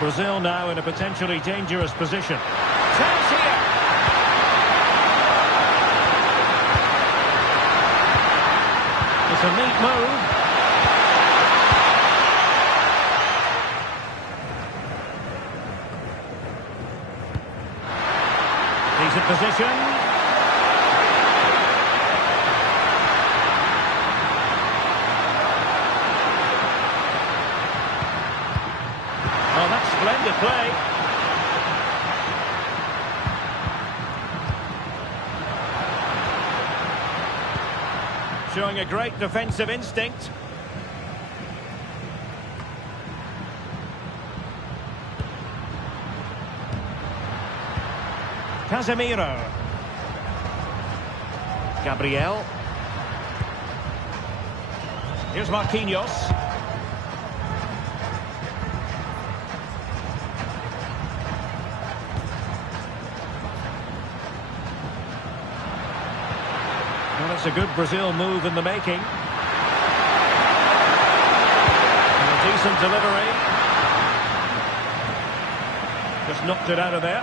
Brazil now in a potentially dangerous position. Chance here. It's a neat move. Decent position. Oh, that's splendid play. Showing a great defensive instinct. Casemiro. Gabriel. Here's Marquinhos. Well, that's a good Brazil move in the making. And a decent delivery. Just knocked it out of there.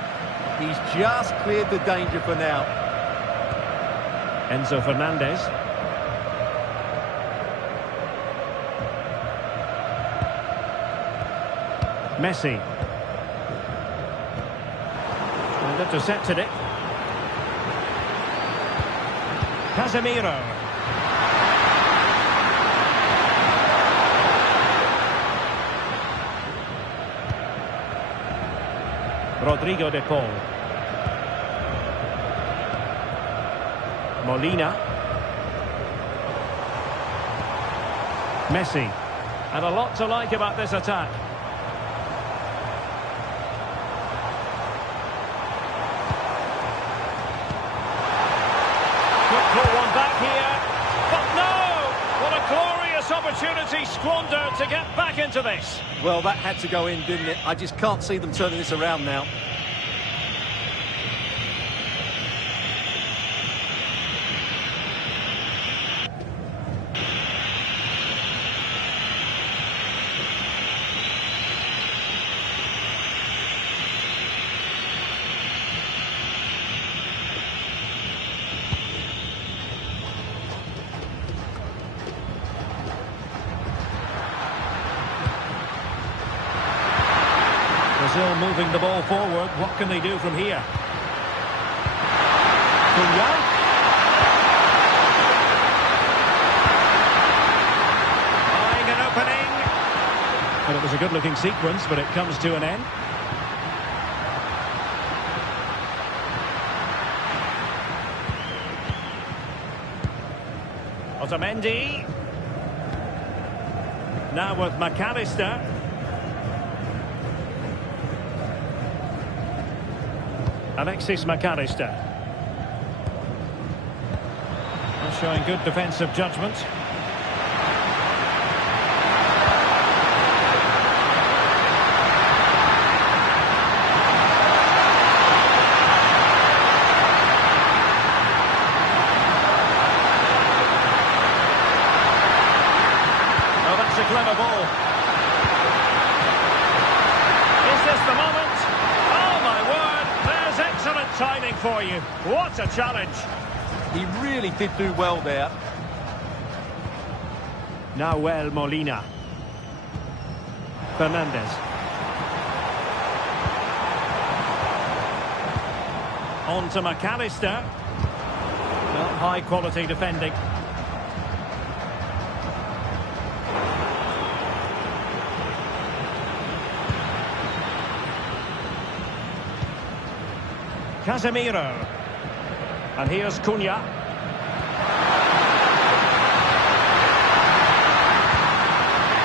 He's just cleared the danger for now. Enzo Fernandez. Messi. And intercepted it. Casemiro. Rodrigo de Paul. Molina. Messi. And a lot to like about this attack. Opportunity squandered to get back into this. Well, that had to go in, didn't it? I just can't see them turning this around now. Brazil moving the ball forward. What can they do from here? Cunha. Buying an opening. And it was a good-looking sequence, but it comes to an end. Otamendi. Now with McAllister. Alexis McAllister. Showing good defensive judgment. for you. What a challenge. He really did do well there. Nahuel Molina. Fernandez. On to McAllister. Well, high quality defending. Casemiro. And here's Cunha.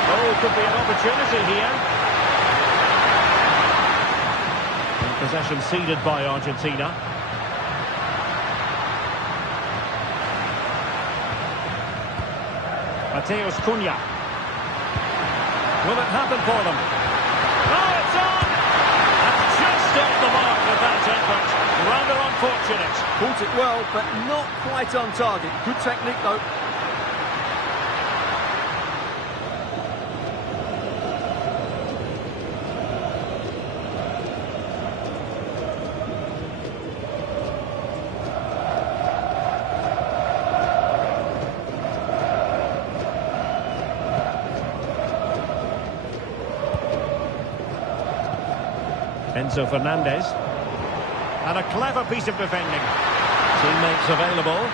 Oh, could be an opportunity here. And possession ceded by Argentina. Mateus Cunha. Will it happen for them? Oh, it's on! And just off the mark with that effort. Rather unfortunate. Caught it well, but not quite on target. Good technique, though. Enzo Fernandez. And a clever piece of defending. Teammates available.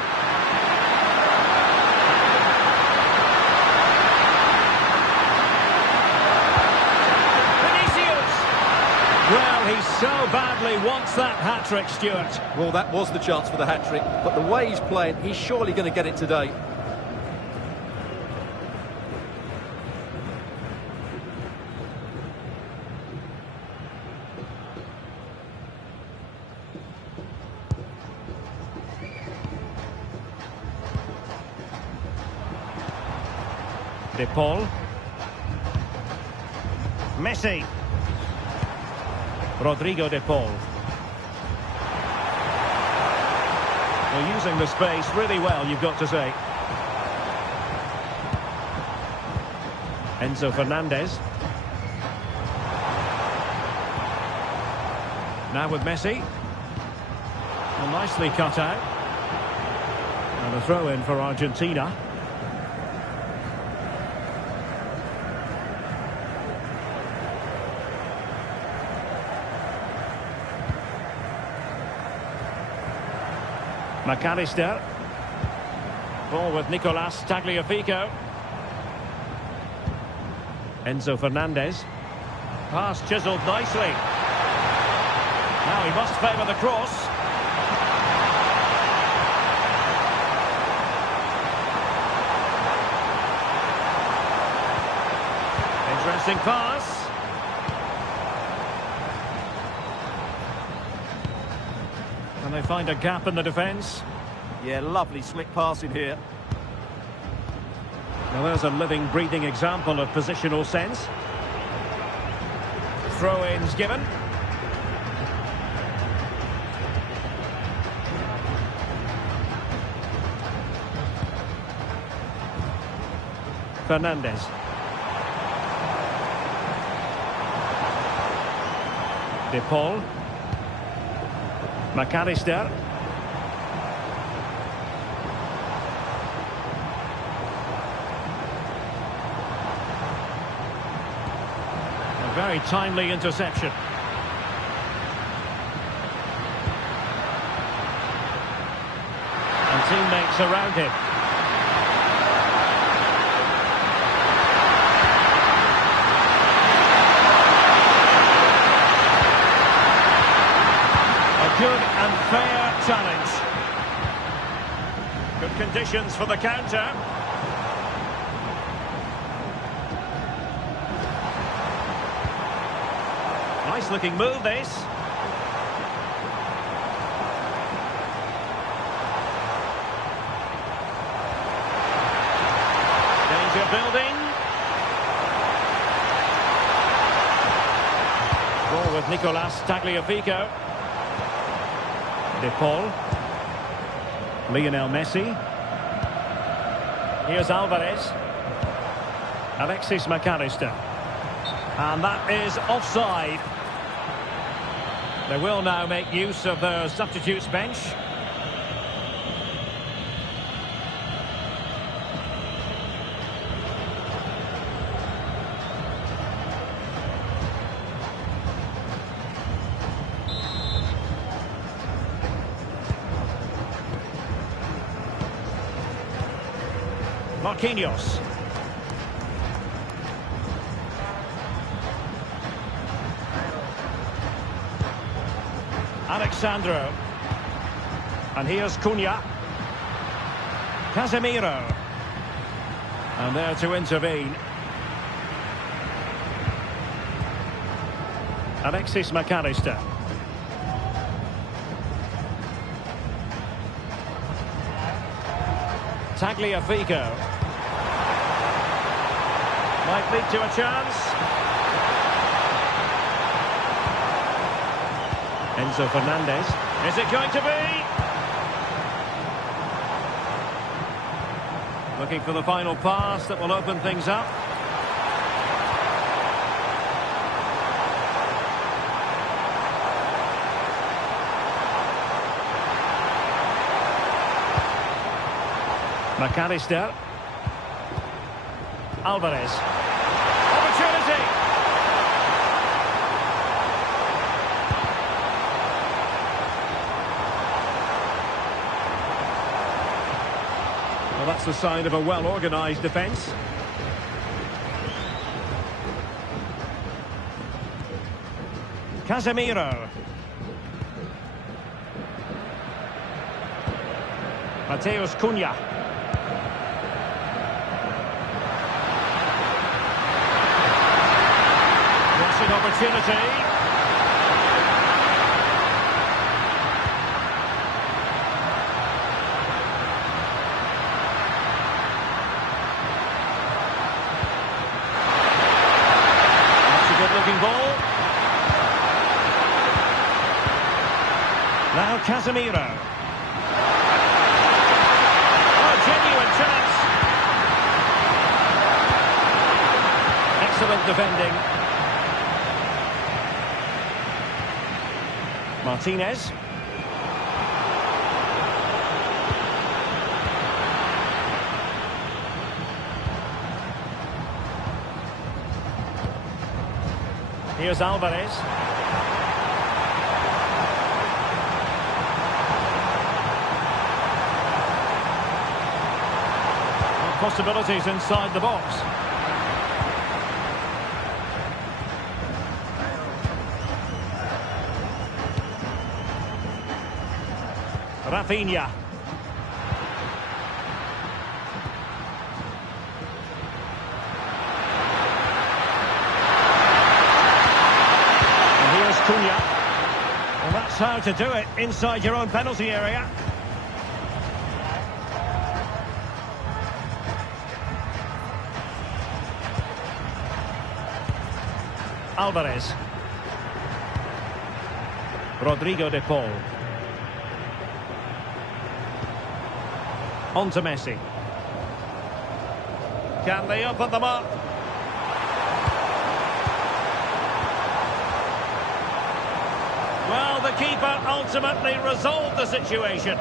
Vinicius! Well, he so badly wants that hat-trick, Stuart. Well, that was the chance for the hat-trick, but the way he's playing, he's surely going to get it today. De Paul. Messi. Rodrigo De Paul. They're using the space really well, you've got to say. Enzo Fernandez. Now with Messi. Well, nicely cut out. And a throw in for Argentina. McAllister. Ball with Nicolas Tagliafico. Enzo Fernandez. Pass chiselled nicely. Now he must favour the cross. Interesting pass. And they find a gap in the defence. Yeah, lovely slick passing here. Now there's a living, breathing example of positional sense. Throw-ins given. Fernandez. De Paul. McAllister. A very timely interception. And teammates around him. Good and fair challenge. Good conditions for the counter. Nice looking move, this. Danger building. Ball with Nicolas Tagliafico. De Paul. Lionel Messi. Here's Alvarez. Alexis McAllister. And that is offside. They will now make use of their substitutes bench. Marquinhos. Alexandro. And here's Cunha. Casemiro. And there to intervene. Alexis McAllister. Tagliafico. Might lead to a chance. Enzo Fernandez. Is it going to be? Looking for the final pass that will open things up. McAllister. Alvarez. Opportunity. Well, that's the sign of a well-organised defence. Casemiro. Mateus Cunha. Crossing opportunity. That's a good-looking ball. Now Casemiro. Oh, genuine chance. Excellent defending. Martinez. Here's Alvarez. Possibilities inside the box. Rafinha. And here's Cunha. Well, that's how to do it inside your own penalty area. Alvarez. Rodrigo de Paul. On to Messi. Can they open them up? Well, the keeper ultimately resolved the situation.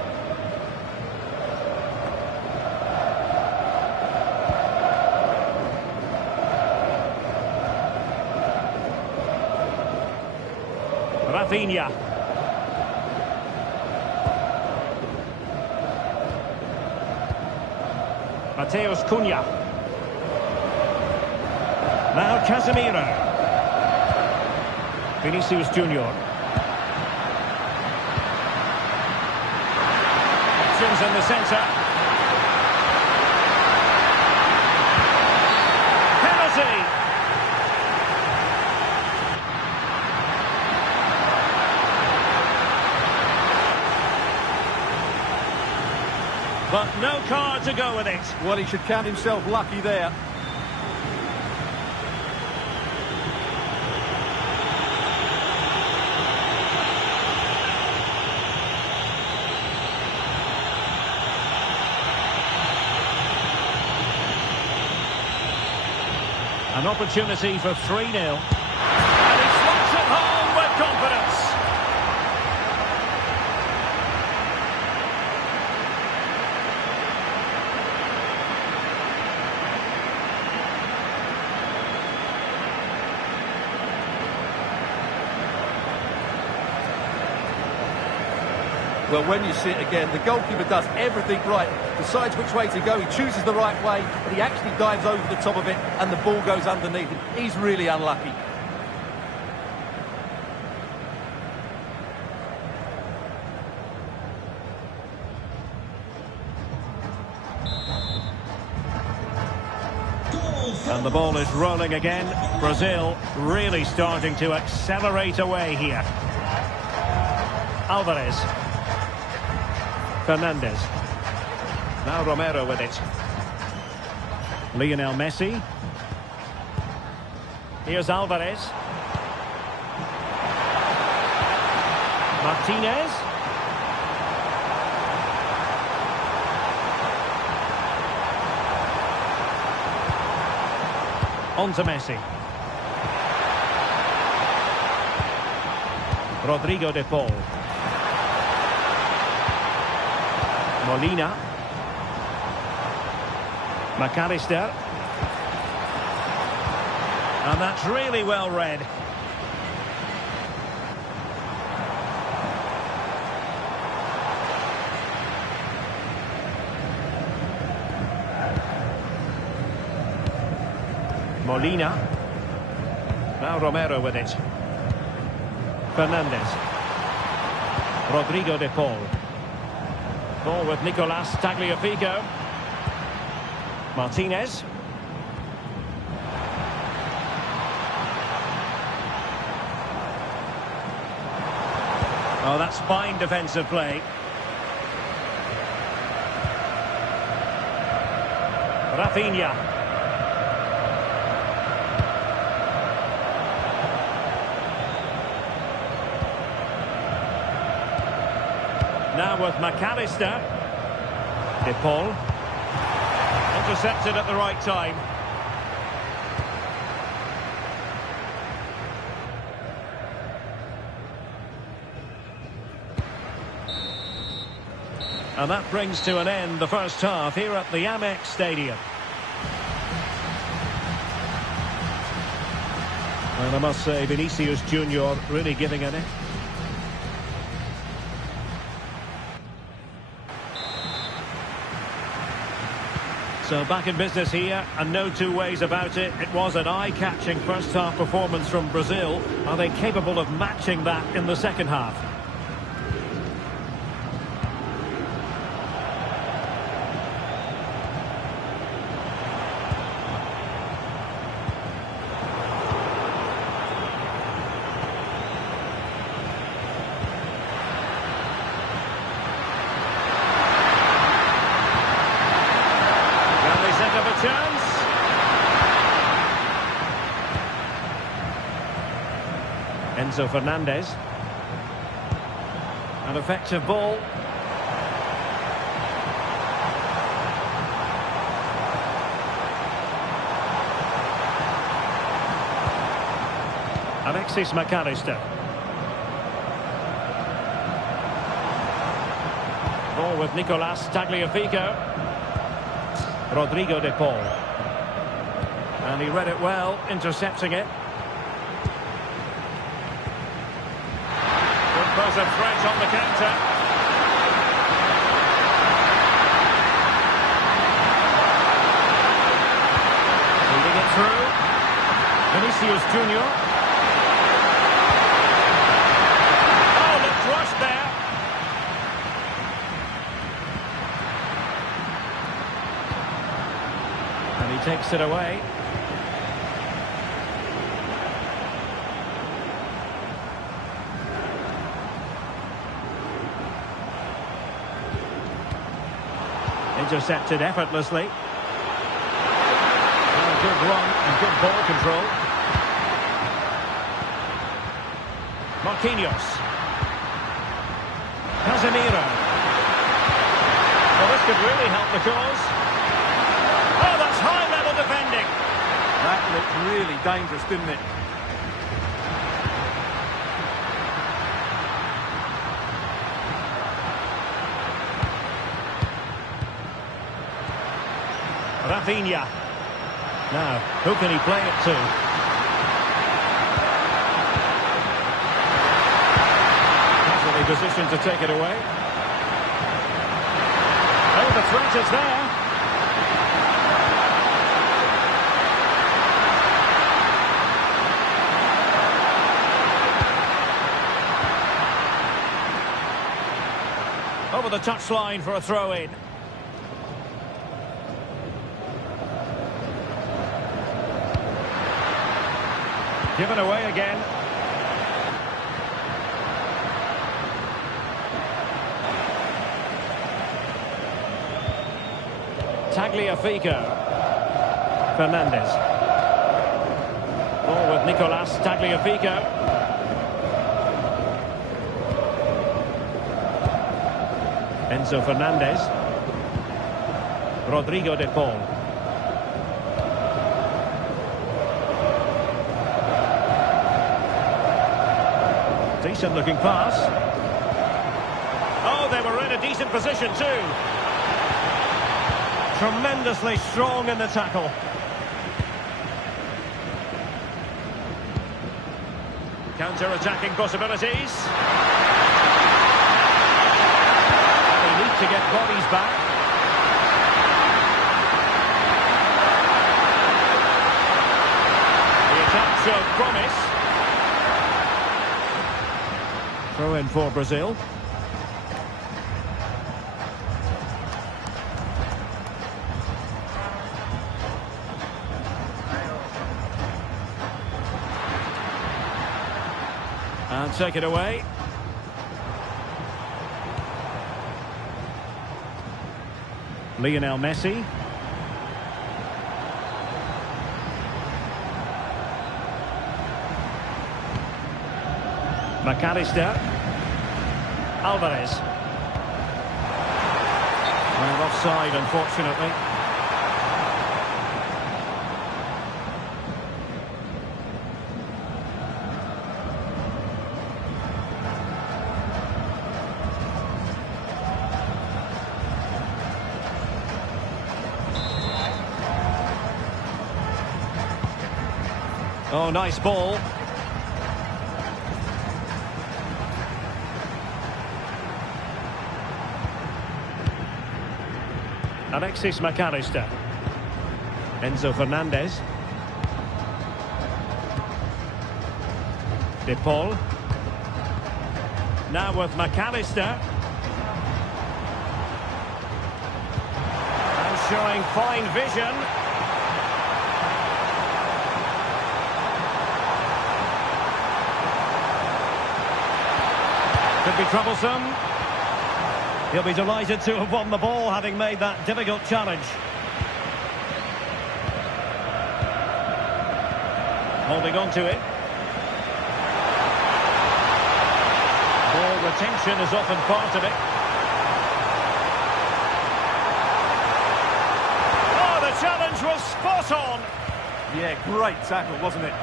Rafinha. Mateus Cunha. Now Casemiro. Vinicius Junior. Options in the centre. Penalty. But no card to go with it. Well, he should count himself lucky there. An opportunity for 3-0. And he slots it home with confidence. Well, when you see it again, the goalkeeper does everything right, decides which way to go, he chooses the right way, but he actually dives over the top of it and the ball goes underneath him. He's really unlucky. And the ball is rolling again. Brazil really starting to accelerate away here. Alvarez. Fernandez. Now Romero with it. Lionel Messi. Here's Alvarez. Martinez. On to Messi. Rodrigo de Paul. Molina. McAllister. And that's really well read. Molina. Now Romero with it. Fernandez. Rodrigo de Paul. Ball with Nicolas Tagliafico. Martinez. Oh, that's fine defensive play. Rafinha. Now with McAllister. De Paul. Intercepted at the right time. And that brings to an end the first half here at the Amex Stadium. And I must say, Vinicius Junior really giving it. So back in business here, and no two ways about it. It was an eye-catching first-half performance from Brazil. Are they capable of matching that in the second half? Chance. Enzo Fernandez. An effective ball. Alexis McAllister. Ball with Nicolas Tagliafico. Rodrigo de Paul. And he read it well, intercepting it. Good pose of threat on the counter. Leading it through. Vinicius Junior. Oh, looked rushed there. And he takes it away. Intercepted effortlessly. Well, good run and good ball control. Marquinhos. Casemiro. Well, this could really help the cause. Oh, that's high-level defending. That looked really dangerous, didn't it? Rafinha. Now, who can he play it to? Perfectly positioned to take it away. threat is there. Over the touchline for a throw-in. Given away again. Tagliafico. Fernandez. Ball with Nicolas Tagliafico. Enzo Fernandez. Rodrigo de Paul. Decent looking pass. Oh, they were in a decent position too. Tremendously strong in the tackle. Counter-attacking possibilities. They need to get bodies back. The attack showed promise. Throw in for Brazil. And take it away. Lionel Messi. McAllister. Alvarez. Well, offside, unfortunately. Oh, nice ball. Alexis McAllister. Enzo Fernandez. De Paul. Now with McAllister. And showing fine vision. Could be troublesome. He'll be delighted to have won the ball, having made that difficult challenge. Holding on to it. Ball retention is often part of it. Oh, the challenge was spot on. Yeah, great tackle, wasn't it?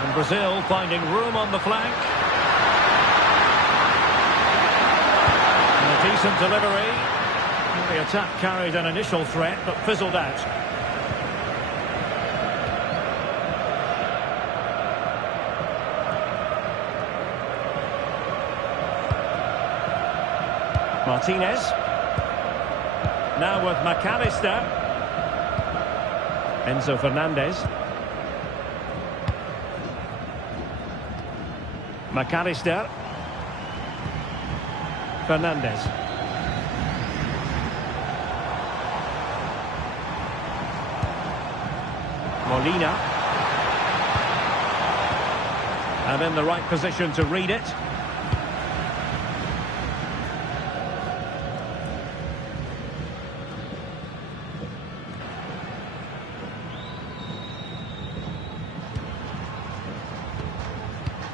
And Brazil finding room on the flank. And a decent delivery. The attack carried an initial threat, but fizzled out. Martinez. Now with McAllister. Enzo Fernandez. McAllister. Fernandez. Molina. And in the right position to read it.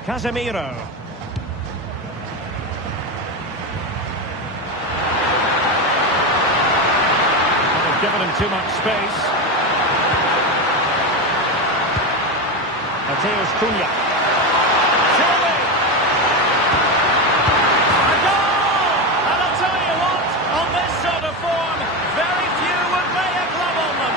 Casemiro. They've given him too much space. Mateus Cunha. Surely! A goal! And I'll tell you what, on this sort of form, very few would lay a glove on them.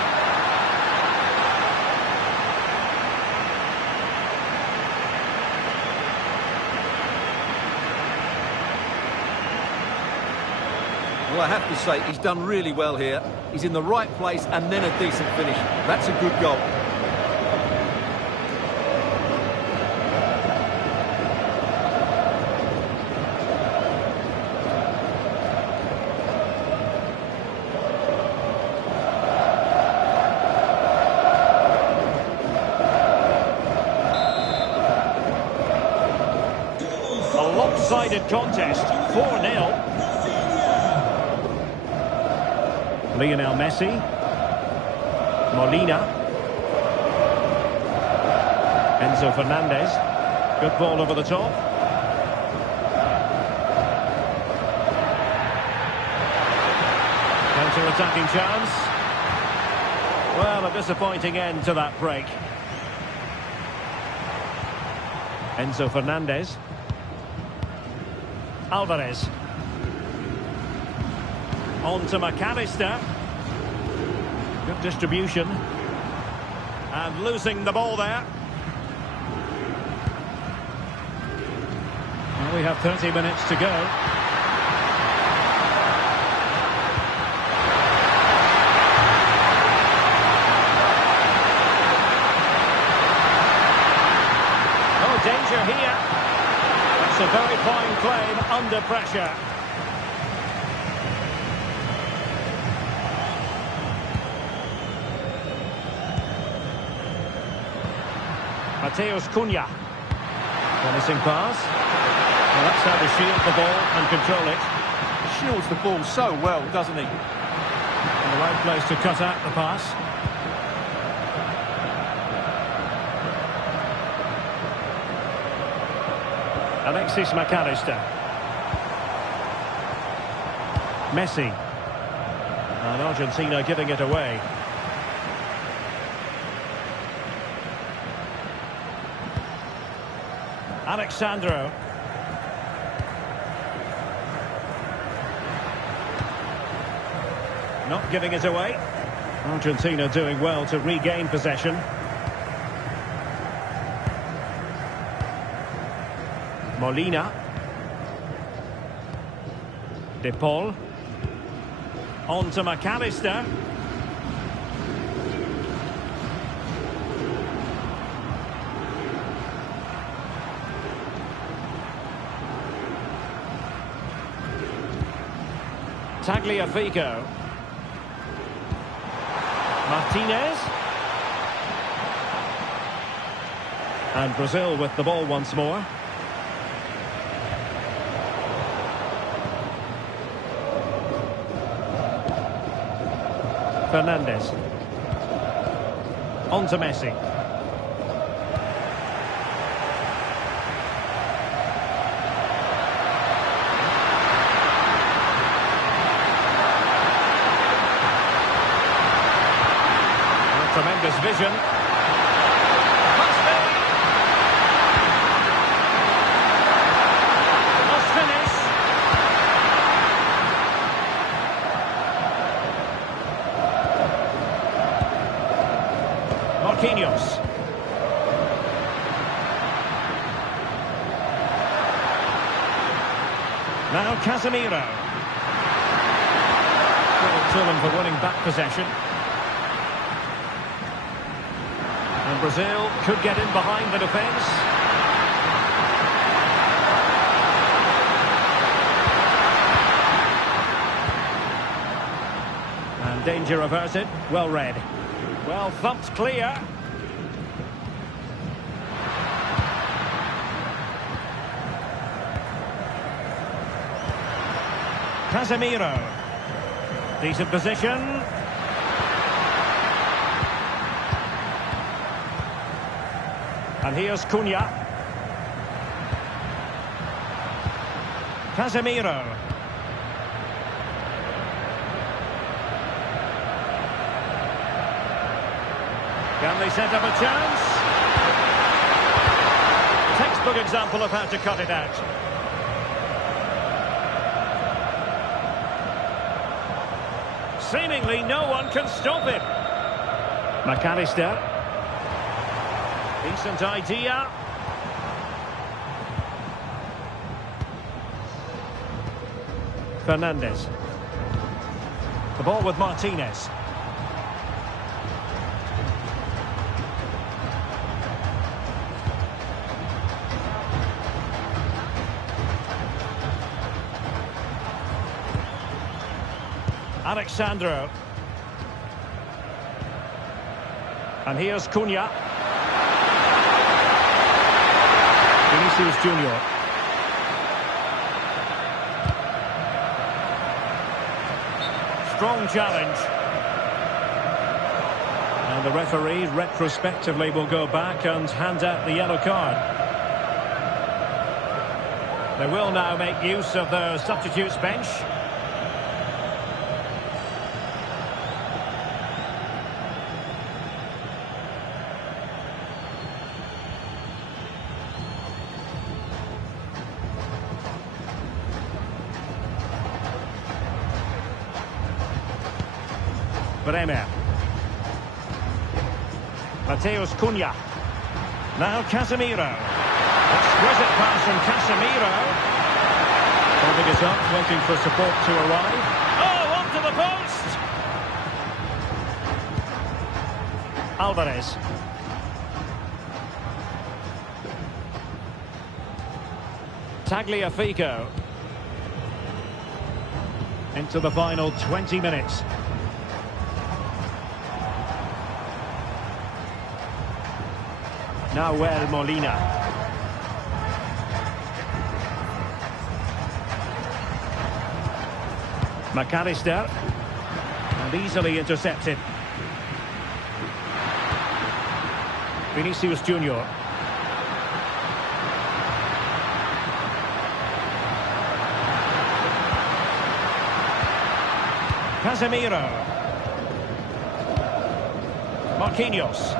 Well, I have to say, he's done really well here. He's in the right place and then a decent finish. That's a good goal. A lopsided contest, 4-0. Lionel Messi. Molina. Enzo Fernandez. Good ball over the top. Counter-attacking chance. Well, a disappointing end to that break. Enzo Fernandez. Alvarez. On to McAllister. Good distribution. And losing the ball there. Well, we have 30 minutes to go. Oh, danger here. That's a very fine claim under pressure. Mateus Cunha. Promising pass. Well, that's how to shield the ball and control it. He shields the ball so well, doesn't he? In the right place to cut out the pass. Alexis McAllister. Messi. And Argentina giving it away. Alexandro. Not giving it away. Argentina doing well to regain possession. Molina. De Paul. On to McAllister. Tagliafico. Martinez. And Brazil with the ball once more. Fernandez. On to Messi. Tremendous vision. Must finish. Marquinhos. Now Casemiro. Credit to them for winning back possession. And Brazil could get in behind the defence. And danger averted. Well read. Well thumped clear. Casemiro. Decent position. And here's Cunha. Casemiro. Can they set up a chance? Textbook example of how to cut it out. Seemingly no one can stop him. McAllister. Decent idea. Fernandez. The ball with Martinez. Alexandro. And here's Cunha. Vinicius Junior. Strong challenge. And the referee retrospectively will go back and hand out the yellow card. They will now make use of their substitutes bench. Bremer. Mateus Cunha. Now Casemiro. Exquisite pass from Casemiro. Holding it up, waiting for support to arrive. Oh, onto the post! Alvarez. Tagliafico. Into the final 20 minutes. Nahuel Molina. McAllister. And easily intercepted. Vinicius Junior. Casemiro. Marquinhos.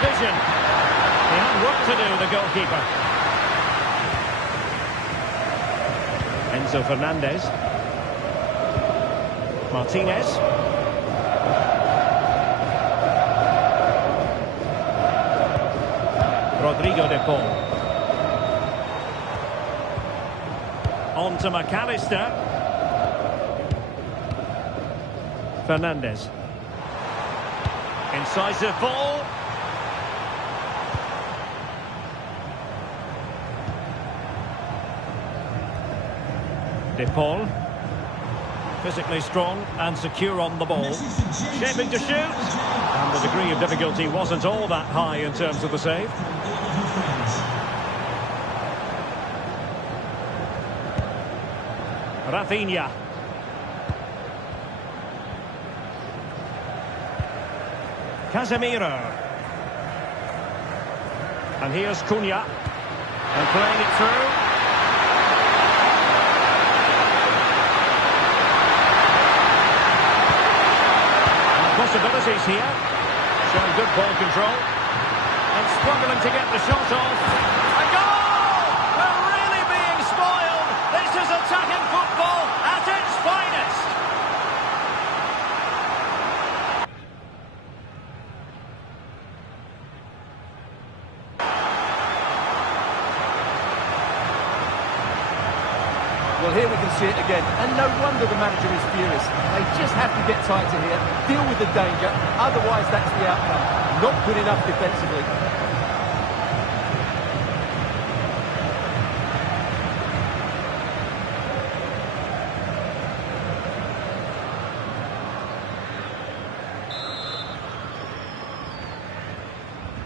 Vision. He had work to do, the goalkeeper. Enzo Fernandez. Martinez. Rodrigo de Paul. On to McAllister. Fernandez. Incisive ball. De Paul. Physically strong and secure on the ball. Shaping to shoot. And the degree of difficulty wasn't all that high in terms of the save. Rafinha. Casemiro. And here's Cunha. And playing it through. Possibilities here. Showing good ball control. And struggling to get the shot off. A goal! We're really being spoiled. This is attacking football at its finest. Well, here we can see it again, and no wonder the manager is furious. They just have to get tighter here, deal with the danger, otherwise that's the outcome. Not good enough defensively.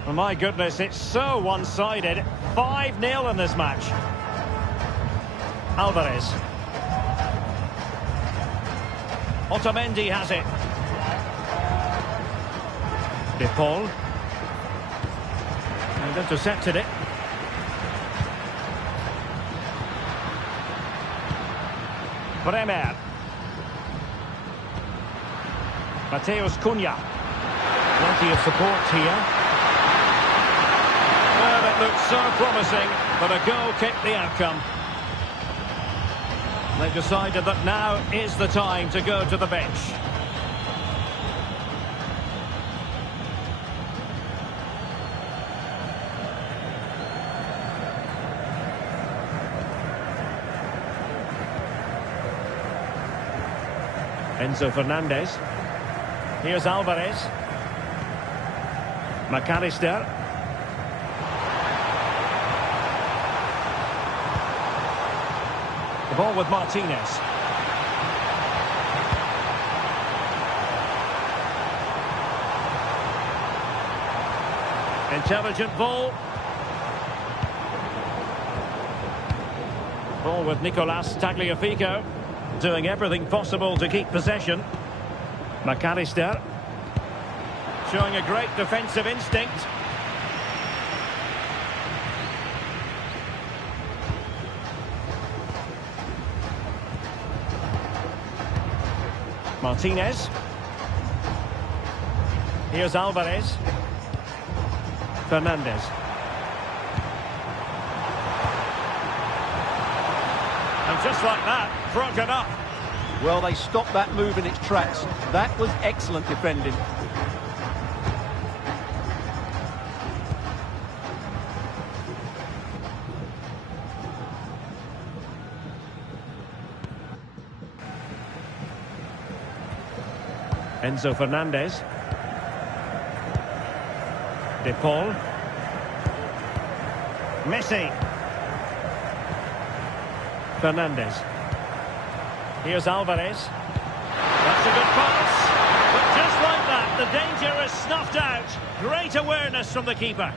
Well, my goodness, it's so one-sided. 5-0 in this match. Alvarez. Otamendi has it. De Paul. And intercepted it. Bremer. Mateus Cunha. Plenty of support here. Well, it looked so promising, but a goal kicked the outcome. They've decided that now is the time to go to the bench. Enzo Fernandez. Here's Alvarez. McAllister. The ball with Martinez. Intelligent ball. Ball with Nicolas Tagliafico. Doing everything possible to keep possession. McAllister. Showing a great defensive instinct. Martinez. Here's Alvarez. Fernandez. And just like that, broken up. Well, they stopped that move in its tracks. That was excellent defending. Enzo Fernandez. De Paul. Messi. Fernandez. Here's Alvarez. That's a good pass. But just like that, the danger is snuffed out. Great awareness from the keeper.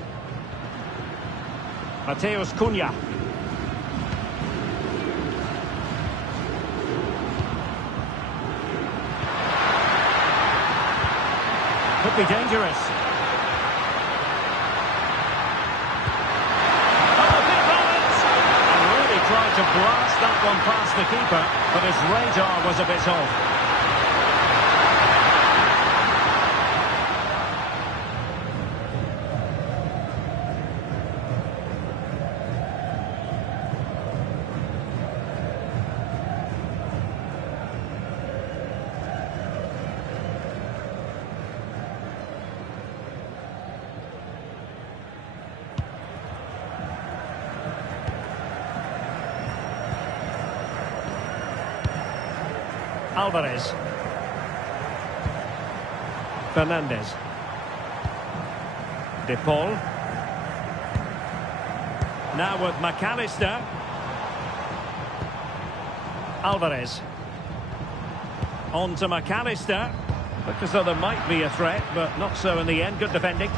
Mateus Cunha. Could be dangerous. Tried to blast that one past the keeper, but his radar was a bit off. Alvarez. Fernandez. De Paul. Now with McAllister. Alvarez. On to McAllister. Looked as though there might be a threat, but not so in the end. Good defending.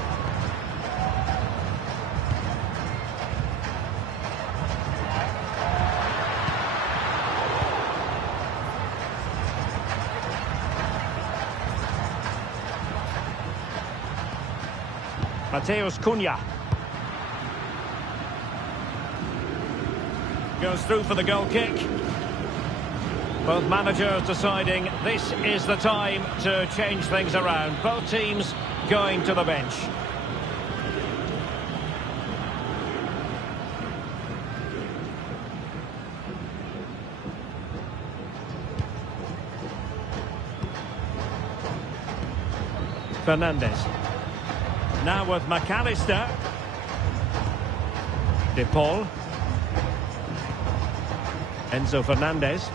Mateus Cunha. Goes through for the goal kick. Both managers deciding this is the time to change things around. Both teams going to the bench. Fernandez. Now with McAllister. De Paul. Enzo Fernandez.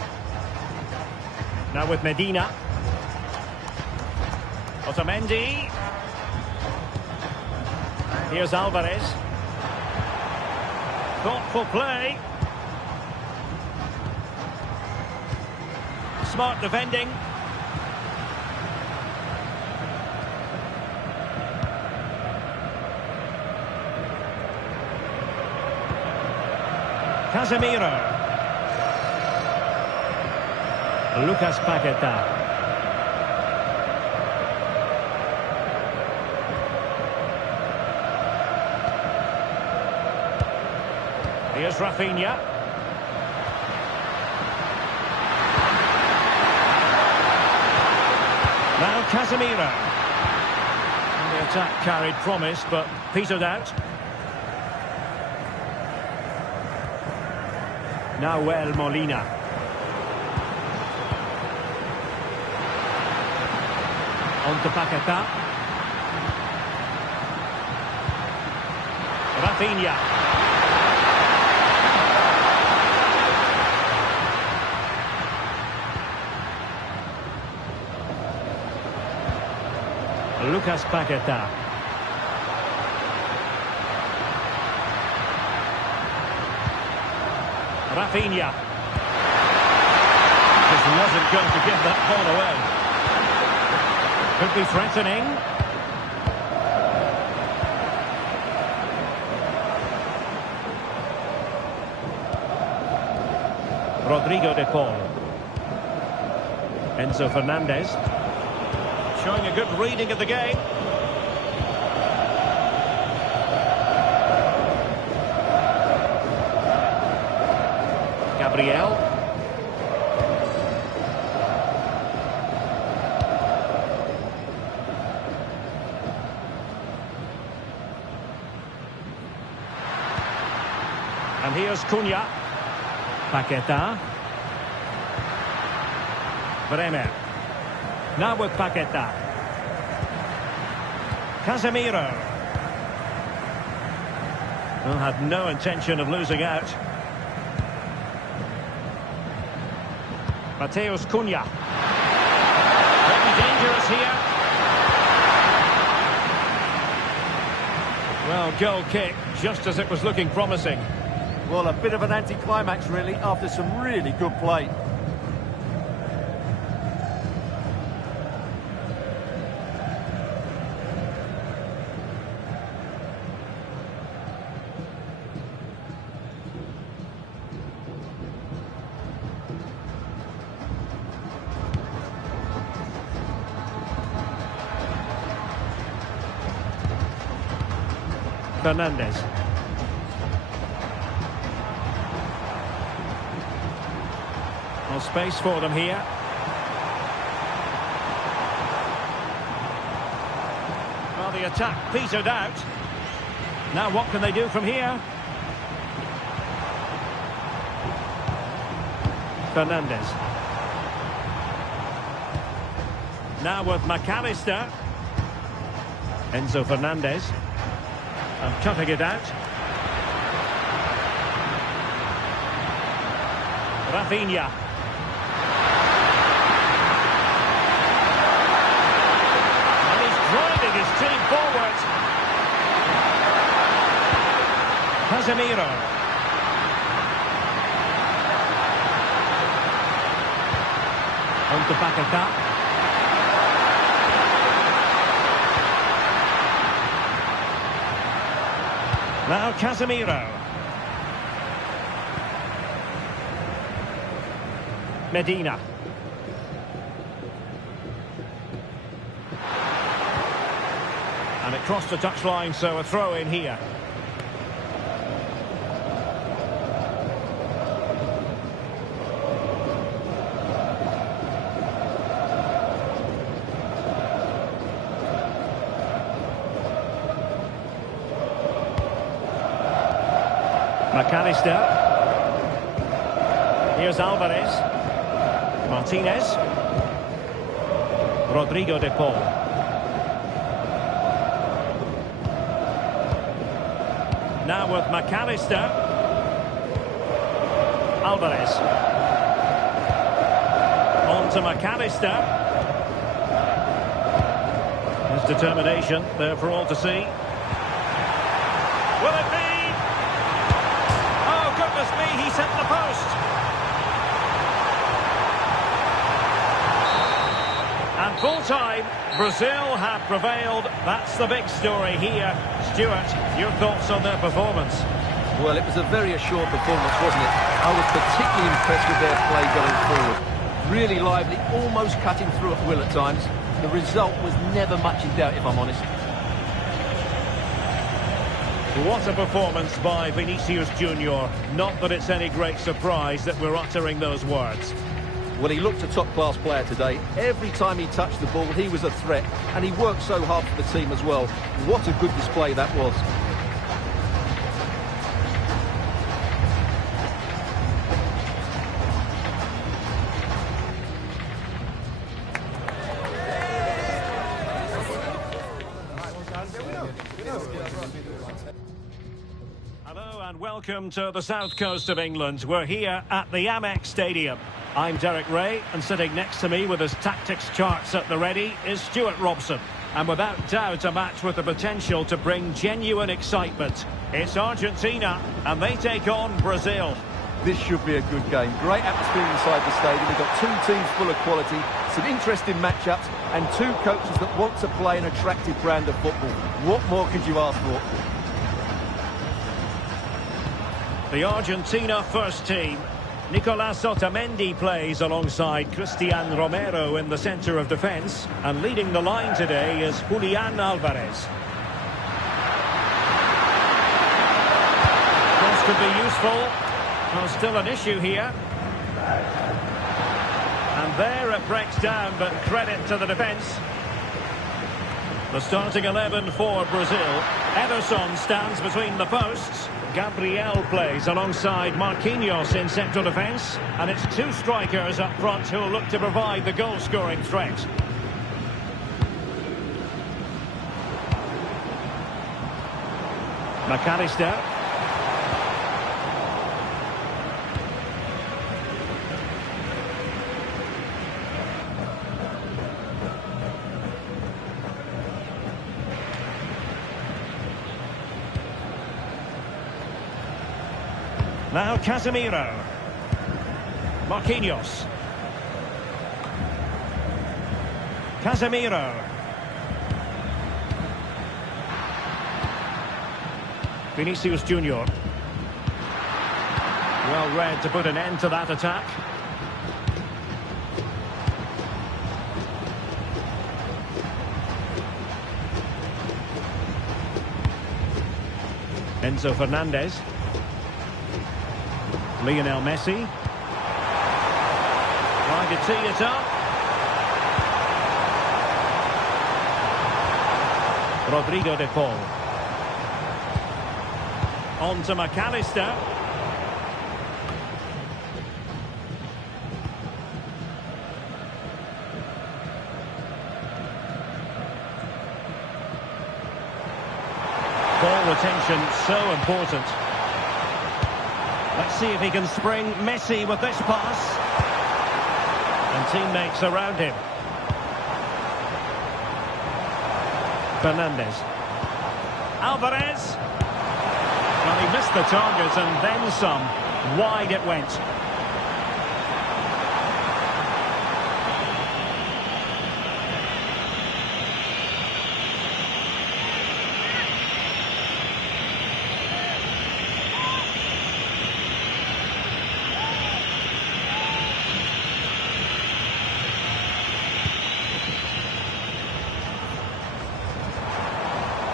Now with Medina. Otamendi. Here's Alvarez. Thoughtful play. Smart defending. Casemiro. Lucas Paqueta. Here's Rafinha. Now Casemiro. And the attack carried promise, but petered out. Nahuel Molina. On to Paqueta. Rafinha. Lucas Paquetá. Rafinha. Just wasn't going to give that ball away. Could be threatening. Rodrigo de Paul. Enzo Fernandez. Showing a good reading of the game. Gabriel. And here's Cunha. Paquetá. Bremer. Now with Paquetá. Casemiro. Well, had no intention of losing out. Mateus Cunha. Very dangerous here. Well, goal kick, just as it was looking promising. Well, a bit of an anticlimax, really, after some really good play. Fernandez. Well, space for them here. Well, the attack petered out. Now what can they do from here? Fernandez. Now with McAllister. Enzo Fernandez. And cutting it out. Rafinha. And he's driving his team forward. Casemiro. On to Paquetá. Now Casemiro. Medina. And it crossed the touchline, so a throw in here. McAllister. Here's Alvarez. Martinez. Rodrigo de Paul. Now with McAllister. Alvarez. On to McAllister. His determination there for all to see. Will it be? Goodness me, he's hit the post. And full time, Brazil have prevailed. That's the big story here. Stuart, your thoughts on their performance? Well, it was a very assured performance, wasn't it? I was particularly impressed with their play going forward. Really lively, almost cutting through at will at times. The result was never much in doubt, if I'm honest. What a performance by Vinicius Junior. Not that it's any great surprise that we're uttering those words. Well, he looked a top-class player today. Every time he touched the ball, he was a threat. And he worked so hard for the team as well. What a good display that was. Hello and welcome to the south coast of England. We're here at the Amex Stadium. I'm Derek Ray, and sitting next to me with his tactics charts at the ready is Stuart Robson. And without doubt, a match with the potential to bring genuine excitement. It's Argentina, and they take on Brazil. This should be a good game. Great atmosphere inside the stadium. We've got two teams full of quality, some interesting matchups, and two coaches that want to play an attractive brand of football. What more could you ask for? The Argentina first team. Nicolas Otamendi plays alongside Cristian Romero in the centre of defence. And leading the line today is Julian Alvarez. This could be useful. Well, still an issue here. And there it breaks down, but credit to the defence. The starting 11 for Brazil. Ederson stands between the posts. Gabriel plays alongside Marquinhos in central defence. And it's two strikers up front who will look to provide the goal-scoring threat. McAllister. Now Casemiro. Marquinhos. Casemiro. Vinicius Junior. Well read to put an end to that attack. Enzo Fernandez. Lionel Messi. Trying to tee it up. Rodrigo de Paul. On to McAllister. Ball retention so important. Let's see if he can spring. Messi with this pass. And teammates around him. Fernandez. Alvarez. Well, he missed the target and then some. Wide it went.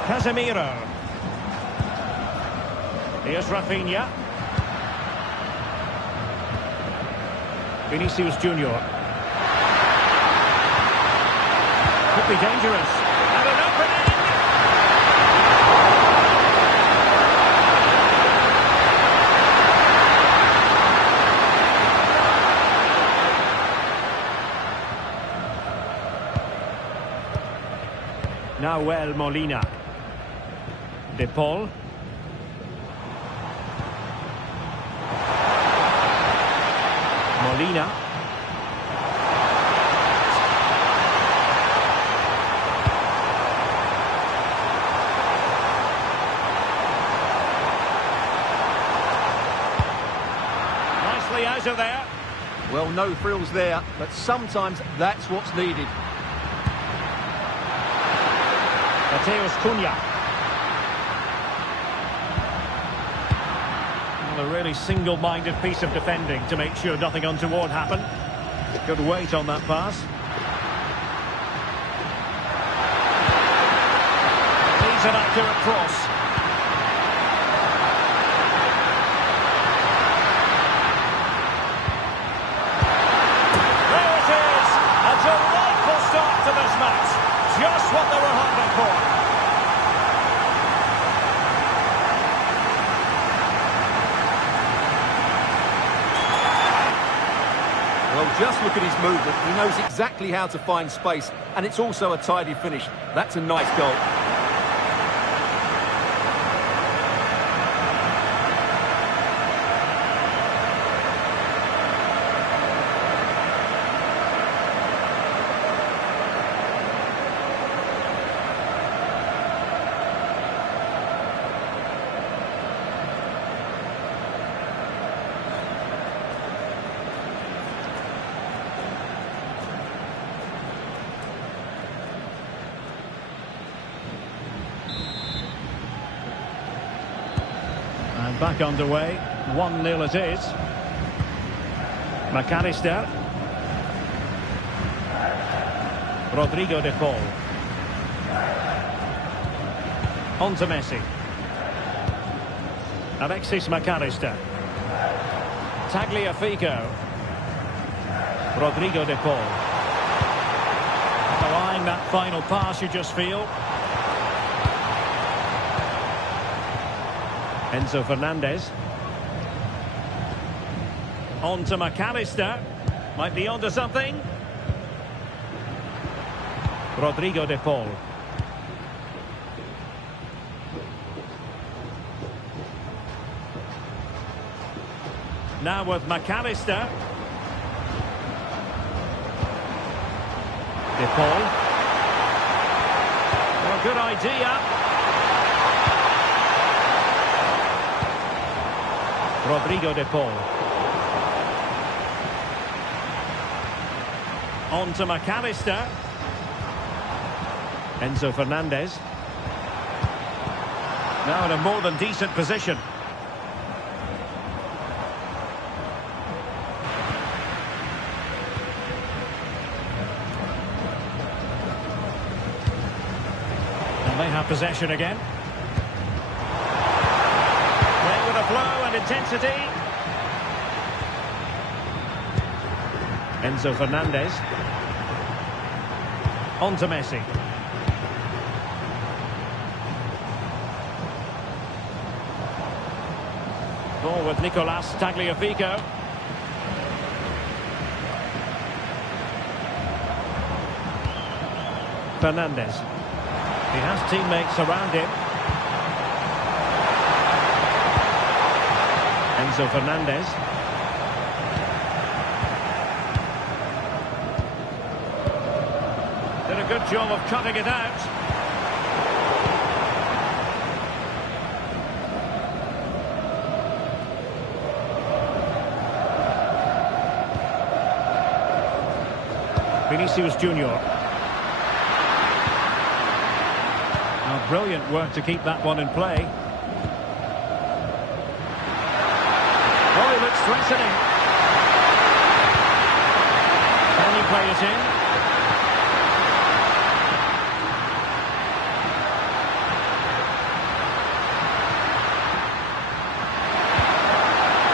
Casemiro. Here's Rafinha. Vinicius Junior. Could be dangerous. And an opening! Nahuel Molina. De Paul. Molina. Nicely out of there. Well, no frills there, but sometimes that's what's needed. Mateus Cunha. A really single-minded piece of defending to make sure nothing untoward happened. Good weight on that pass. Needs an accurate cross. There it is! A delightful start to this match. Just what they were hoping for. Well, just look at his movement. He knows exactly how to find space, and it's also a tidy finish. That's a nice goal. Back underway. 1-0 it is. McAllister. Rodrigo de Paul. On to Messi. Alexis McAllister. Tagliafico. Rodrigo de Paul. Eyeing that final pass, you just feel. Enzo Fernandez. On to McAllister. Might be onto something. Rodrigo de Paul. Now with McAllister. De Paul. Oh, good idea. Rodrigo de Paul. On to McAllister. Enzo Fernandez. Now in a more than decent position. And they have possession again. Playing with a flow and intensity. Enzo Fernandez. On to Messi. Ball with Nicolas Tagliafico. Fernandez. He has teammates around him. Enzo Fernandez. Did a good job of cutting it out. Vinicius Junior. Now, brilliant work to keep that one in play. Oh, he looks threatening. Can he play it in?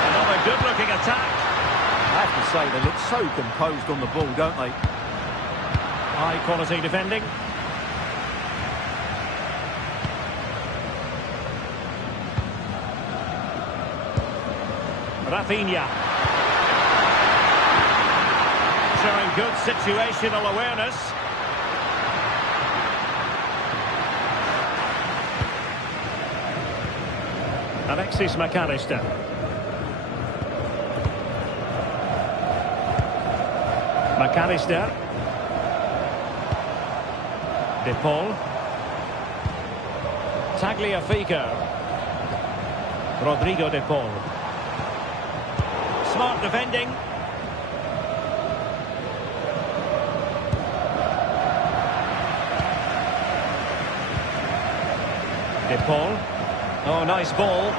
Another good-looking attack. I have to say, they look so composed on the ball, don't they? High quality defending. Rafinha. Showing good situational awareness. Alexis McAllister. McAllister. De Paul. Tagliafico. Rodrigo de Paul. Smart defending. De Paul. Oh, nice ball.